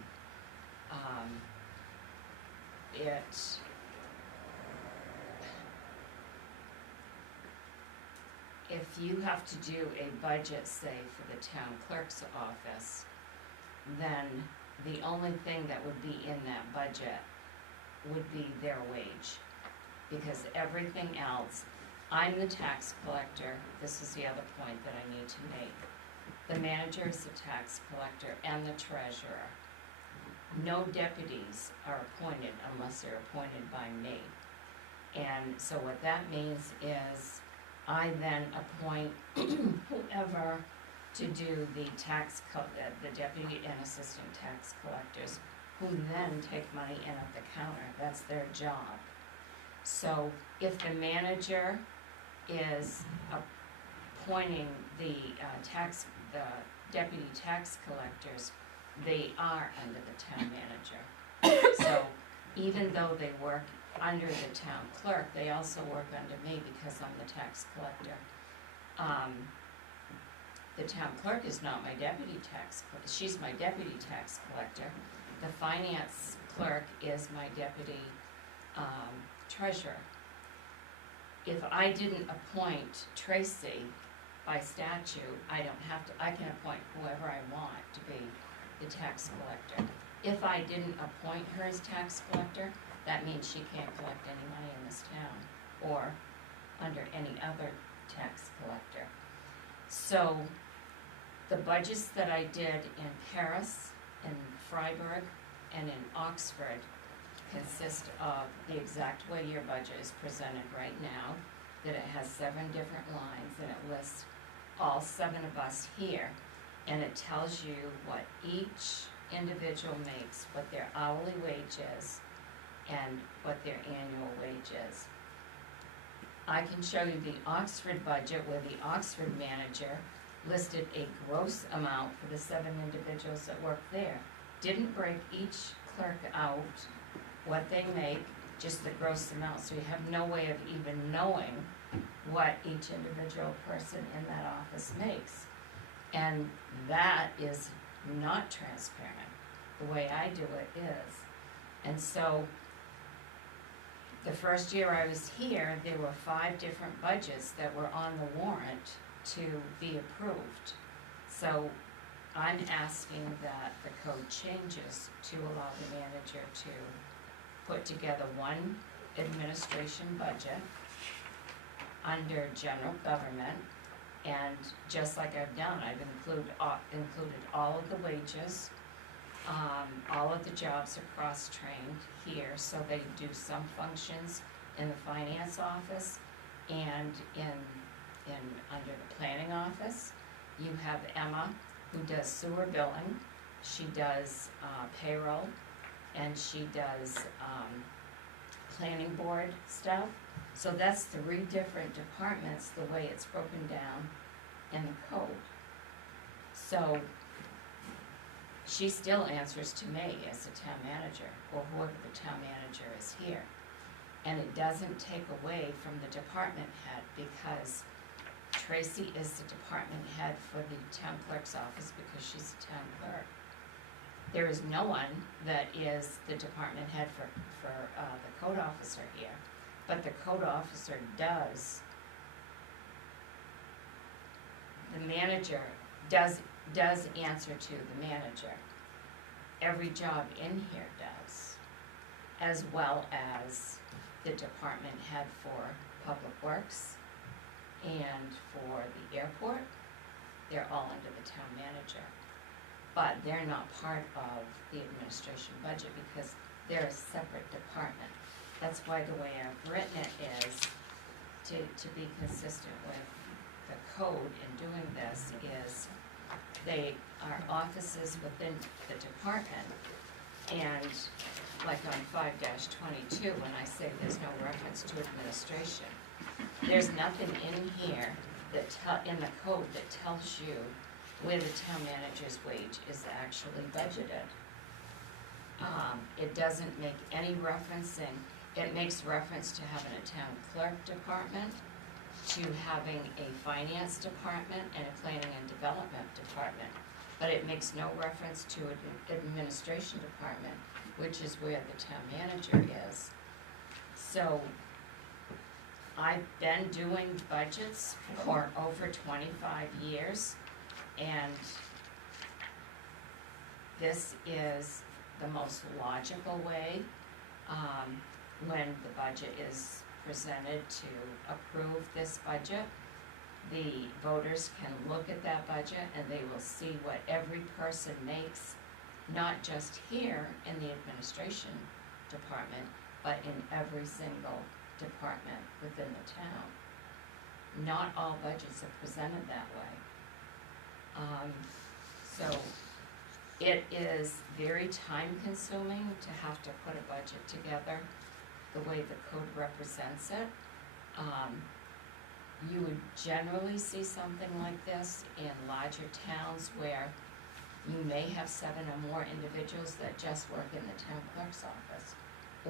If you have to do a budget, say, for the town clerk's office, then the only thing that would be in that budget would be their wage. Because everything else, I'm the tax collector, this is the other point that I need to make. The manager is the tax collector and the treasurer. No deputies are appointed unless they're appointed by me. And so what that means is I then appoint whoever to do the the deputy and assistant tax collectors, who then take money in at the counter. That's their job. So if the manager is appointing the deputy tax collectors, they are under the town manager. So even though they work under the town clerk, they also work under me because I'm the tax collector. The town clerk is not my deputy tax collector. She's my deputy tax collector. The finance clerk is my deputy treasurer. If I didn't appoint Tracy by statute, I can appoint whoever I want to be the tax collector. If I didn't appoint her as tax collector, that means she can't collect any money in this town or under any other tax collector. So the budgets that I did in Paris, in Freiburg, and in Oxford consist of the exact way your budget is presented right now, that it has 7 different lines and it lists all 7 of us here, and it tells you what each individual makes, what their hourly wage is, and what their annual wage is. I can show you the Oxford budget where the Oxford manager listed a gross amount for the 7 individuals that work there. Didn't break each clerk out what they make, just the gross amount, so you have no way of even knowing what each individual person in that office makes. And that is not transparent. The way I do it is. And so the first year I was here, there were 5 different budgets that were on the warrant to be approved. So I'm asking that the code changes to allow the manager to put together one administration budget under general government, and just like I've done, I've included all of the wages. All of the jobs are cross-trained here, so they do some functions in the finance office and under the planning office. You have Emma, who does sewer billing, she does payroll, and she does planning board stuff. So that's 3 different departments, the way it's broken down in the code. So she still answers to me as the town manager, or whoever the town manager is here. And it doesn't take away from the department head, because Tracy is the department head for the town clerk's office because she's the town clerk. There is no one that is the department head for the code officer here, but the code officer does, the manager does answer to the manager. Every job in here does, as well as the department head for public works and for the airport. They're all under the town manager. But they're not part of the administration budget because they're a separate department. That's why the way I've written it is to be consistent with the code in doing this is they are offices within the department. And like on 5-22, when I say there's no reference to administration, there's nothing in here that in the code that tells you where the town manager's wage is actually budgeted. It doesn't make any referencing, it makes reference to having a town clerk department, to having a finance department and a planning and development department. But it makes no reference to an administration department, which is where the town manager is. So I've been doing budgets for over 25 years, and this is the most logical way when the budget is presented to approve this budget. The voters can look at that budget and they will see what every person makes, not just here in the administration department, but in every single department within the town. Not all budgets are presented that way. So it is very time consuming to have to put a budget together the way the code represents it. You would generally see something like this in larger towns where you may have 7 or more individuals that just work in the town clerk's office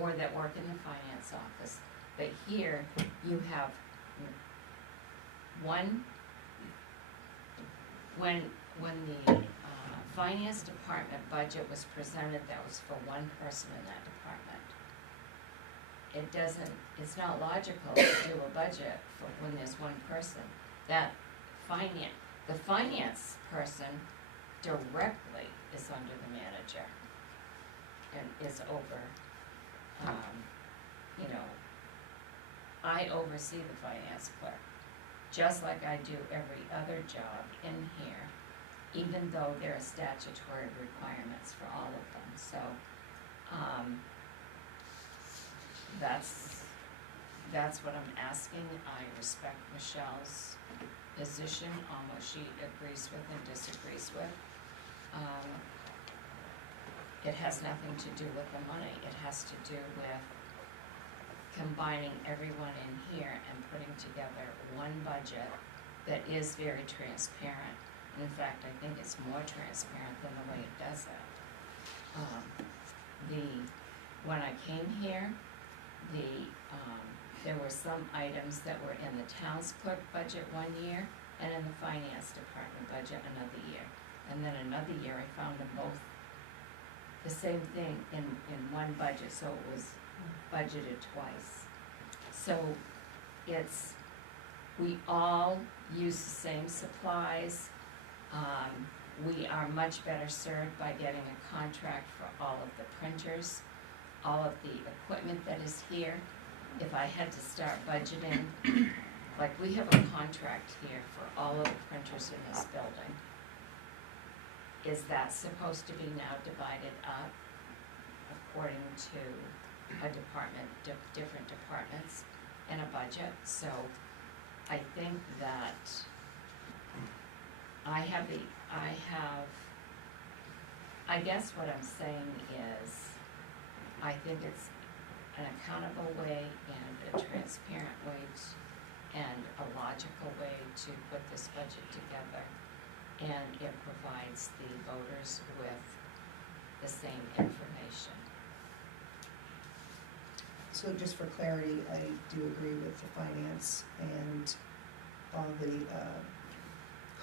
or that work in the finance office. But here you have one, when the finance department budget was presented, that was for one person in that department. It's not logical to do a budget for when there's one person. The finance person directly is under the manager and is over, I oversee the finance clerk, just like I do every other job in here, even though there are statutory requirements for all of them. So, that's what I'm asking. I respect Michelle's position on what she agrees with and disagrees with. It has nothing to do with the money. It has to do with combining everyone in here and putting together one budget that is very transparent. In fact, I think it's more transparent than the way it does it. When I came here, there were some items that were in the town's clerk budget one year and in the finance department budget another year. And then another year I found them both the same thing in one budget, so it was budgeted twice. So we all use the same supplies. We are much better served by getting a contract for all of the printers, all of the equipment that is here. If I had to start budgeting, like we have a contract here for all of the printers in this building. Is that supposed to be now divided up according to a department, different departments in a budget? So I think that I guess what I'm saying is, I think it's an accountable way and a transparent way and a logical way to put this budget together. And it provides the voters with the same information. So just for clarity, I do agree with the finance and all the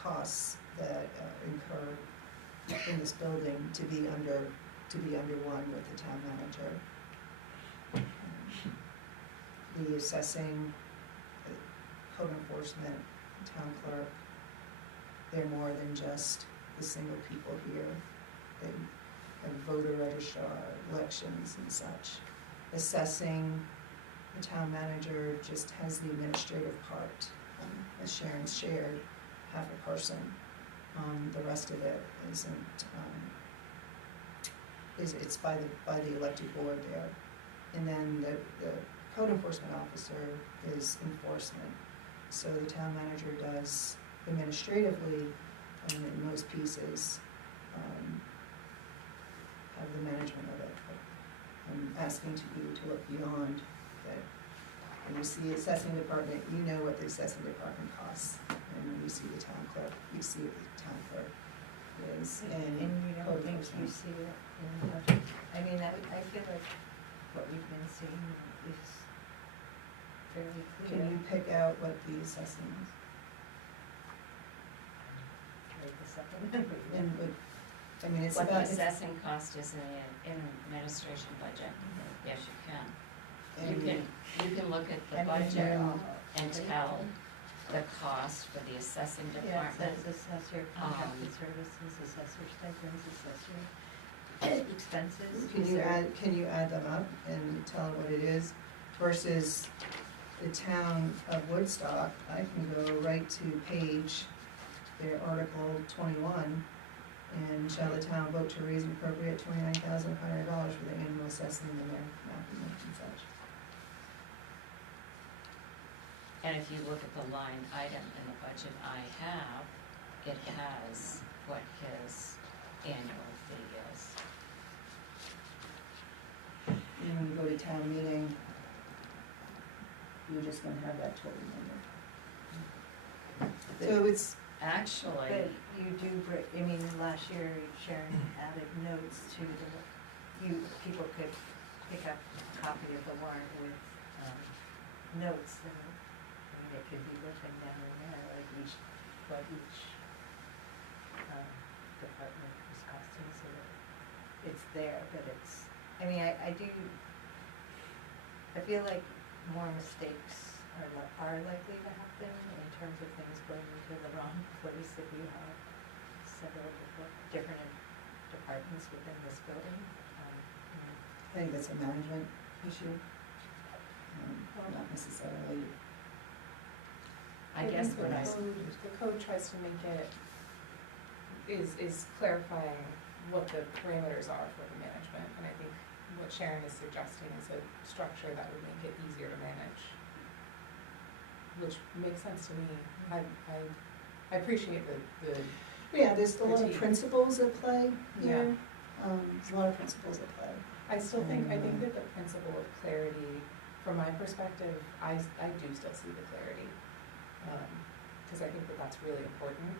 costs that incur in this building to be under one with the town manager. The assessing, code enforcement, town clerk, they're more than just the single people here. They have voter registrar, elections and such. Assessing, the town manager just has the administrative part, as Sharon shared, half a person. The rest of it isn't, it's by the elected board there. And then the code enforcement officer is enforcement. So the town manager does administratively, and in most pieces, have the management of it. But I'm asking you to look beyond that. When you see assessing department, you know what the assessing department costs. And when you see the town clerk, you see what the town clerk is. And you code don't think you enforcement. see it in the budget? I mean, I feel like what we've been seeing is fairly clear. Can you pick out what the assessing is? Wait a second. And what, I mean, it's What the about, it's, assessing cost is in an administration budget, yes, you can. and You can look at the And budget then, and tell the cost for the assessing Yeah, it department. says assessor contracted services, assessor stipends, assessor expenses. can you add them up and tell what it is versus the town of Woodstock? I can go right to page, their Article 21, and shall the town vote to raise and appropriate $29,500 for the annual assessing and their mapping and such. And if you look at the line item in the budget I have, it has what his annual fee is. And when you go to town meeting, you're just gonna have that total number. So it's, Actually, But you do, I mean, last year Sharon added notes to people could pick up a copy of the warrant with, notes, and, I mean, it could be written down in there, like what each, department is costing, so that it's there, but it's, I mean, I feel like more mistakes are likely to happen in terms of things going into the wrong place if you have several different departments within this building. I think that's a management issue, not necessarily. I guess think what I, the code tries to make it, is clarifying what the parameters are for the management, and I think what Sharon is suggesting is a structure that would make it easier to manage, which makes sense to me. I appreciate the Yeah, there's a lot of critique. principles at play here. There's a lot of principles at play. I think that the principle of clarity, from my perspective, I do still see the clarity. Cause I think that that's really important,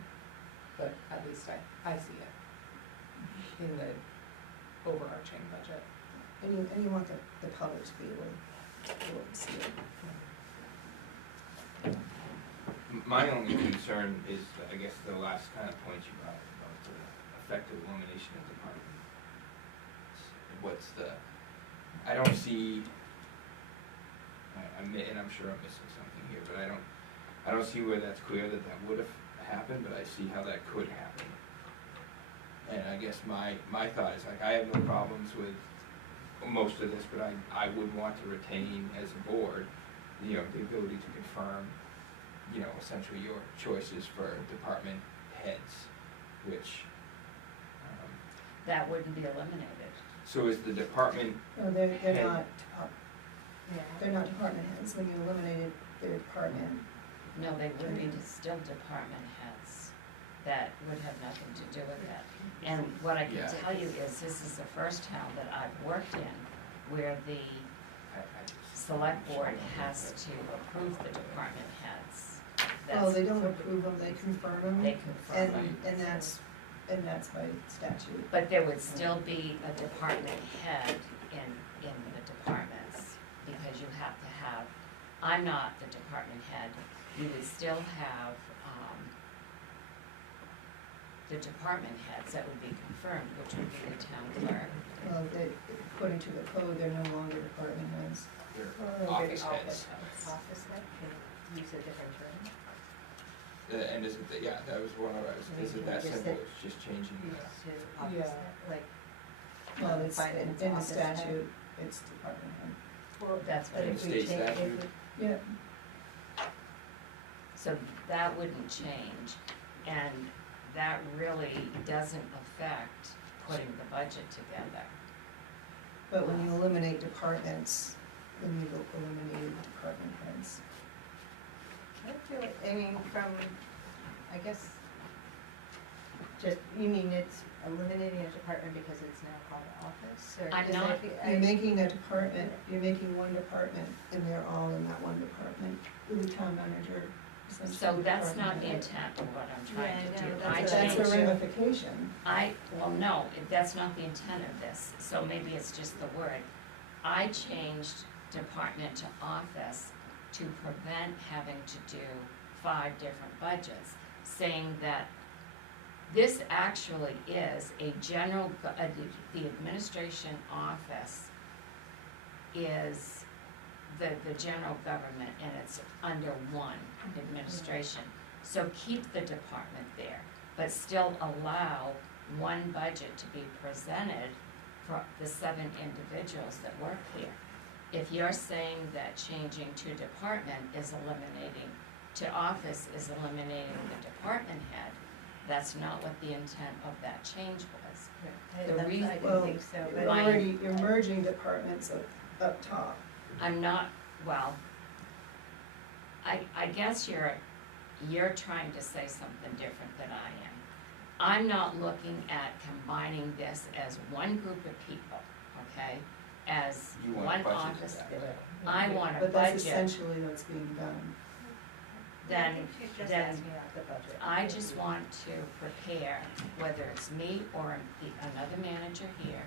but at least I see it in the overarching budget. And you want the public to be able to see it. My only concern is, I guess, the last kind of point you brought about the effective elimination of department. What's the, I don't see, and I'm sure I'm missing something here, but I don't see where that's clear that would have happened, but I see how that could happen. And I guess my thought is, like, I have no problems with most of this, but I would want to retain as a board, the ability to confirm, essentially your choices for department heads, which, that wouldn't be eliminated. so is the department, No, they're Head. not, Yeah. they're not department heads. When you eliminated their department, No, they would be still department heads. That would have nothing to do with that. And what I can Yeah. tell you is, this is the first town that I've worked in where the I just. select board has to approve the department heads. well, they don't approve them, they confirm them. They confirm them. And that's by statute. But there would still be a department head in the departments, because you have to have I'm not the department head, we would still have, the department heads that would be confirmed, which would be the town clerk. Well, according to the code, they're no longer department heads. They're Or office maybe heads. Office head, can use a different term. And is it, yeah, that was one of ours, is it that Just simple, that- it's just changing Use the, to office Yeah. head, like. Well, it's, finance in the office head. statute, it's department head. Well, That's what but in if the we state change, if statute. we, Yeah, So that wouldn't change, and that really doesn't affect putting the budget together. but when you eliminate departments, then you eliminate department heads. I feel like, I mean, from, I guess, just, you mean it's eliminating a department because it's now called office, or? I'm 'cause I not- feel- You're making a department, you're making one department, and they're all in that one department, with the town manager essentially. So that's not department the head. intent of what I'm trying Yeah, to no, do. that's I what That's a changed, ramification. well, no, that's not the intent of this, so maybe it's just the word. I changed department to office to prevent having to do 5 different budgets, saying that this actually is a general, the administration office is the general government, and it's under one administration. So keep the department there, but still allow one budget to be presented for the 7 individuals that work here. If you're saying that changing to department is eliminating, to office is eliminating the department head, that's not what the intent of that change was. The I reason- didn't think so, You're but. Why- you're merging departments up top. I'm not, well, I guess you're trying to say something different than I am. I'm not looking at combining this as one group of people, okay? As You want one budgets office. that way. I want a But that's budget, essentially what's being done. I then, think she's just then asking about the budget. I just want to prepare, whether it's me or another manager here,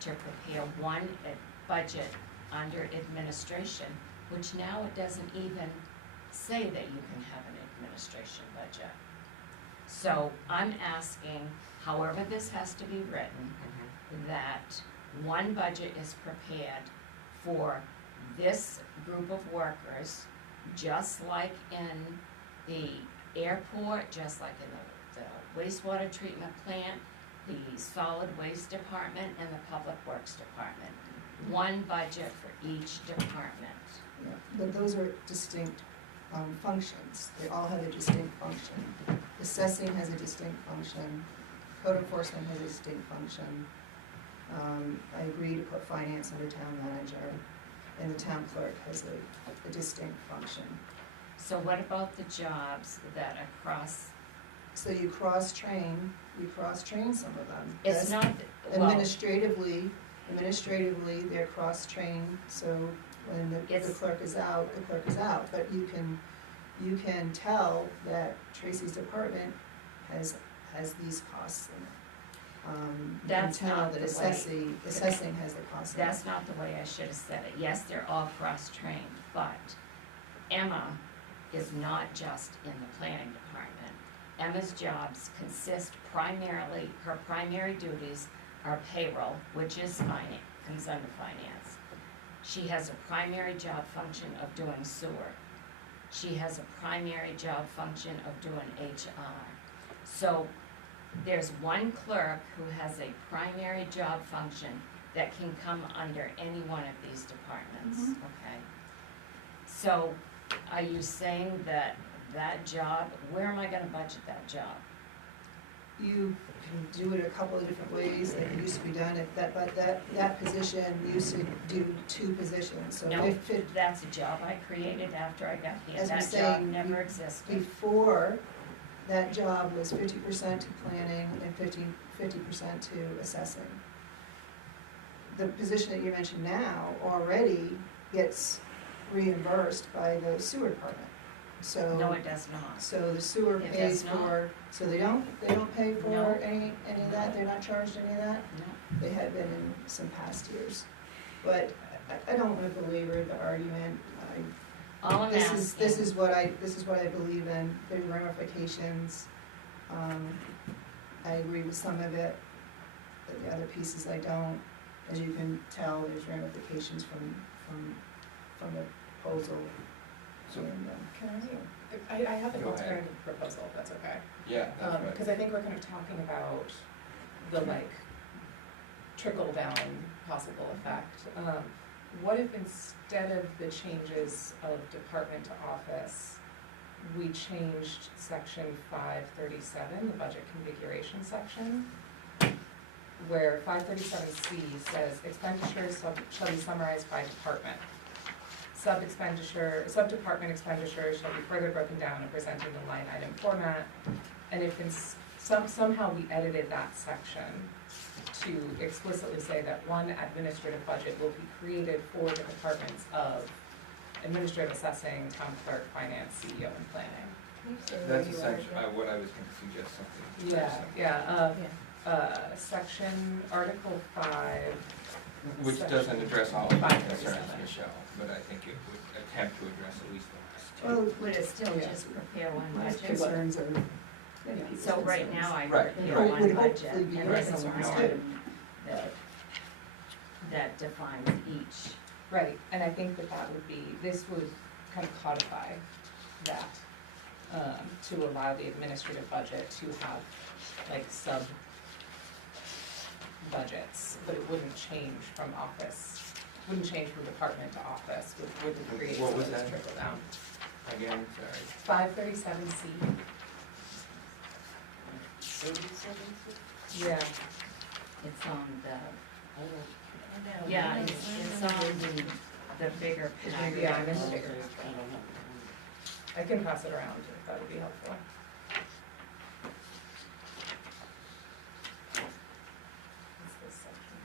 to prepare one budget under administration, which now it doesn't even say that you can have an administration budget. So I'm asking, however this has to be written, that one budget is prepared for this group of workers, just like in the airport, just like in the wastewater treatment plant, the solid waste department, and the public works department. One budget for each department. Yeah, but those are distinct functions. They all have a distinct function. Assessing has a distinct function. Code enforcement has a distinct function. I agree to put finance under town manager, and the town clerk has a distinct function. So what about the jobs that are cross, So you cross-train some of them. it's That's- not, well, Administratively, they're cross-trained, so when the It's- clerk is out, the clerk is out. But you can tell that Tracy's department has these costs in it. You That's can tell not that the way- assessing has the costs in it. that's not the way I should have said it. Yes, they're all cross-trained, but Emma is not just in the planning department. Emma's jobs consist primarily, her primary duties are payroll, which is finance, comes under finance. She has a primary job function of doing sewer. She has a primary job function of doing HR. So there's one clerk who has a primary job function that can come under any one of these departments, okay? So are you saying that job, where am I gonna budget that job? You can do it a couple of different ways, like it used to be done, but that position used to do 2 positions, so No, if it, that's a job I created after I got here. As I'm That job saying, never existed. before, that job was 50% to planning and 50% to assessing. The position that you mentioned now already gets reimbursed by the sewer department, so. No, it does not. So the sewer It pays does not. for, so they don't pay for No. any of that, they're not charged any of that? No. They had been in some past years. But I don't want to belabor the argument, All I'm this asking. is what I believe in, the ramifications. I agree with some of it, but the other pieces I don't. As you can tell, there's ramifications from the proposal. So- And, I have an Go ahead. alternative proposal, if that's okay. Yeah, that's right. Because I think we're kind of talking about the like trickle down possible effect. What if instead of the changes of department to office, we changed section 537, the budget configuration section, where 537C says expenditures shall be summarized by department. Sub-department expenditures shall be further broken down and presented in line item format. And if somehow we edited that section to explicitly say that one administrative budget will be created for the departments of administrative assessing, town clerk, finance, CEO, and planning. Can you say where That's you are essentially, again? what I was gonna suggest something. Yeah, section, Article 5. Which Section doesn't address all of the 537. concerns, Michelle, but I think it would attempt to address at least the last two. well, Would it still Yeah. just prepare one my budget? concerns are many people's So right concerns. now I Right, prepare right. one Would budget hopefully be and your there's a concerns line too. item that defines each. Right, and I think that would be, this would kind of codify that, to allow the administrative budget to have like sub-budgets, but it wouldn't change from office, wouldn't change from department to office, wouldn't create What some was of this that? trickle down. Again, sorry. 537C, yeah, It's on the, yeah, it's on the bigger package. yeah, I'm in the bigger. I can pass it around if that would be helpful. What's this section?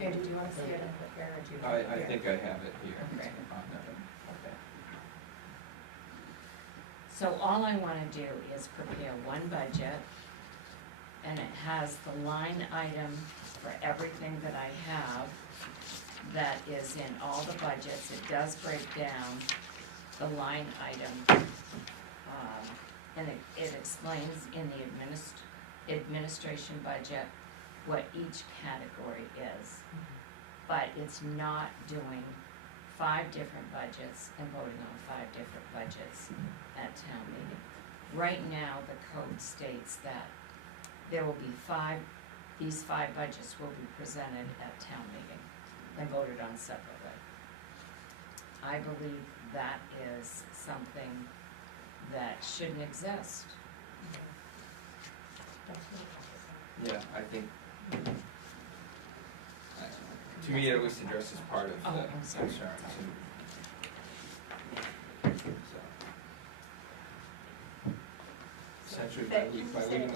Andrew, do you want to see it in the here, or do you? I yeah. think I have it here. Okay. On the- Okay. So all I wanna do is prepare one budget, and it has the line item for everything that I have that is in all the budgets. It does break down the line item. And it explains in the administration budget what each category is. But it's not doing 5 different budgets and voting on 5 different budgets at town meeting. Right now, the code states that there will be these 5 budgets will be presented at town meeting and voted on separately. I believe that is something that shouldn't exist. Yeah, I think, to me, it was addressed as part of Oh, the I'm sorry. concerns. Essentially, by leaving the link.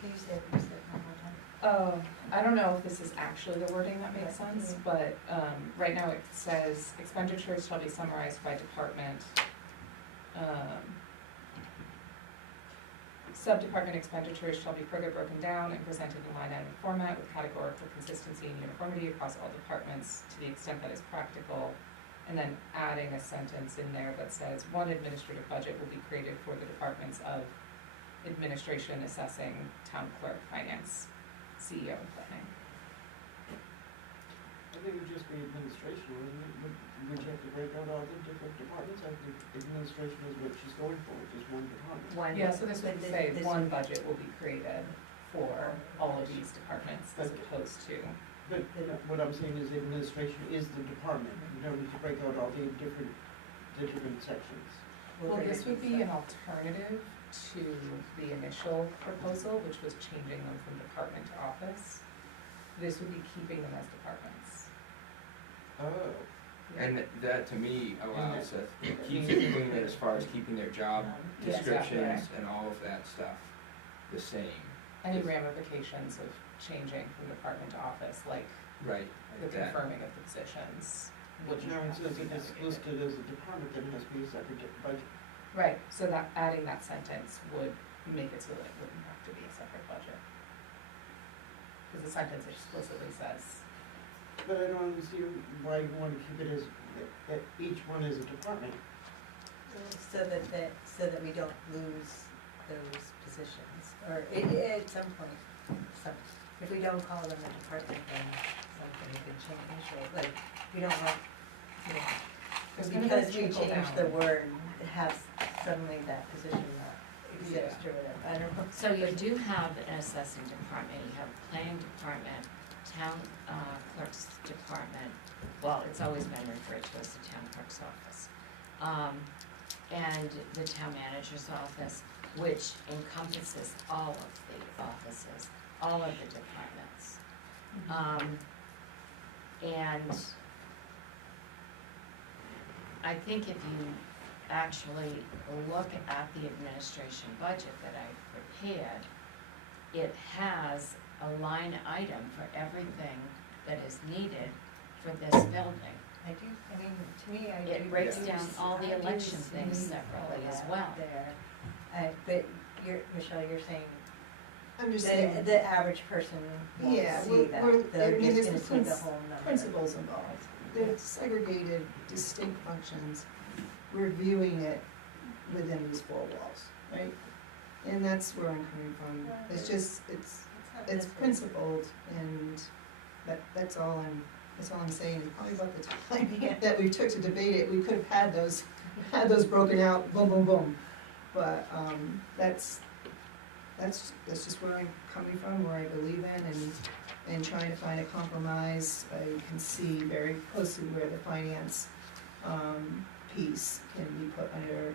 Can you say it one more time? Oh, I don't know if this is actually the wording that makes sense, but, right now it says expenditures shall be summarized by department. Sub-department expenditures shall be further broken down and presented in line item format with categorical consistency and uniformity across all departments to the extent that is practical. And then adding a sentence in there that says, one administrative budget will be created for the departments of administration, assessing, town clerk, finance, CEO, and planning. I think it would just be administration, wouldn't it? Would you have to break out all the different departments? I think administration is what she's going for, just one department. Yeah, so this would But say this- one budget will be created for all of these departments as opposed to. But what I'm saying is administration is the department. You don't need to break out all the different sections. Well, this would be an alternative to the initial proposal, which was changing them from department to office. This would be keeping them as departments. Oh. And that, to me, allows us, it keeps it clean as far as keeping their job Yes, descriptions yeah. and all of that stuff the same. Any ramifications of changing from department to office, like Right. the That- confirming of the positions. But wouldn't now it have to says be if it's delegated. listed as a department, then it has to be a separate budget. Right, so that, adding that sentence would make it so that it wouldn't have to be a separate budget. Cause the sentence explicitly says, But I don't understand why you wanna keep it as, that each one is a department. So that we don't lose those positions, or at some point, if we don't call them a department, then something can change, right? Like, we don't want, you know, There's gonna be because we trickle change down. the word, have suddenly that position not exist or whatever, I don't know. So you do have an assessing department, you have planning department, town clerk's department, well, it's always been referred to as the town clerk's office. And the town manager's office, which encompasses all of the offices, all of the departments. And I think if you actually look at the administration budget that I prepared, it has a line item for everything that is needed for this building. I do, I mean, to me, I do. It breaks do down s- all the I do election see things all separately as that well. There, but Michelle, you're saying I'm just saying, the average person won't yeah, see we're, that, I they're mean, just there's gonna see the the whole number. principles involved. They're segregated, distinct functions. We're viewing it within these four walls, right? And that's where I'm coming from. It's just, it's principled, and that's all I'm saying. And probably about the time that we took to debate it, we could have had those broken out, boom, boom, boom. But, that's just where I'm coming from, where I believe in, and trying to find a compromise. I can see very closely where the finance, piece can be put under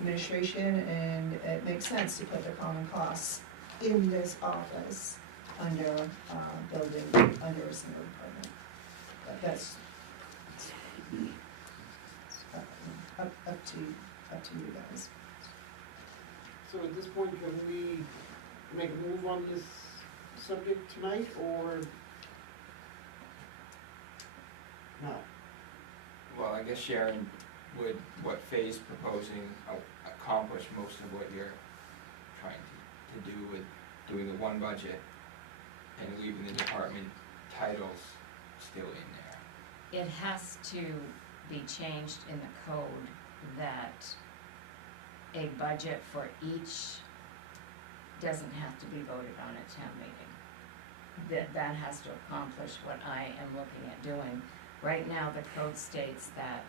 administration, and it makes sense to put the common costs in this office under, building, under a single department. But that's, up to you guys. So at this point, can we make a move on this subject tonight, or not? Well, I guess Sharon, would what Faye's proposing accomplish most of what you're trying to do with doing the one budget and leaving the department titles still in there? It has to be changed in the code that a budget for each doesn't have to be voted on at town meeting. That has to accomplish what I am looking at doing. Right now, the code states that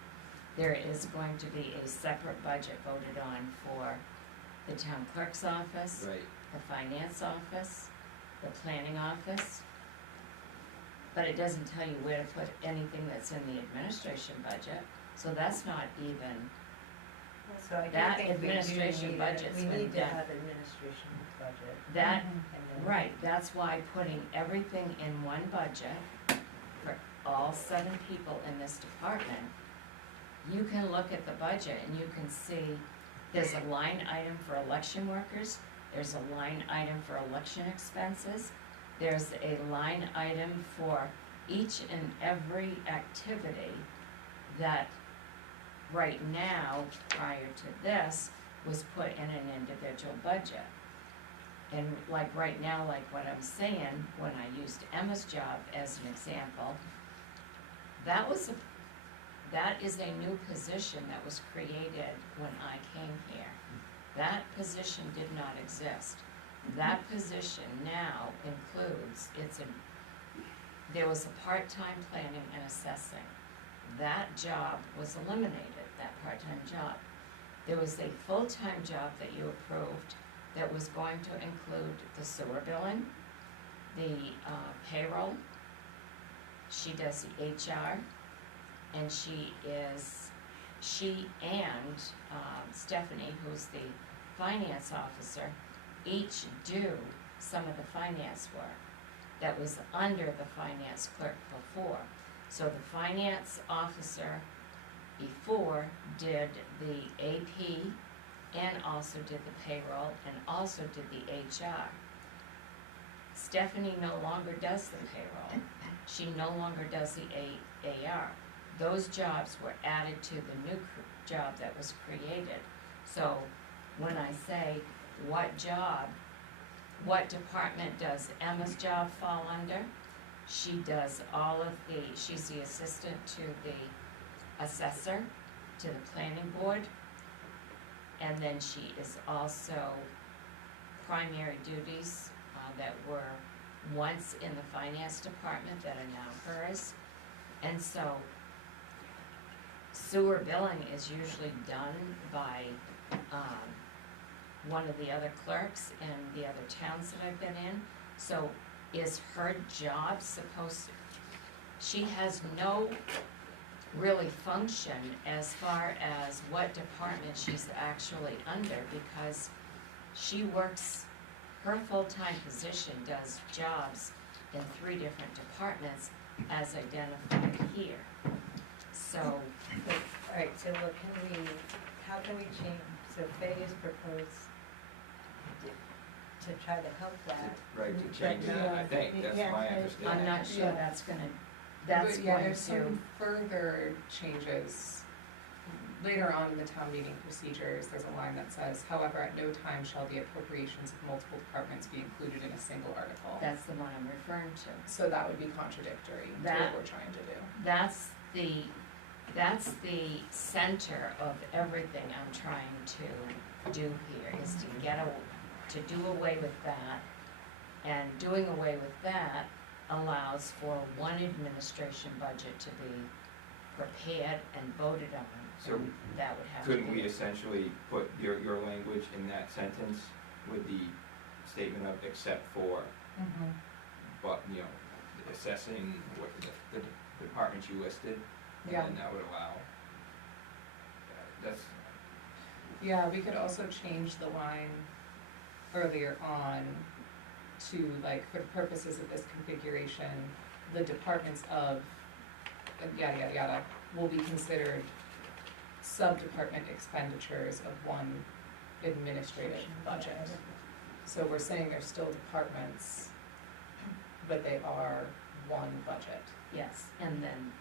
there is going to be a separate budget voted on for the town clerk's office, Right. the finance office, the planning office. But it doesn't tell you where to put anything that's in the administration budget, so that's not even, So I do that think we do administration need budget's we been need to done. have administration budget. that, And then- right, that's why putting everything in one budget for all 7 people in this department, you can look at the budget and you can see there's a line item for election workers, there's a line item for election expenses, there's a line item for each and every activity that right now, prior to this, was put in an individual budget. And like right now, like what I'm saying, when I used Emma's job as an example, that is a new position that was created when I came here. That position did not exist. That position now includes, there was a part-time planning and assessing. That job was eliminated, that part-time job. There was a full-time job that you approved that was going to include the sewer billing, the payroll. She does the HR, and she and Stephanie, who's the finance officer, each do some of the finance work that was under the finance clerk before. So the finance officer before did the AP and also did the payroll and also did the HR. Stephanie no longer does the payroll. She no longer does the AR. Those jobs were added to the new job that was created. So when I say what job, what department does Emma's job fall under? She does all of she's the assistant to the assessor, to the planning board, and then she is also primary duties that were once in the finance department that are now hers. And so sewer billing is usually done by one of the other clerks in the other towns that I've been in. So is her job supposed to, she has no really function as far as what department she's actually under, because she works, her full-time position does jobs in 3 different departments as identified here. So, Alright, so what how can we change, so Faye has proposed to try to help that. Right, to change that, I think, that's my understanding. I'm not sure Yeah. that's going there's to, some further changes. Later on in the town meeting procedures, there's a line that says, however, at no time shall the appropriations of multiple departments be included in a single article. that's the one I'm referring to. So that would be contradictory to That- what we're trying to do. That's the center of everything I'm trying to do here, is to do away with that. And doing away with that allows for one administration budget to be prepared and voted on. So and that would have to couldn't we be, essentially put your language in that sentence with the statement of except for, but, you know, assessing what the departments you listed? Yeah. And then that would allow, that's, Yeah, we could also change the line earlier on to, like, for the purposes of this configuration, the departments of yada yada yada will be considered sub-department expenditures of one administrative budget. So we're saying they're still departments, but they are one budget. yes, and then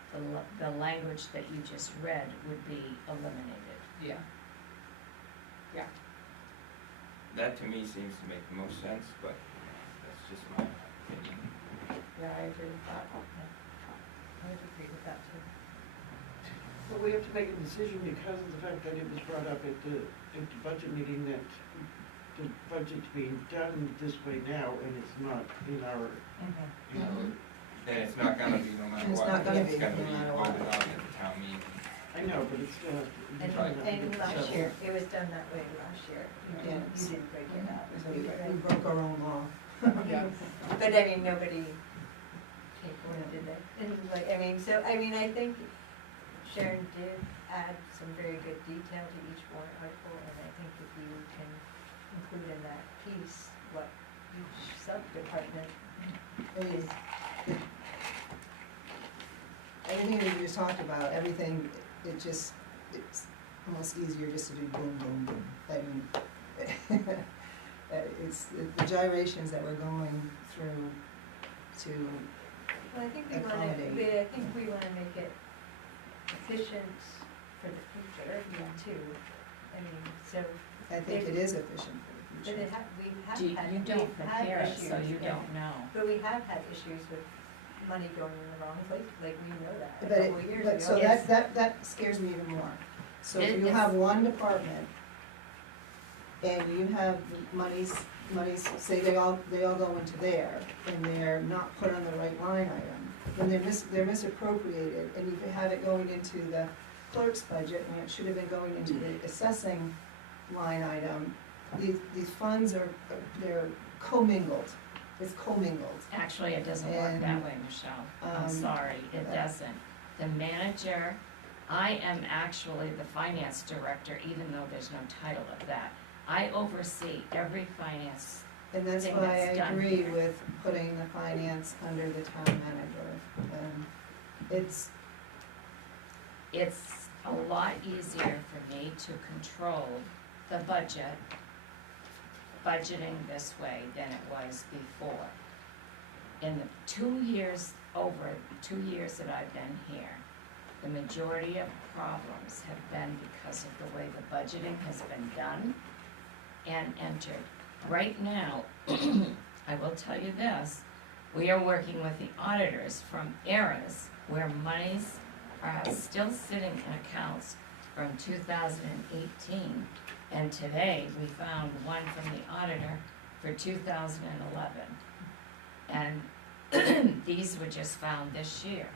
the language that you just read would be eliminated. Yeah. Yeah. that to me seems to make the most sense, but that's just my opinion. Yeah, I agree with that. I would agree with that too. But we have to make a decision because of the fact that it was brought up at the budget meeting that the budget's being done this way now and it's not in our, you know, And it's not gonna be no matter It's what, not gonna it's be gonna no be matter what. voted on at the town meeting. I know, but it's still has to be And, done. and last year, it was done that way last year. You Yes. didn't break it up. We broke our own law. Yeah. But I mean, nobody paid for it, did they? And like, I mean, so, I mean, I think Sharon did add some very good detail to each warrant article, and I think if you can include in that piece what each sub-department is. Everything that you just talked about, everything, it's almost easier just to do boom, boom, boom. I mean, it's the gyrations that we're going through to, Well, I think Accommodate. I think we wanna make it efficient for the future, too. I mean, so, I think it is efficient for the but future. we have had, You don't we've had prepare it, so issues, you yeah. don't know. But we have had issues with money going in the wrong place, like we know that, But a couple of years ago. but so Yes. that scares me even more. So if you It's- have one department and you have monies, say they all go into there and they're not put on the right line item, then they're misappropriated, and you have it going into the clerk's budget when it should have been going into the assessing line item. These funds they're commingled, it's commingled. Actually, it doesn't work that And, way, Michelle. I'm um, sorry, it doesn't. The manager, I am actually the finance director, even though there's no title of that. I oversee every finance, And that's thing why I that's done agree here. with putting the finance under the town manager. It's, it's a lot easier for me to control the budget, budgeting this way than it was before. in the 2 years that I've been here, the majority of problems have been because of the way the budgeting has been done and entered. Right now, I will tell you this, we are working with the auditors from eras where monies are still sitting in accounts from 2018. And today, we found one from the auditor for 2011. And these were just found this year.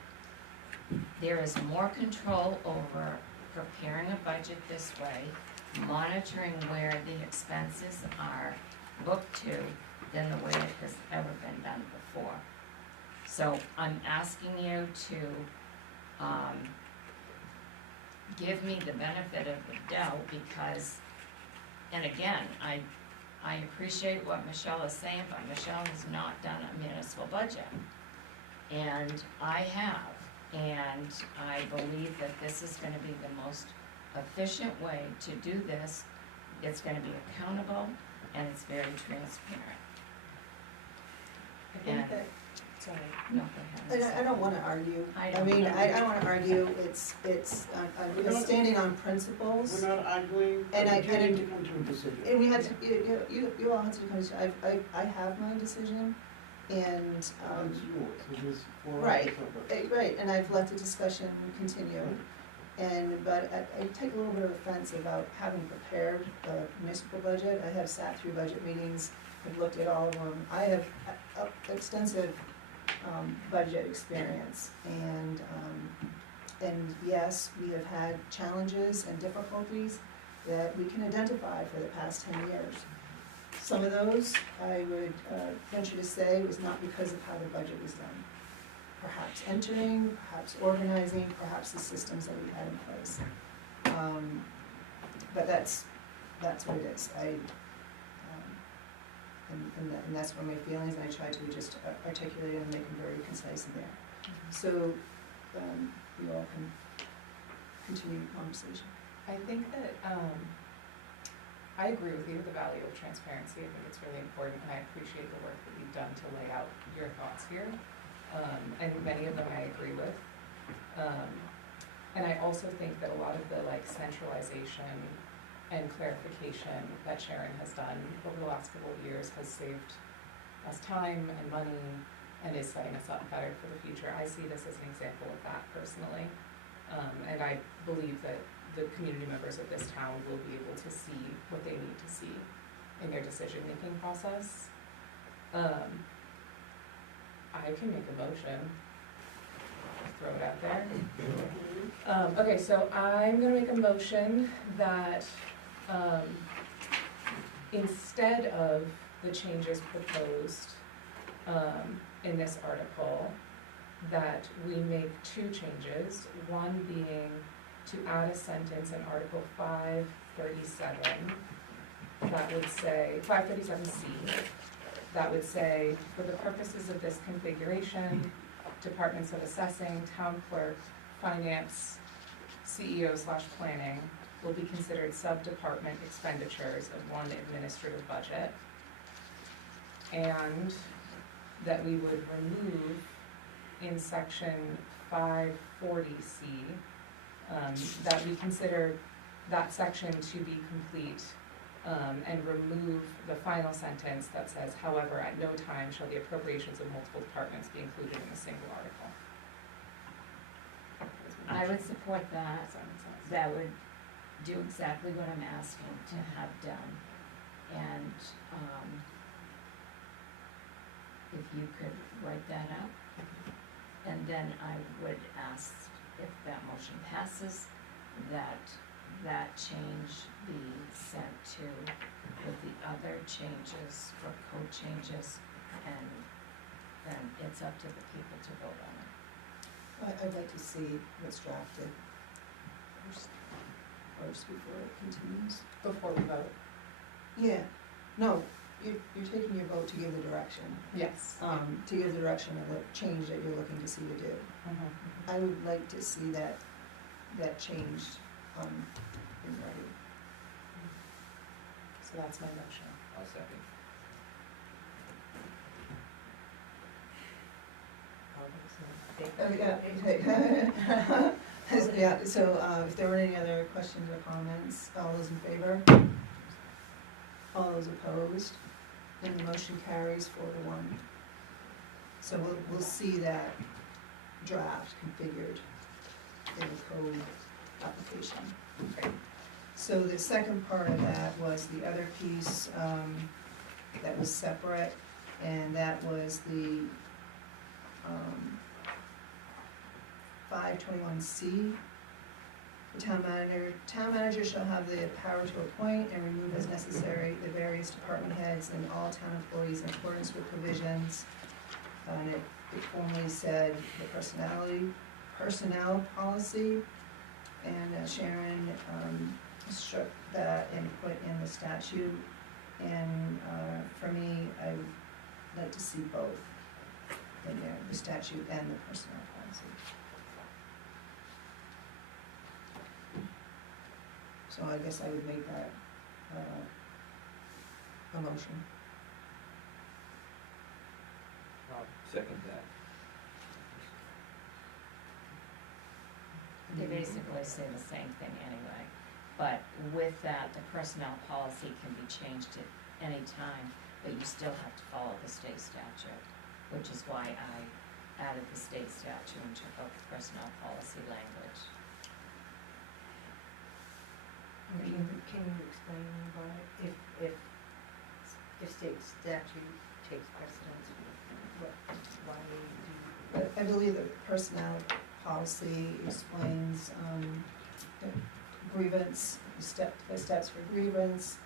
There is more control over preparing a budget this way, monitoring where the expenses are booked to than the way it has ever been done before. So I'm asking you to give me the benefit of the doubt because, and again, I appreciate what Michelle is saying, but Michelle has not done a municipal budget. And I have, and I believe that this is gonna be the most efficient way to do this. It's gonna be accountable and it's very transparent. I think And- that, sorry. No, go ahead. I don't wanna argue. I I don't mean, know. I don't wanna argue, it's, We're not- standing on principles. We're not arguing, And but you I- need to come to a decision. And we had to, you all had to come to, I have my decision, and, It's yours, it is for us. right. Right, and I've let the discussion continue. And, but I take a little bit of offense about having prepared a municipal budget. I have sat through budget meetings, I've looked at all of them. I have extensive, budget experience, and yes, we have had challenges and difficulties that we can identify for the past 10 years. Some of those, I would venture to say, was not because of how the budget was done. Perhaps entering, perhaps organizing, perhaps the systems that we had in place. But that's what it is. And that's where my feelings, and I try to just articulate it and make them very concise in there. So, you all can continue the conversation. I think that, I agree with you, the value of transparency, I think it's really important, and I appreciate the work that you've done to lay out your thoughts here. And many of them I agree with. And I also think that a lot of the centralization and clarification that Sharon has done over the last couple of years has saved us time and money and is setting us up better for the future. I see this as an example of that personally. And I believe that the community members of this town will be able to see what they need to see in their decision-making process. I can make a motion, throw it out there. Okay, so I'm gonna make a motion that, instead of the changes proposed, in this article, that we make 2 changes, one being to add a sentence in Article 537, that would say, 537C, that would say, for the purposes of this configuration, departments of assessing, town clerk, finance, CEO/planning will be considered sub-department expenditures of one administrative budget. And that we would remove in section 540C, that we consider that section to be complete, and remove the final sentence that says, however, at no time shall the appropriations of multiple departments be included in a single article. I would support that. Does that make sense? That would do exactly what I'm asking to have done. And, if you could write that up. And then I would ask if that motion passes, that change be sent to with the other changes or code changes, and then it's up to the people to vote on it. I'd like to see what's drafted first before it continues. Before we vote? Yeah, no, you're taking your vote to give the direction, Yes. to give the direction of the change that you're looking to see to do. I would like to see that change, in writing. So that's my motion. I'll second. that was a mistake. Yeah, okay. Yeah, so, if there were any other questions or comments, all those in favor? All those opposed? And the motion carries 4-1. So we'll see that draft configured in the code application. So the second part of that was the other piece, that was separate, and that was the, 521C. The town manager shall have the power to appoint and remove as necessary the various department heads and all town employees in accordance with provisions. And it formally said the personnel policy, and Sharon, struck that and put in the statute. And, for me, I would like to see both in there, the statute and the personnel policy. So I guess I would make that, a motion. Second that. They basically say the same thing anyway, but with that, the personnel policy can be changed at any time, but you still have to follow the state statute, which is why I added the state statute and took out the personnel policy language. Can you explain why, if state statute takes precedence, why do you? But I believe the personnel policy explains, the grievance, the steps for grievance,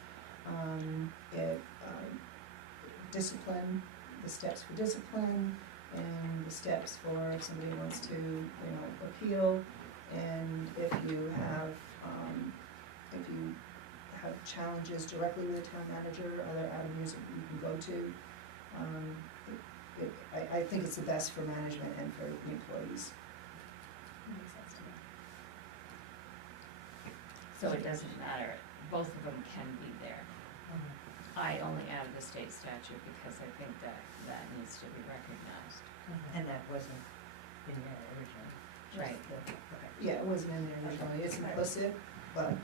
discipline, the steps for discipline, and the steps for if somebody wants to, appeal, and if you have challenges directly with the town manager, other avenues that you can go to. I think it's the best for management and for the employees. Makes sense to me. So it doesn't matter, both of them can be there. I only added the state statute because I think that needs to be recognized. And that wasn't in there originally? just Right. okay. Yeah, it wasn't in there originally, it's implicit, but,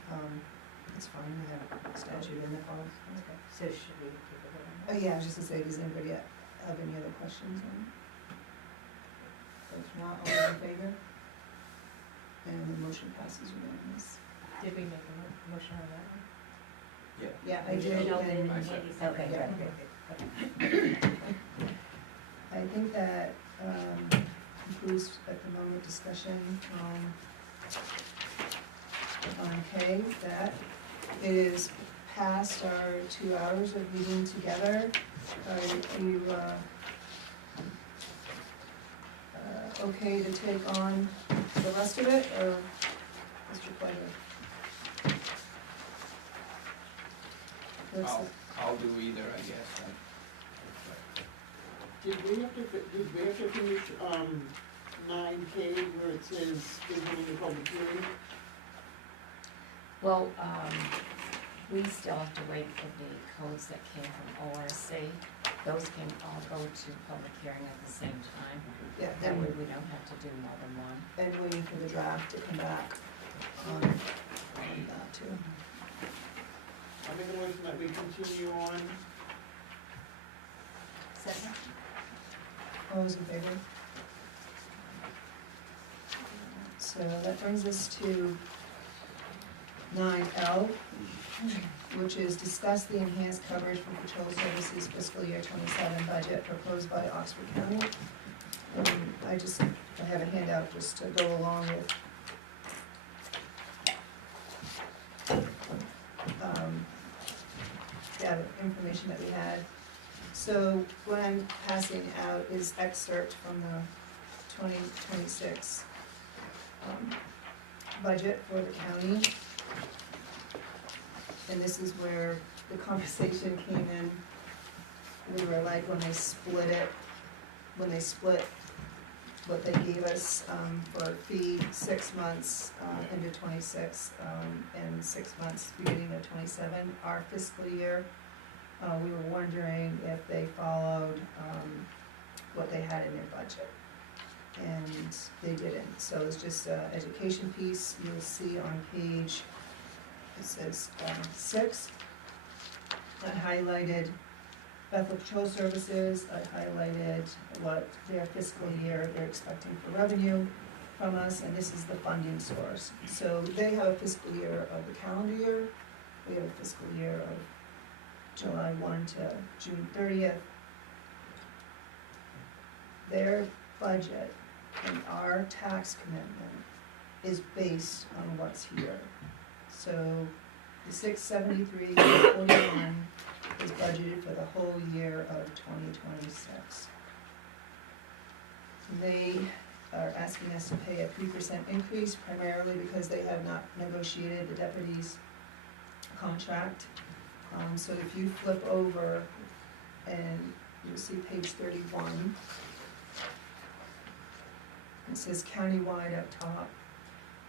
it's fine, we have statute in the policy. Okay, so should we take a vote on Oh, that? yeah, I was just gonna say, does anybody have any other questions on it? If not, all those in favor? And the motion passes unanimous. Did we make a motion on that one? Yeah. Yeah, I did, Michelle did, and I said- Okay, Yeah. right. I think that, concludes at the moment discussion on K, that it is past our 2 hours of meeting together. Are you, okay to take on the rest of it, or what's your pleasure? I'll do either, I guess. Did we have to finish, 9K where it says scheduling a public hearing? Well, we still have to wait for the codes that came from ORC. Those can all go to public hearing at the same time. Yeah, That way and, we don't have to do more than one. and waiting for the draft to come back on that too. I make a motion that we continue on. Second? All those in favor? So that brings us to 9L, which is discuss the enhanced coverage for patrol services fiscal year 27 budget proposed by Oxford County. I have a handout just to go along with the information that we had. So what I'm passing out is excerpt from the 2026 budget for the county. And this is where the conversation came in. We were like, when they split what they gave us for fee, 6 months into 26, and 6 months beginning of 27, our fiscal year. We were wondering if they followed what they had in their budget. and they didn't. So it's just an education piece. You'll see on page, it says 6. I highlighted Bethel Patrol Services. I highlighted what their fiscal year they're expecting for revenue from us, and this is the funding source. So they have a fiscal year of the calendar year. We have a fiscal year of July 1 to June 30th. Their budget and our tax commitment is based on what's here. So the 673.41 is budgeted for the whole year of 2026. They are asking us to pay a 3% increase, primarily because they have not negotiated the deputy's contract. So if you flip over and you'll see page 31, it says countywide up top.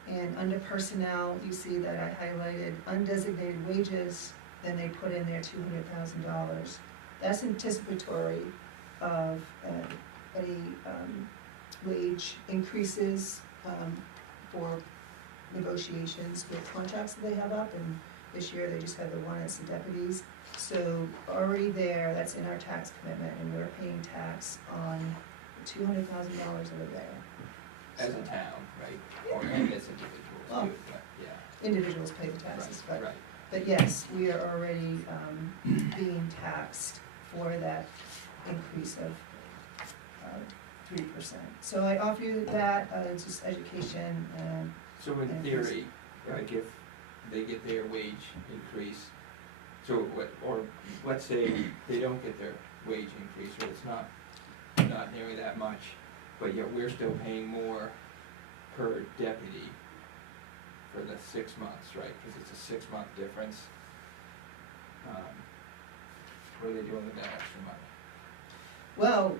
And under personnel, you see that I highlighted undesignated wages, then they put in there $200,000. That's anticipatory of any wage increases for negotiations with contracts that they have up, and this year they just had the one as the deputies. So already there, that's in our tax commitment, and we're paying tax on $200,000 over there. As a town, right? Or as individuals Well, too, but, yeah. Individuals pay the taxes, Right, but, right. but yes, we are already being taxed for that increase of 3%. So I offer you that, it's just education and. So in and theory, like if they get their wage increase, so what, or let's say they don't get their wage increase, or it's not nearly that much, but yet we're still paying more per deputy for the 6 months, right? Because it's a 6-month difference. What are they doing with that extra money? Well,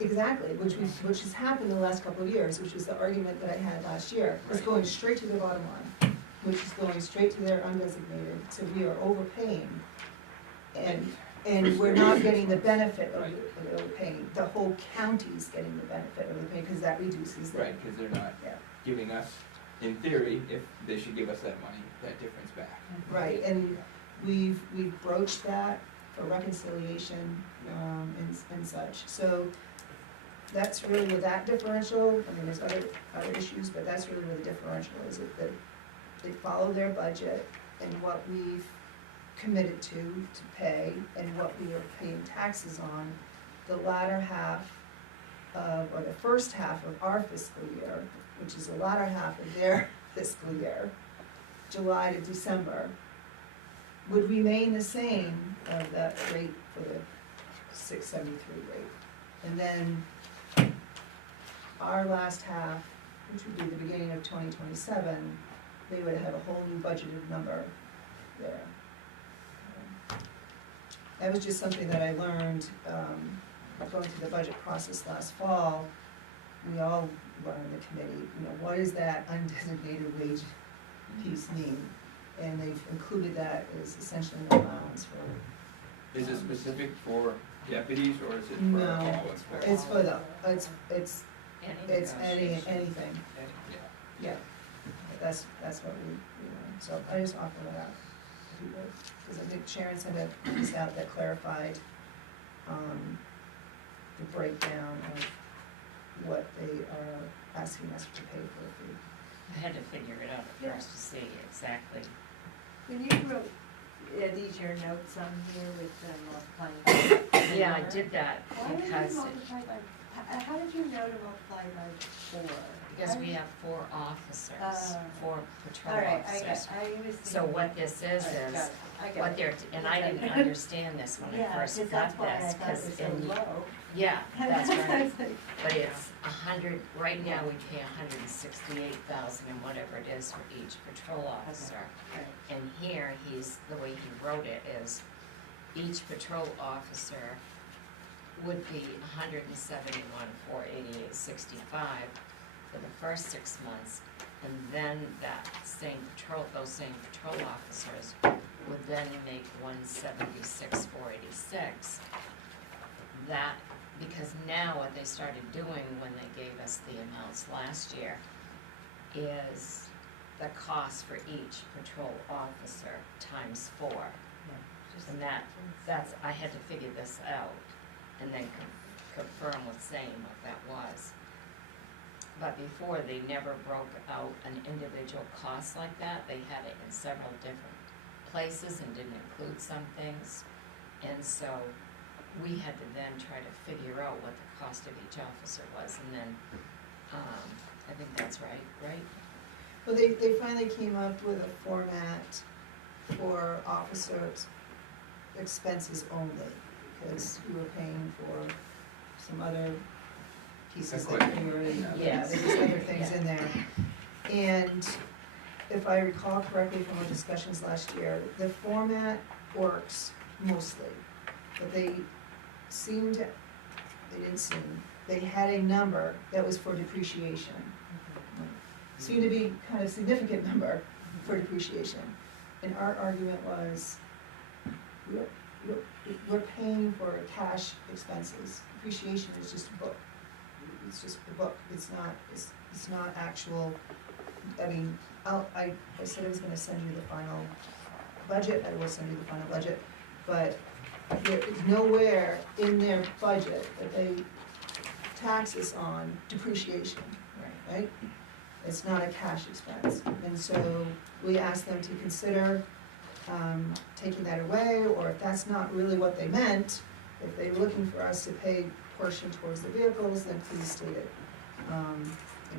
exactly, which has happened the last couple of years, which was the argument that I had last year. It's Right. going straight to the bottom line, which is going straight to their undesignated, so we are overpaying. And we're not getting the benefit of the overpaying. The whole county's getting the benefit of the pay, because that reduces the. Right, because they're not Yeah. giving us, in theory, if they should give us that money, that difference back. Right, and we've broached that for reconciliation, and such. So that's really where that differential, I mean, there's other issues, but that's really where the differential is, that they follow their budget and what we've committed to pay and what we are paying taxes on. The latter half of, or the first half of our fiscal year, which is the latter half of their fiscal year, July to December, would remain the same of that rate for the 673 rate. And then our last half, which would be the beginning of 2027, they would have a whole new budgeted number there. That was just something that I learned going through the budget process last fall. We all learned in the committee, what does that undesignated wage piece mean? And they've included that as essentially an allowance for. Is it specific for deputies, or is it for No, all? it's for the, it's anything, Yeah. yeah. That's what we learned, so I just offer that out to people, because I think Sharon sent a piece out that clarified, the breakdown of what they are asking us to pay for a fee. I had to figure it out at first to see exactly. When you wrote, are these your notes on here with the multiplying? by Yeah, I four? did that Why did you because, multiply by, how did you know to multiply by 4? because we have 4 officers, 4 patrol All right, officers. I was thinking. So what this is, I got what it. they're, and I didn't understand this when I Yeah, first 'cause got that's why I this, thought it because was so in, low. yeah, that's right. It's like, But it's 100, right now we pay 168,000 and whatever it is for each patrol officer. right. And here, the way he wrote it is, each patrol officer would be 171,488.65 for the first 6 months, and then those same patrol officers would then make 176,486. That because now what they started doing when they gave us the amounts last year is the cost for each patrol officer times 4. And that's, I had to figure this out and then confirm with Zane what that was. But before, they never broke out an individual cost like that. They had it in several different places and didn't include some things. And so we had to then try to figure out what the cost of each officer was, and then, I think that's right? Well, they finally came up with a format for officers' expenses only, because we were paying for some other pieces that we were in, yeah, there was other things in there. And if I recall correctly from our discussions last year, the format works mostly, but they had a number that was for depreciation. Seemed to be kind of significant number for depreciation. And our argument was, we're paying for cash expenses. Depreciation is just a book. It's just a book. It's not actual, I mean, I said I was gonna send you the final budget. I will send you the final budget. But there is nowhere in their budget that they tax us on depreciation, right? It's not a cash expense. And so we asked them to consider taking that away, or if that's not really what they meant, if they're looking for us to pay portion towards the vehicles, then please state it. And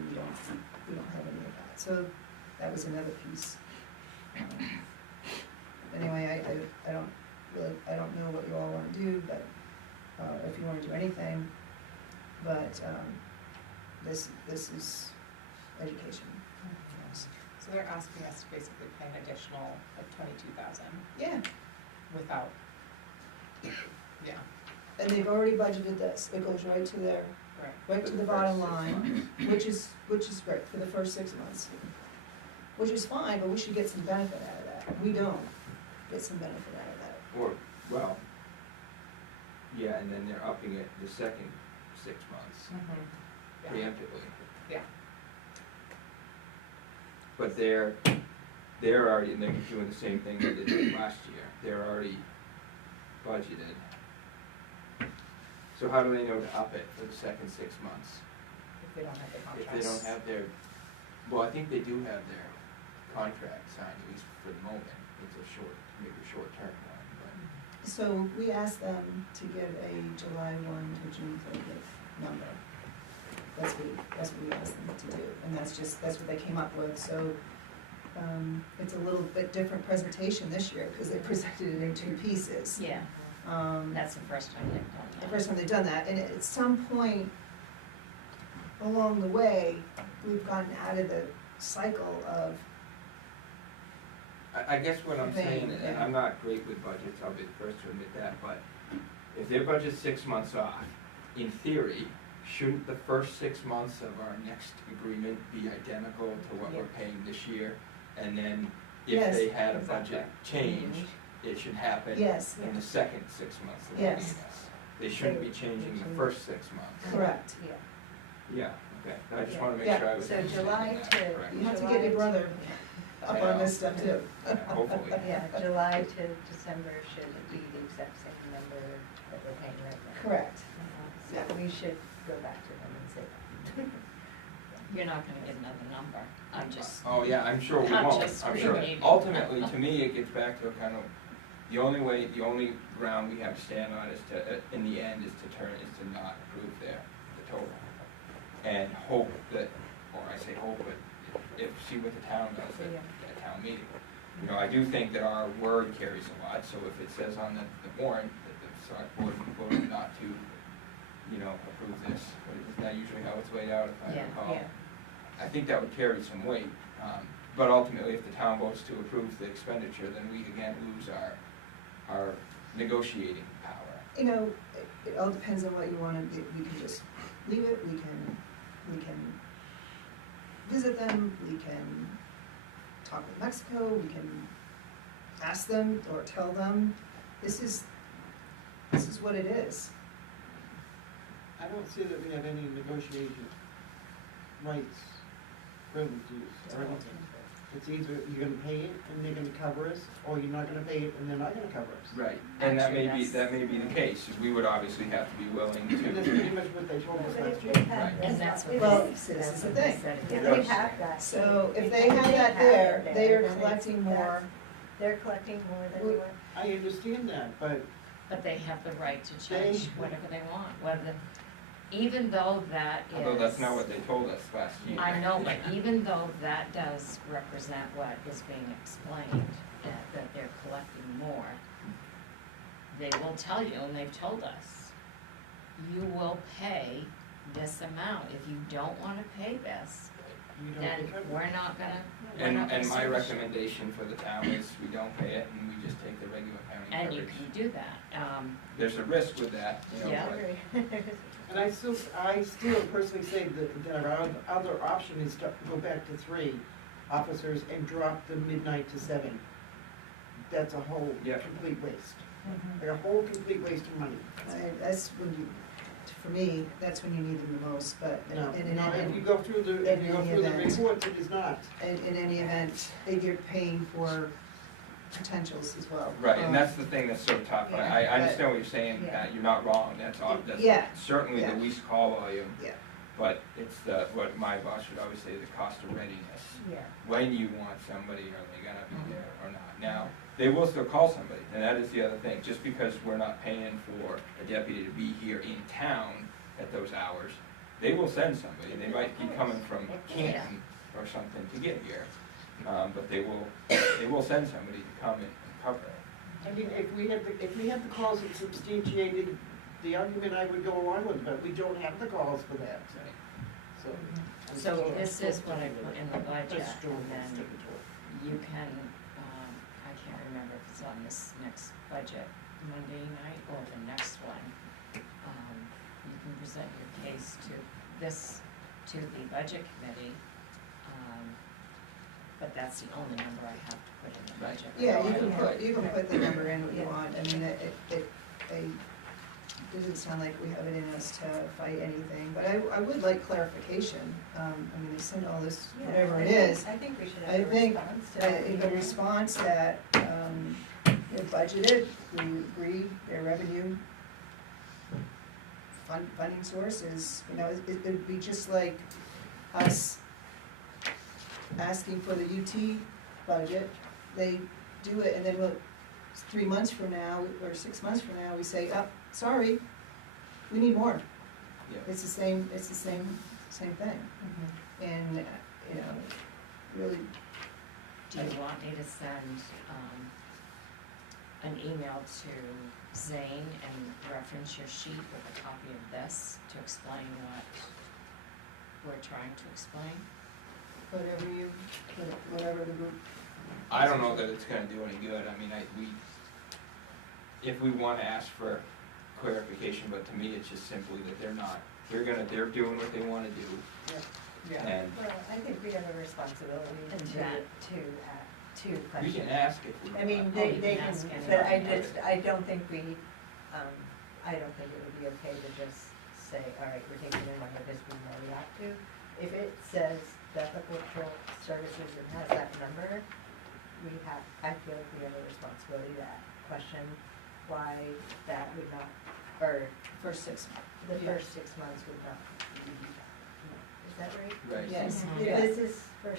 we don't have any of that. So that was another piece. Anyway, I don't know what you all wanna do, but, if you wanna do anything, but, this is education. So they're asking us to basically pay an additional, like, 22,000 Yeah, without, yeah, and they've already budgeted this, it goes right to their, right. right to the bottom line, which is great for the first 6 months. Which is fine, but we should get some benefit out of that. We don't get some benefit out of that. Or, well, yeah, and then they're upping it the second 6 months Yeah. preemptively. Yeah. But they're already, and they're doing the same thing that they did last year. They're already budgeted. So how do they know to up it for the second 6 months? If they don't have the If contracts. they don't have their, well, I think they do have their contract signed, at least for the moment. It's a maybe a short-term one, but. So we asked them to give a July 1 to June 30th number. That's what we asked them to do, and that's what they came up with, so, it's a little bit different presentation this year, because they presented it in 2 pieces. Yeah, that's the first time they've done that. The first time they've done that, and at some point along the way, we've gotten out of the cycle of, I guess what I'm saying, and Yeah. I'm not great with budgets, I'll be the first to admit that, but if their budget's 6 months off, in theory, shouldn't the first 6 months of our next agreement be identical to what we're paying this year? And then if Yes, they had a exactly. budget change, it should happen Yes. in the second 6 months of Yes. paying us. They shouldn't be changing the first 6 months. correct. Yeah. Yeah, okay, I just wanna make Yeah. sure I was So understanding July that to- correctly. You have to get your brother up on this stuff too. Yeah, hopefully. Yeah, July to December should be the exact same number that we're paying right now. Correct. So we should go back to them and say that. You're not gonna get another number, I'm just, Oh, yeah, I'm sure we I'm won't, just I'm sure. reading. Ultimately, to me, it gets back to a kind of, the only ground we have to stand on is to, in the end, is to not approve the total. And hope that, or I say hope, but see what the town does at town meeting. You know, I do think that our word carries a lot, so if it says on the warrant that the select board voted not to, approve this, isn't that usually how it's laid out, if I Yeah, recall? yeah. I think that would carry some weight, but ultimately, if the town votes to approve the expenditure, then we again lose our negotiating power. It all depends on what you wanna do. We can just leave it, we can visit them, we can talk with Mexico, we can ask them or tell them, this is what it is. I don't see that we have any negotiation rights, privileges, or anything. It's either you're gonna pay it and they're gonna cover us, or you're not gonna pay it and they're not gonna cover us. Right, and that may Actually, be, that may be the case, we would obviously have to be willing And that's to, pretty much what they told us last week. Right. And that's what. Well, they- this is that's the what they thing. said Yeah, again. they have that. So if If they have that there, it they are then it's- collecting more. that's- They're collecting more than we were. I understand that, but But they have the right to They- charge whatever they want, whether, even though that is. although that's not what they told us last year. I know, but even though that does represent what is being explained, that they're collecting more, they will tell you, and they've told us, you will pay this amount. If you don't wanna pay this, you don't then get covered. we're not gonna, we're And, not gonna and my service you. recommendation for the town is we don't pay it and we just take the regular county And you coverage. can do that, There's a risk with that, you know, Yeah. but And I still personally say that our other option is to go back to 3 officers and drop the midnight to 7. That's a whole Yep. complete waste. Like a whole complete waste of money. That's when you, for me, that's when you need them the most, but No, in no, if you any, go through the, if you go in through the any event. reports, it is not. in any event, you're paying for potentials as well. right, and that's the thing that's so tough. Yeah, I understand what you're saying, yeah. you're not wrong, that's Yeah, certainly yeah. the least call volume. Yeah. But it's what my boss would always say, the cost of readiness. Yeah. When you want somebody, are they gonna be there or not? Now, they will still call somebody, and that is the other thing, just because we're not paying for a deputy to be here in town at those hours, they will send somebody, they might be coming from Canton or something to get here. But they will send somebody to come and cover it. I mean, if we had the calls that substantiated the argument, I would go along with it, but we don't have the calls for that, so. So this is what I put in the budget, That's true. and then you can, I can't remember if it's on this next budget Monday night or the next one. You can present your case to the budget committee, but that's the only number I have to put in the Right. budget. Yeah, you can put the number in what you want, I mean, it doesn't sound like we have it in us to fight anything, but I would like clarification. I mean, they send all this, whatever it is, I think we should I have a think, response to that. a response that, they're budgeted, we agree, their revenue funding source is, it'd be just like us asking for the UT budget, they do it, and then 3 months from now, or 6 months from now, we say, oh, sorry, we need more. Yeah. It's the same thing. And, really, Do you want me to send, an email to Zane and reference your sheet with a copy of this to explain what we're trying to explain? whatever the group. I don't know that it's gonna do any good, I mean, if we wanna ask for clarification, but to me, it's just simply that they're doing what they wanna do. Yeah. And Well, I think we have a responsibility And to that- to we question. can ask if we want. I mean, Oh, they you can, can ask but anybody. I don't think I don't think it would be okay to just say, all right, we're taking in money because we know we have to. If it says that the cultural services and has that number, I feel like we have a responsibility to question why that would not, or First 6 months. the Yeah. first 6 months would not. Is that right? Right. Yes. Mhm. Yeah. This is for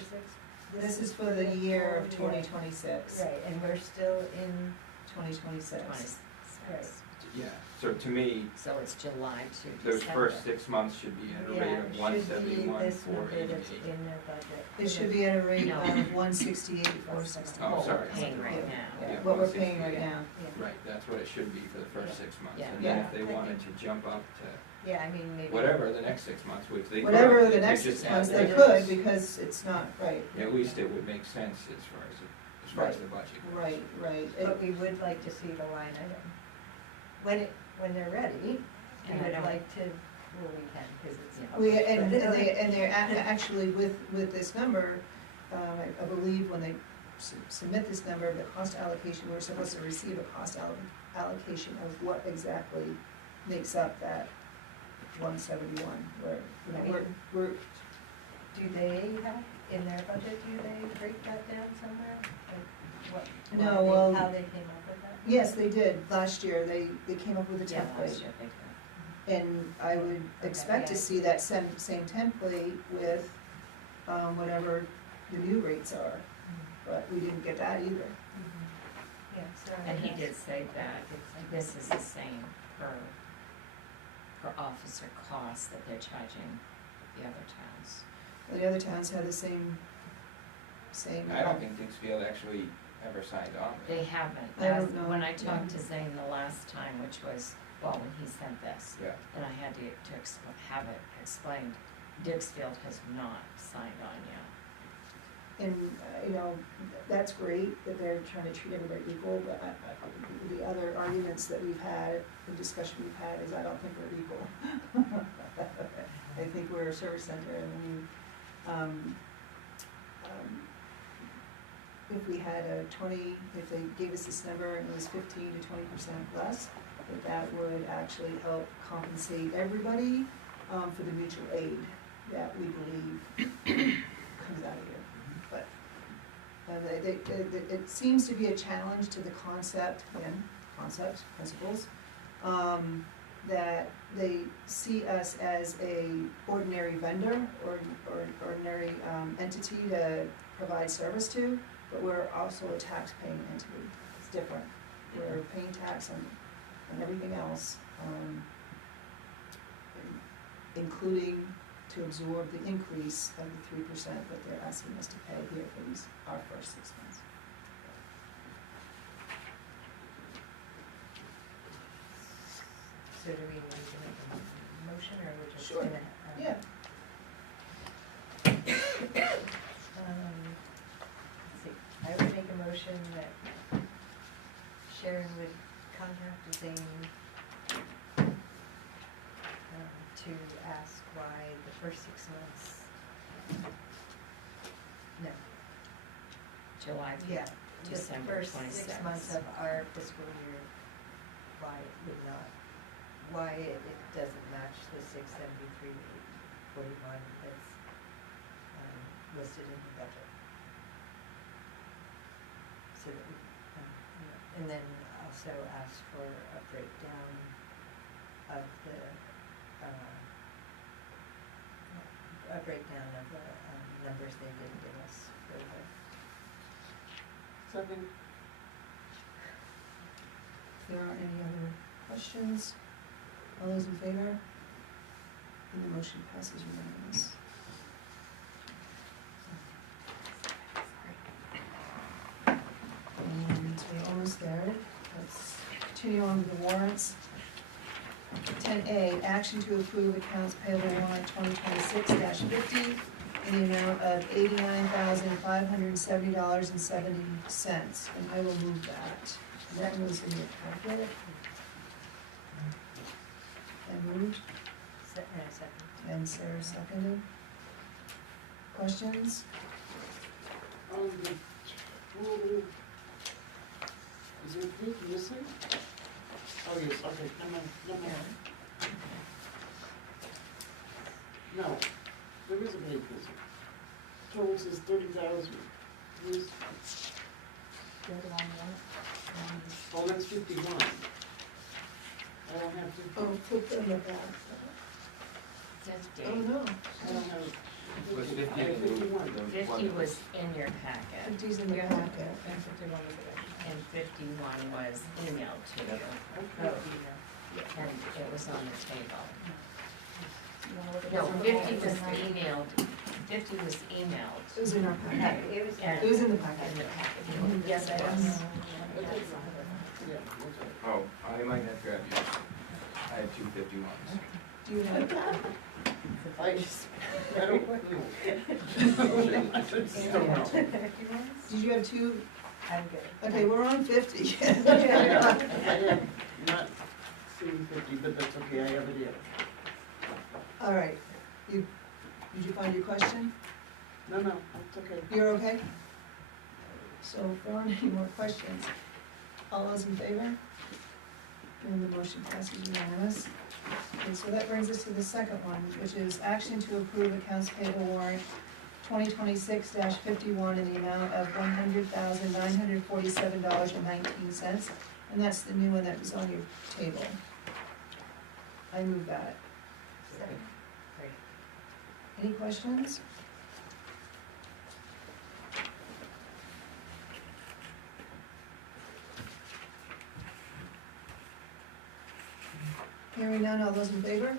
This is for the year of full year. 2026. Right, and we're still in, 2026. 26. Yeah, so to me, So it's July to those December. first 6 months should be at a rate yeah, of should be 171, this number that's 488. in their budget. It should be at a rate No. of 168,460. Oh, What sorry. we're paying right now. Yeah, Yeah, what we're paying right 168. now. Yeah. Right, that's what it should be for the first 6 months. Yeah. And then Yeah. if they wanted to jump up to Yeah, I mean, maybe. whatever the next 6 months, which they could. Whatever they the next just 6 months, add they that. could, because it's not, right, At least it would make sense as far as the budget goes. right. But we would like to see the line item. When they're ready, we And I would don't- like to, well, we can, because it's. They're actually with this number, I believe when they submit this number, the cost allocation, we're supposed to receive a cost allocation of what exactly makes up that 171, where, you know, I mean, we're, Do they have, in their budget, do they break that down somewhere? Like what, No, why well- how they came up with that? yes, they did, last year, they came up with a Yeah, template. last year they did. And I would Okay, expect to yeah. see that same template with, whatever the new rates are, but we didn't get that either. Yeah, so. And he that's- did say that this is the same per officer cost that they're charging the other towns. The other towns had the same. I don't think Dixfield actually ever signed on with They it. haven't. I don't know. When I talked to Zane the last time, which was, well, when he sent this, Yeah. and I had to have it explained, Dixfield has not signed on yet. And, you know, that's great that they're trying to treat everybody equal, but the other arguments that we've had, the discussion we've had is I don't think we're equal. I think we're a service center and if we had if they gave us this number and it was 15 to 20% less, that would actually help compensate everybody, for the mutual aid that we believe comes out of here. But it seems to be a challenge to the concepts, principles, that they see us as a ordinary vendor or ordinary entity to provide service to, but we're also a tax-paying entity. It's different. We're paying tax on everything else, including to absorb the increase of the 3% that they're asking us to pay here for our first 6 months. So do we need to make a motion, or we're just Sure. gonna? Yeah. Let's see, I would make a motion that Sharon would contact Zane to ask why the first 6 months, no, July yeah, through the December first 6 26th. months of our fiscal year, why it would not, why it doesn't match the 673,841 that's listed in the budget. So that we, and then also ask for a breakdown of the, numbers they did give us for the. Second. If there aren't any other questions, all those in favor? And the motion passes unanimous. And we're almost there. Let's continue on with the warrants. 10A, action to approve accounts payable warrant 2026-50 in the amount of $89,570.70. And I will move that. That was in your packet. And moved, Second. and Sarah seconded. Questions? The total, is there a page missing? Oh, yes, okay, never mind. No, there is a page missing. Total says 30,000. Where's, oh, that's 51. I don't have 50. Oh, put them in back. 50. Oh, no. I don't have. Was 50 I have 51. 50 was in your packet, 50's in the Yeah. packet. And 51 was additional. and 51 was emailed to you, Okay. and it was on the table. You wanna look at No, this? 50 was emailed, 50 was emailed. It was in our packet. It was. And- It was in the In packet. the packet. Yes, it was. Yeah, that's Oh, all. I might have grabbed yours. I had 251s. Do you have that? I don't know. I just don't know. Did you have two? I'm good. Okay, we're on 50. I have not seen 50, but that's okay, I have it here. All right. Did you find your question? No, it's okay. You're okay? So if there aren't any more questions, all those in favor? And the motion passes unanimous. Okay, so that brings us to the second one, which is action to approve accounts payable warrant 2026-51 in the amount of $100,947.19, and that's the new one that was on your table. I move that. Any questions? Hearing none, all those in favor?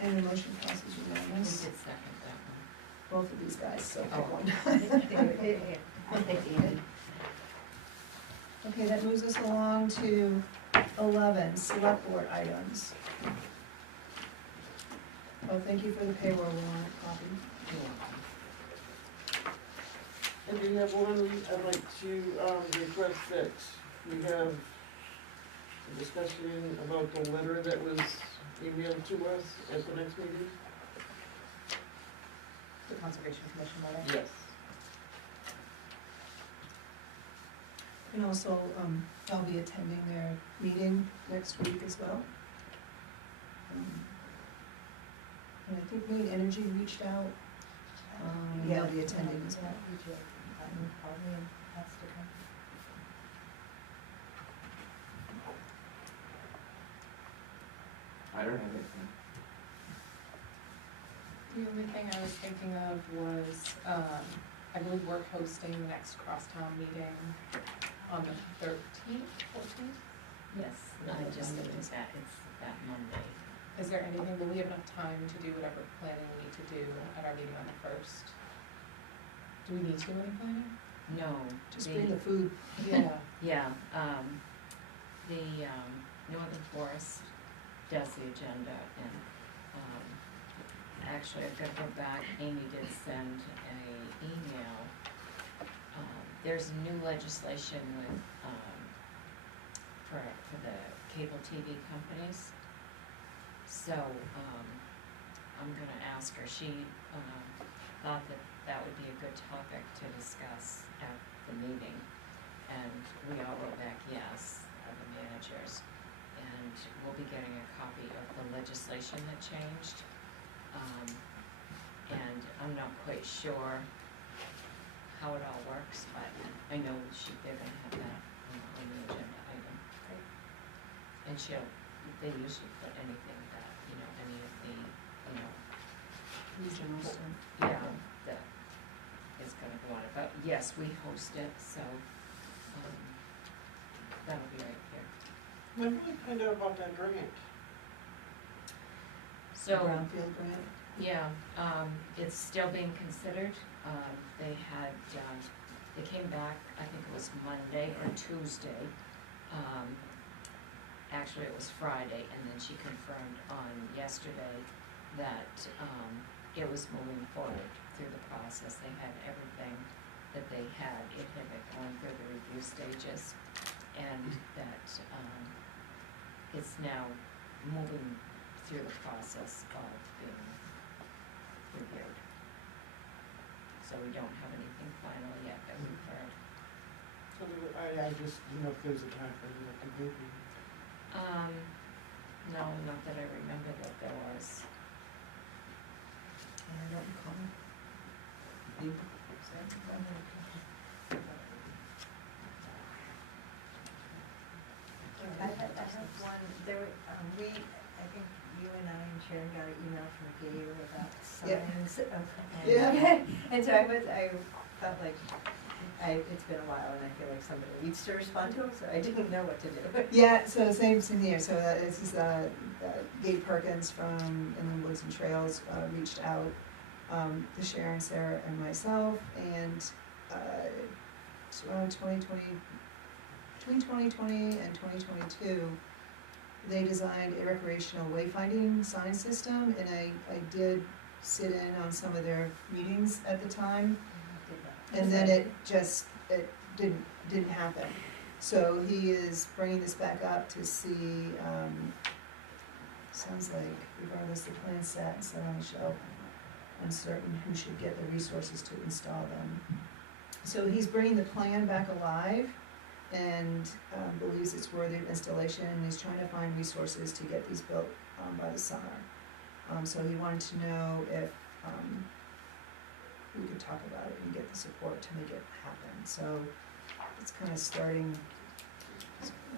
And the motion passes We unanimous. did second that Both of these guys, so pick Oh. one. one. Okay, that moves us along to 11, select board items. Oh, thank you for the payroll warrant copy. And we have one, I'd like to, request that we have a discussion about the letter that was emailed to us at the next meeting. The Conservation Commission letter. Yes. And also, I'll be attending their meeting next week as well. And I think Maine Energy reached out, and they'll be attending as well. I don't have anything. The only thing I was thinking of was, I believe we're hosting the next crosstown meeting on the 13th, 14th? Yes, I just noticed that, it's that Monday. Is there anything, will we have enough time to do whatever planning we need to do at our meeting on the 1st? Do we need to do any planning? No. Just bring the food. Yeah. Yeah, the, Northern Forest does the agenda, and, actually, I've got to go back, Amy did send a email. There's new legislation with, for the cable TV companies. So, I'm gonna ask her, she, thought that that would be a good topic to discuss at the meeting. And we all wrote back yes, the managers, and we'll be getting a copy of the legislation that changed. And I'm not quite sure how it all works, but I know they're gonna have that on the agenda item. And they usually put anything that, any of the, Regional stuff. yeah, that is gonna go on it, but yes, we host it, so, that'll be right here. When will we find out about that grant? So, Brownfield grant. yeah, it's still being considered. They had, they came back, I think it was Monday or Tuesday. Actually, it was Friday, and then she confirmed on yesterday that, it was moving forward through the process. They had everything that they had. It had been going through the review stages, and that, it's now moving through the process of being reviewed. So we don't have anything final yet that we've heard. So I just didn't know if there was a time for the completion. No, not that I remember that there was. And I don't recall. I have one, I think you and I and Sharon got an email from Gabe about Yeah. signs of. Yeah. And so I felt like, it's been a while and I feel like somebody needs to respond to them, so I didn't know what to do. Yeah, so same here, so this is, Gabe Perkins from Inland Woods and Trails, reached out, to Sharon, Sarah, and myself, and, so around 2020, between 2020 and 2022, they designed a recreational wayfinding sign system, and I did sit in on some of their meetings at the time, and then it didn't happen. So he is bringing this back up to see, sounds like regardless the plan set, set on the shelf, uncertain who should get the resources to install them. So he's bringing the plan back alive, and believes it's worthy of installation, and is trying to find resources to get these built by the summer. So he wanted to know if we could talk about it and get the support to make it happen. So it's kind of starting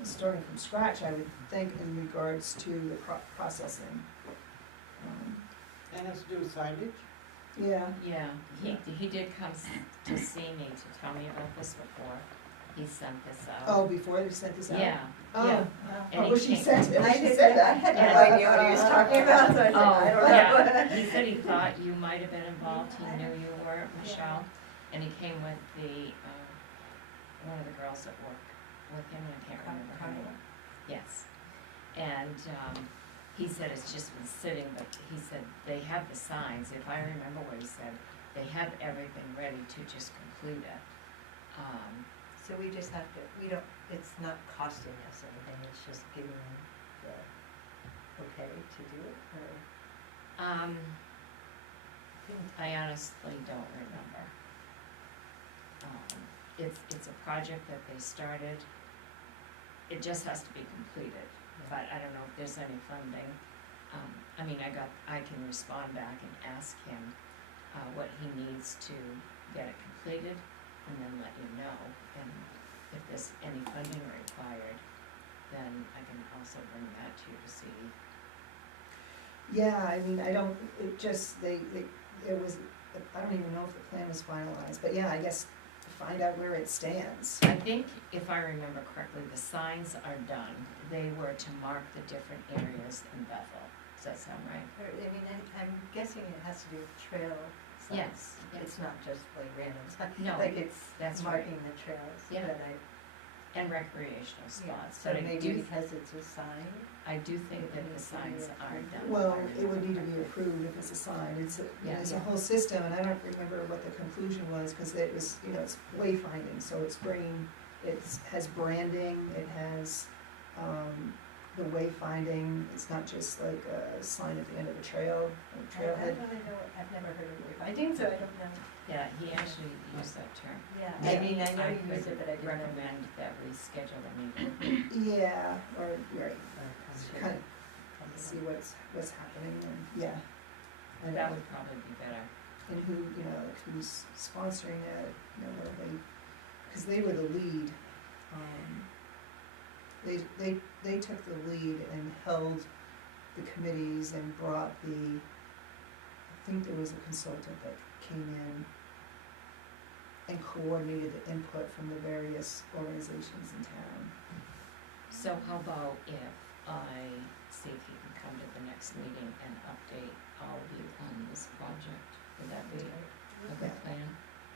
from scratch, I would think, in regards to the processing. That has to do with signage? Yeah. Yeah, he did come to see me to tell me about this before he sent this out. Oh, before they sent this out? Yeah, Oh, yeah. And I he wish he came- sent it, I I wish he did, said I that. had no Yeah. idea what he was talking about, so I said, I don't know. Yeah, he said he thought you might have been involved, he knew you were, Michelle, and he came with the, one of the girls that work with him, and I can't remember her name. Yes, and, he said it's just been sitting, but he said they have the signs, if I remember what he said, they have everything ready to just complete it. So we just have to, we don't, it's not costing us anything, it's just giving them the okay to do it, or? I honestly don't remember. It's a project that they started, it just has to be completed, but I don't know if there's any funding. I mean, I can respond back and ask him, what he needs to get it completed, and then let you know, and if there's any funding required, then I can also bring that to you to see. Yeah, I mean, I don't, it just, it was, I don't even know if the plan was finalized, but yeah, I guess to find out where it stands. I think, if I remember correctly, the signs are done. They were to mark the different areas in Bethel. Does that sound right? Or, I mean, I'm guessing it has to do with trail signs. Yes, yes. It's not just like random signs. No, Like it's that's right. marking the trails, Yeah. but And recreational yeah, spots. so But I maybe do, because it's a sign. I do think that the signs are done. Well, it would need to be approved if it's a sign, it's Yeah. a whole system, and I don't remember what the conclusion was, cause it was, it's wayfinding, so it's green, has branding, it has, the wayfinding, it's not just like a sign at the end of a trail, a I trailhead. don't really know, I've never heard of wayfinding, so I don't know. Yeah, he actually used that term. Yeah, Yeah. I mean, I know I you use it, could but I didn't know. recommend that we schedule a meeting. Yeah, or, right, Sure. kind of see what's happening, and, yeah. And That would probably be better. and who, like who's sponsoring it, where because they were the lead. They took the lead and held the committees and brought I think there was a consultant that came in and coordinated the input from the various organizations in town. So how about if I see if he can come to the next meeting and update all of you on this project? Would that be a good plan?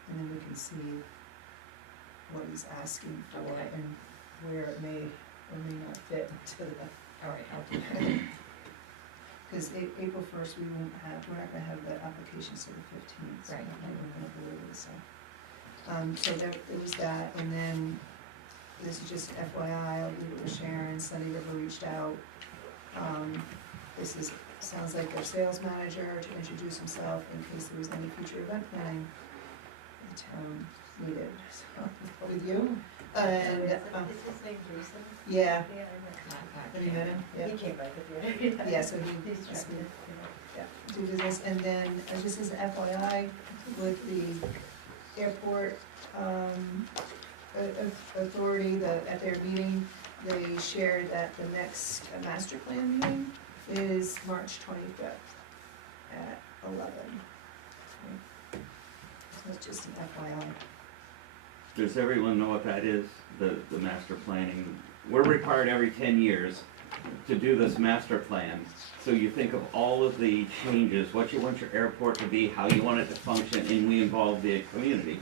And then we can see what he's asking for Okay. and where it may or may not fit into the, All right, I'll do that. because April 1st, we're not gonna have the applications till the 15th. So Right. we're gonna go over this stuff. So there was that, and then, this is just FYI, I'll leave it with Sharon, Sunny River reached out. Sounds like their sales manager to introduce himself in case there was any future event planning the town needed, so, with you. And, Is his name Jason? yeah, Yeah, I have you met him? know. Yeah. He came by the theater. Yeah, so He's that's trying good. to, Yeah, do business, and then, just as an FYI, with the airport, authority, at their meeting, they shared that the next master plan meeting is March 25th at 11. So it's just an FYI. Does everyone know what that is, the master planning? We're required every 10 years to do this master plan. So you think of all of the changes, what you want your airport to be, how you want it to function, and we involve the community.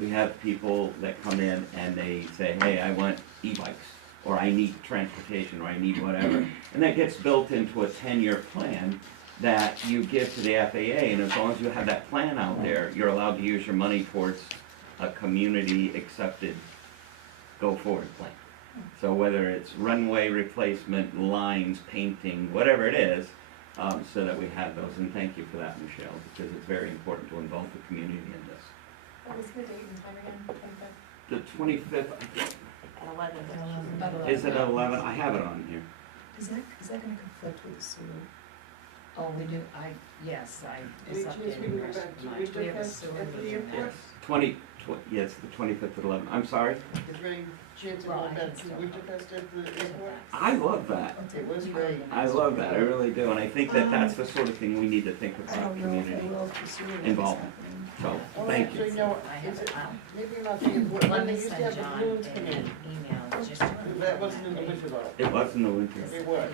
We have people that come in and they say, hey, I want e-bikes, or I need transportation, or I need whatever. And that gets built into a 10-year plan that you give to the FAA, and as long as you have that plan out there, you're allowed to use your money towards a community-accepted go-forward plan. So whether it's runway replacement, lines, painting, whatever it is, so that we have those. And thank you for that, Michelle, because it's very important to involve the community in this. What was the date and time again? 25th? The 25th, About 11. Is it 11? I have it on here. Is that gonna conflict with the sewer? Oh, we do, yes, it's Any chance we updated can go version back to of March. We have a Winterfest sewer at the meeting airport? next. 20, yes, the 25th at 11. I'm sorry? Is there any chance of Well, going I back can to still- Winterfest at the airport? I love that. It was great. I love that, I really do, and I think that that's the sort of thing we need to think I about, don't know if I community will if the sewer is involvement. happening. So, Well, thank you. actually, no, I have is it it, up. maybe you're not seeing, Let when they me used to send have the John balloons come in. an email just to. That wasn't in the winter though. It was in the winter. It was.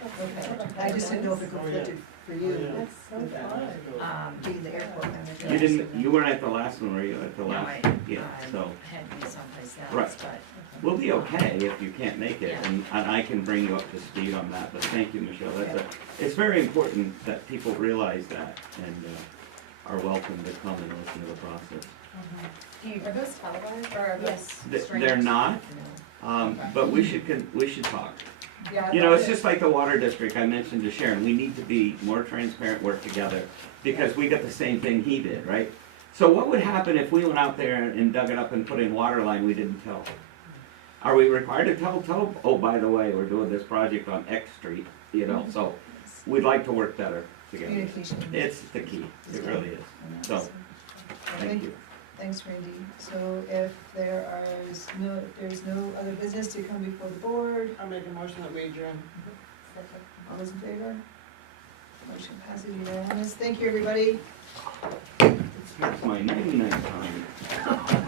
Okay, I just didn't know if it conflicted for you That's with that, being the airport manager. You didn't, you weren't at the last one, were you, at the No, last? Yeah, so, had to be someplace Right. else, but. we'll be okay if you can't make it, Yeah. and I can bring you up to speed on that, but thank you, Michelle, it's very important that people realize that, and, are welcome to come and listen to the process. Are those televised or are those They're streamed? not, but we should talk. Yeah, I You know, thought it's it- just like the water district, I mentioned to Sharon, we need to be more transparent, work together, because we got the same thing he did, right? So what would happen if we went out there and dug it up and put in water line we didn't tell? Are we required to tell them, oh, by the way, we're doing this project on X Street, you know, so we'd like to work better together. Communication. It's the key, it really is, so, thank you. Thanks, Randy. So if there's no other business to come before the board, I'll make a motion that we adjourn. all those in favor? Motion passes unanimous. Thank you, everybody. It's my 99 time.